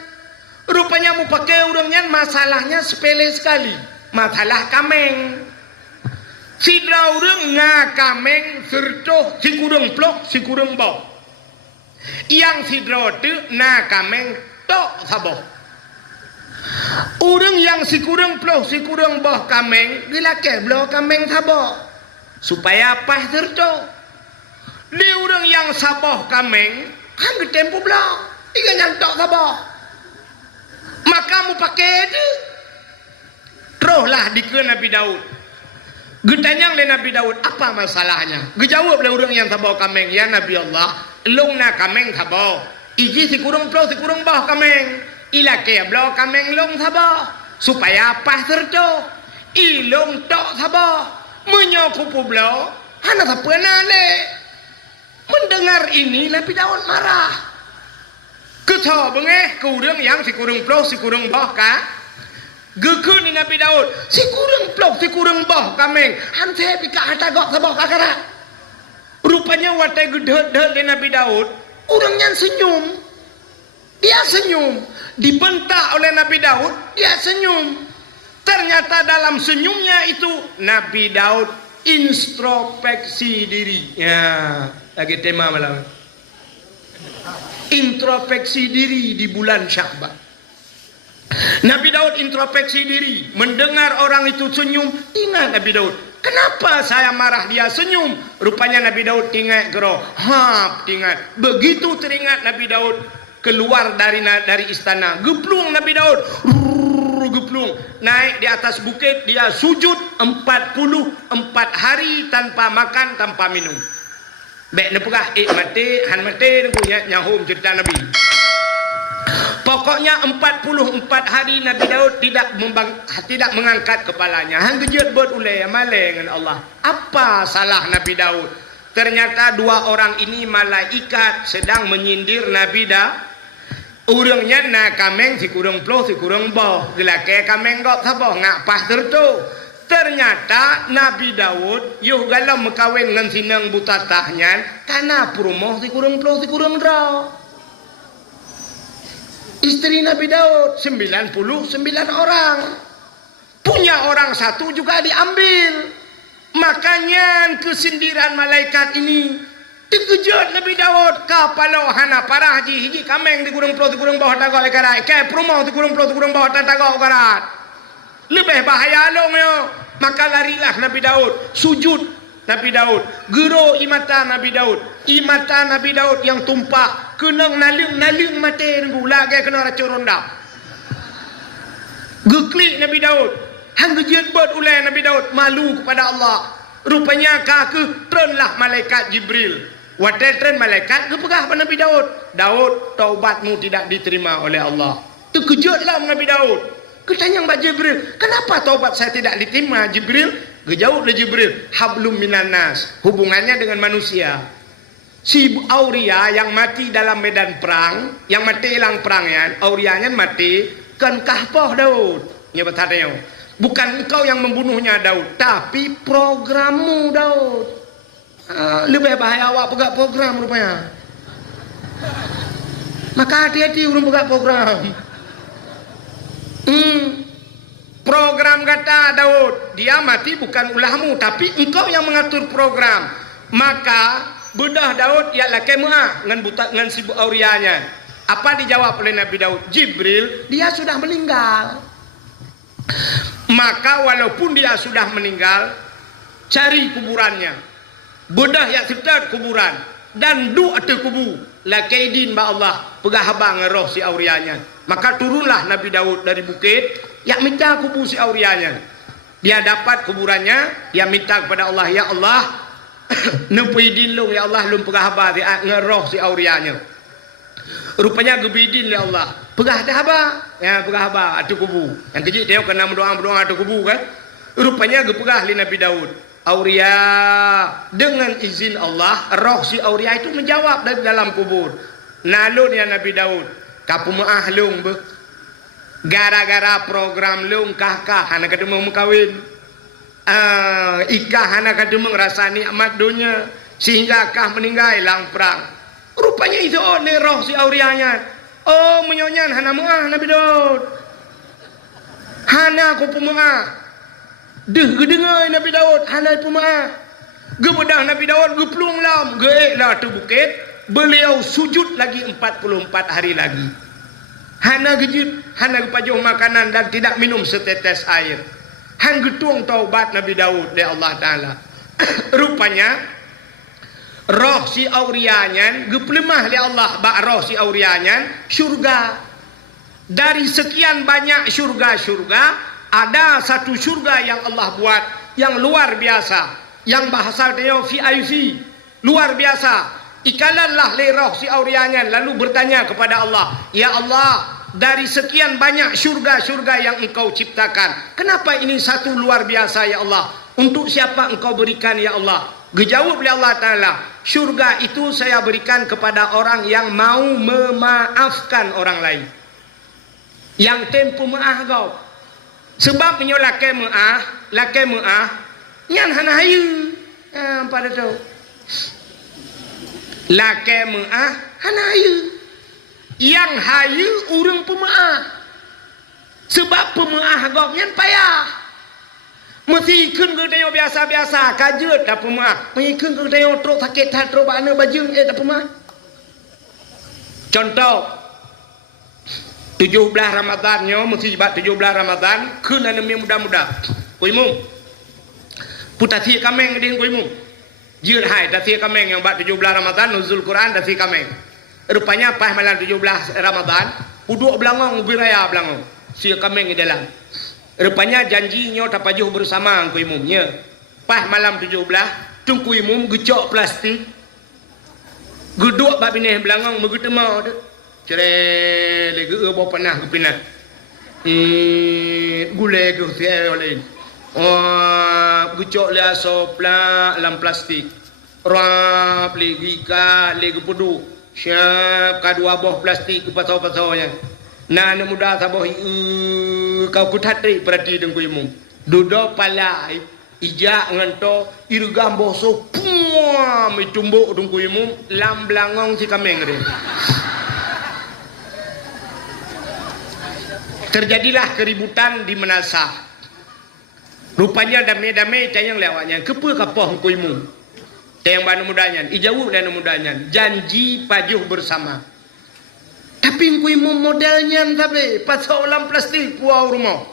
Rupanya mau pakai urangnya masalahnya sepele sekali. Masalah kameng. Sidra urang ngakameng serto si kurang plok si kurang bau. Yang sidra tu nakameng tok saboh. Urang yang si kurang ploh si kurang boh kameng dilake bloh kameng saboh supaya apa terto di urang yang saboh kameng kan tempo bloh tiga nyantok saboh maka mu pakai tu terus lah dike Nabi Daud getanyang le Nabi Daud apa masalahnya gejawab le urang yang saboh kameng ya Nabi Allah long na kameng saboh iji si kurang ploh si kurang boh kameng ilake bloh kameng long saboh supaya apa serto ilong tok saboh menyokupu bloh hana sapena le. Mendengar ini Nabi Daud marah. Keto bengeh kurang yang si kurang ploh si kurang boh ka gekeun ni Nabi Daud si kurang ploh si kurang boh kameng han se pika hatagok saboh kakara. Rupanya watai gedhe-dhe le Nabi Daud urangnya senyum. Dia senyum. Dibentak oleh Nabi Daud, dia senyum. Ternyata dalam senyumnya itu Nabi Daud introspeksi diri. Ya, lagi tema malam. Introspeksi diri di bulan Sya'ban. Nabi Daud introspeksi diri, mendengar orang itu senyum, ingat Nabi Daud. Kenapa saya marah dia senyum? Rupanya Nabi Daud tinggal geroh. Tinggal. Begitu teringat Nabi Daud keluar dari istana, geplung Nabi Daud, geplung naik di atas bukit, dia sujud 44 hari tanpa makan tanpa minum. Baik nepegah mati han mati punya nyahum cerita Nabi. Pokoknya 44 hari Nabi Daud tidak mengangkat kepalanya. Han gejut buat ulai maleng dengan Allah. Apa salah Nabi Daud? Ternyata dua orang ini malaikat sedang menyindir Nabi Daud. Urangnya na kameng si kurang ploh si kurang boh gelake kameng gok saboh ngak pas tertu. Ternyata Nabi Daud yuh galau mekawin dengan sinang butatahnya karena perumoh si kurang ploh si kurang draw. Istri Nabi Daud 99 orang. Punya orang satu juga diambil. Makanya kesindiran malaikat ini terkejut Nabi Daud kapalo hana parah hiji kameng di kurang ploh di kurang bawah tagak lekarai ke perumoh di kurang ploh di kurang bawah tagak karat lebih bahaya long yo. Maka larilah Nabi Daud sujud Nabi Daud, gero imata Nabi Daud, imata Nabi Daud yang tumpah, kena naling mati nunggu lagi kena racun ronda. Geklik Nabi Daud, hang gejian buat ulai Nabi Daud, malu kepada Allah. Rupanya kaku trenlah malaikat Jibril. Wadah tren malaikat kepegah pada Nabi Daud. Daud, taubatmu tidak diterima oleh Allah. Terkejutlah Nabi Daud. Ketanya Mbak Jibril, kenapa taubat saya tidak diterima Jibril? Kejauh dari Jibril, hablum minan nas, hubungannya dengan manusia. Si Auria yang mati dalam medan perang, yang mati hilang perangnya, Aurianya mati, kan kahpoh Daud. Ya bertanya, bukan engkau yang membunuhnya Daud, tapi programmu Daud. Lebih bahaya awak pegang program rupanya. Maka hati-hati urung pegang program. Program kata Daud, dia mati bukan ulahmu, tapi engkau yang mengatur program. Maka bedah Daud ialah kemah dengan sibuk Aurianya. Apa dijawab oleh Nabi Daud? Jibril, dia sudah meninggal. Maka walaupun dia sudah meninggal, cari kuburannya. Bedah ya serta kuburan dan du ada kubu. La kaidin ba Allah, pegah habang roh si Aurianya. Maka turunlah Nabi Daud dari bukit, ya minta kubu si Aurianya. Dia dapat kuburannya, ya minta kepada Allah, ya Allah, nepidin lung ya Allah lum pegah haba dia ngeroh si Aurianya. Rupanya gebidin ya Allah, pegah dah haba, ya pegah haba atu kubu. Yang kecil dia kena berdoa atu kubu kan. Rupanya gepegah li Nabi Daud. Auria dengan izin Allah, roh si Auria itu menjawab dari dalam kubur. Nalun ya Nabi Daud, kapu maah lung be. Gara-gara program lung kah hana kademeng mengkawin. Ikah hana kademeng rasa nikmat dunia sehingga kah meninggal lang perang. Rupanya itu oleh roh si Aurianya. Oh menyonyan hana maah Nabi Daud. Hana ku pemaah. Deh gedengai Nabi Daud hanai pemaah. Gebedah Nabi Daud geplung lam, geeklah tu bukit. Beliau sujud lagi 44 hari lagi. Hana gejut, hana gepajuh makanan dan tidak minum setetes air. Han getuang taubat Nabi Daud dari Allah Ta'ala. Rupanya roh si Aurianya geplemah li Allah bak roh si Aurianya syurga. Dari sekian banyak syurga-syurga, ada satu syurga yang Allah buat yang luar biasa, yang bahasa dia VIP, luar biasa. Ikalanlah li roh si Aurianya lalu bertanya kepada Allah, ya Allah, dari sekian banyak syurga-syurga yang engkau ciptakan, kenapa ini satu luar biasa ya Allah? Untuk siapa engkau berikan ya Allah? Dijawab oleh Allah Ta'ala, syurga itu saya berikan kepada orang yang mau memaafkan orang lain, yang tempu maaf kau. Sebab menyo laki maah nyan hana hayu. Pada tu laki maah hana hayu. Yang hayu urang pemaah. Sebab pemaah kau nyan payah. Mesti ikun ke dia biasa-biasa kajet dah pemaah. Mengikun ke dia truk sakit truk bana baju dah pemaah. Contoh 17 Ramadannya mesti buat 17 Ramadan kena nemi muda-muda. Kuimum. Putati kameng dengan kuimum. Jir hai dasi kameng yang buat 17 Ramadan nuzul Quran dasi kameng. Rupanya pas malam 17 Ramadan, uduk belangong biraya belangong. Si kameng di dalam. Rupanya janjinya tapajuh bersama kuimumnya. Pas malam 17, tung kuimum gecok plastik. Geduk bab ini belangong megutema tu. Cerai lagi bawa panah ke pinah. Gulai ke saya oleh. Gucok le asop la dalam plastik. Rap lagi ka lagi pudu. Siap ka dua buah plastik ke pasau-pasaunya. Nana muda saboh kau kuthatri perhati dengan kuimu. Duduk palai ijak nganto irgam boso puam itumbuk dengan kuimu lam belangong si kameng dia. Terjadilah keributan di Manasah. Rupanya damai-damai tayang lewatnya. Kepa kapah kuimu. Tayang banu mudanya. Ijauh dan mudanya. Janji pajuh bersama. Tapi kuimu modelnya tapi pasal ulang plastik puau rumah.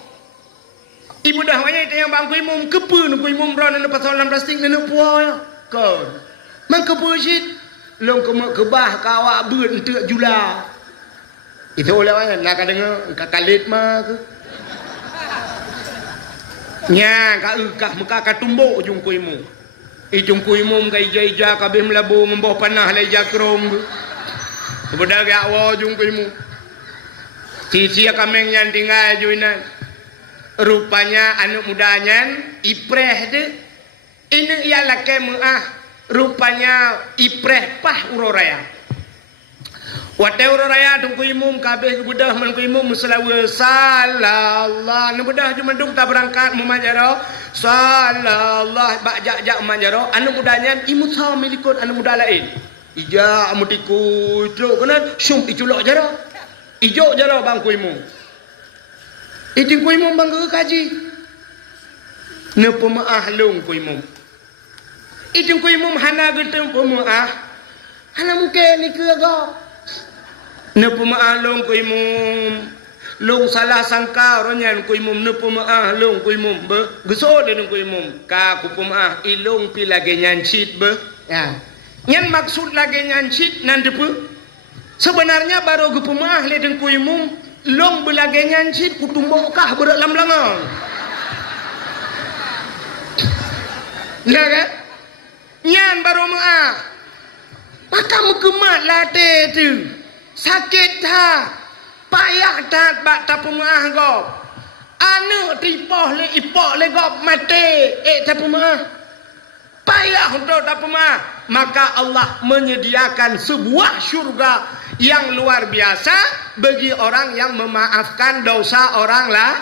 Ibu dah banyak yang bang kui mum kepu nu kui mum ron nu pasal dalam plastik nu puah ya. Kau. Mang kepu shit. Long kebah kawa beut entek jula. Itu oleh mana nak dengar kakalit mah ke. Nya ka ukah muka ka tumbuk jung kui mum. Jung kui mum ka ija-ija kabeh melabu membawa panah lai jakrom. Kepada gak wa jung kui mum. Sisi kameng yang tinggal juinan. Rupanya anak mudanya ipreh de. Ini ialah kemuah. Rupanya ipreh pah uroraya. Wate uroraya tungku imum kabeh budah menku imum selawe salallah. Nu budah cuma duk tak berangkat memajaro. Salallah bak-jak memajaro. Anak mudanya imut sama milikun anak muda lain. Ija amutiku truk kena syum iculok jaro. Ijo jaro bangku imum. Iting ku imum bang kaji. Ne pemaah long ku imum. Iting ku imum hana getem pemaah. Hana mungkin ni ke ga. Ne pemaah long ku imum. Long salah sangka ronyan ku imum ne pemaah long ku imum be. Geso de ku imum. Ka ku pemaah ilong pi lagi nyancit be. Ya. Nyan maksud lagi nyancit nan depe. Sebenarnya baru ku pemaah le deng ku imum. Long belage nyancit kutumbuk kah berelam langang. Nah kan? Nyan baru maaf. Maka mekemat late tu. Sakit ha. Payah tak bak tapu maaf kau. Anu tipoh le ipok le kau mati. Tapu maaf. Payah untuk tapu maaf. Maka Allah menyediakan sebuah syurga yang luar biasa bagi orang yang memaafkan dosa orang lah.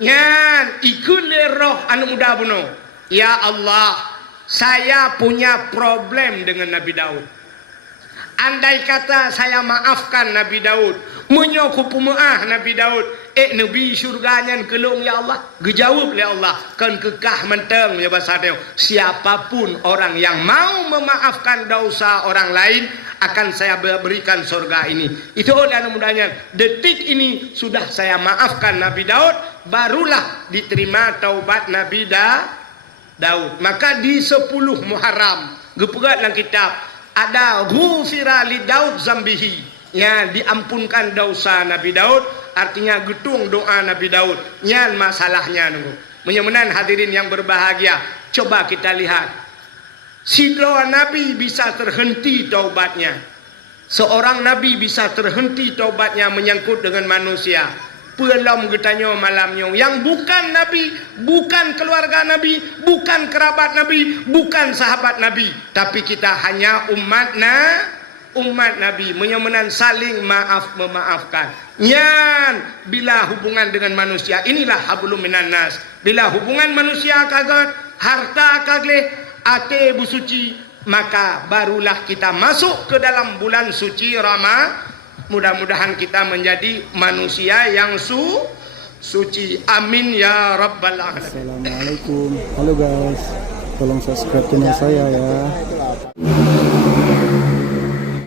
Nyan ikut roh anu muda bunuh. Ya Allah, saya punya problem dengan Nabi Daud. Andai kata saya maafkan Nabi Daud, menyoku pemaah Nabi Daud, Nabi syurganya kelung ya Allah. Gejawab oleh Allah, kan kekah menteng ya bahasa dia. Siapapun orang yang mau memaafkan dosa orang lain akan saya berikan surga ini. Itu oleh anak mudanya. Detik ini sudah saya maafkan Nabi Daud, barulah diterima taubat Nabi Daud. Maka di 10 Muharram, gepegat dalam kitab ada ghufira li Daud zambihi. Ya, diampunkan dosa Nabi Daud, artinya getung doa Nabi Daud. Nyan masalahnya nunggu. Menyemenan hadirin yang berbahagia, coba kita lihat. Si doa Nabi bisa terhenti taubatnya. Seorang Nabi bisa terhenti taubatnya menyangkut dengan manusia. Pelom getanyo malamnya. Yang bukan Nabi, bukan keluarga Nabi, bukan kerabat Nabi, bukan sahabat Nabi. Tapi kita hanya umat Nabi. Menyemenan saling maaf memaafkan. Nyan bila hubungan dengan manusia, inilah hablum minan nas. Bila hubungan manusia kagat, harta kagle, ate busuci, maka barulah kita masuk ke dalam bulan suci Ramadan. Mudah-mudahan kita menjadi manusia yang suci. Amin ya rabbal alamin. Assalamualaikum. Halo guys, tolong subscribe channel saya ya.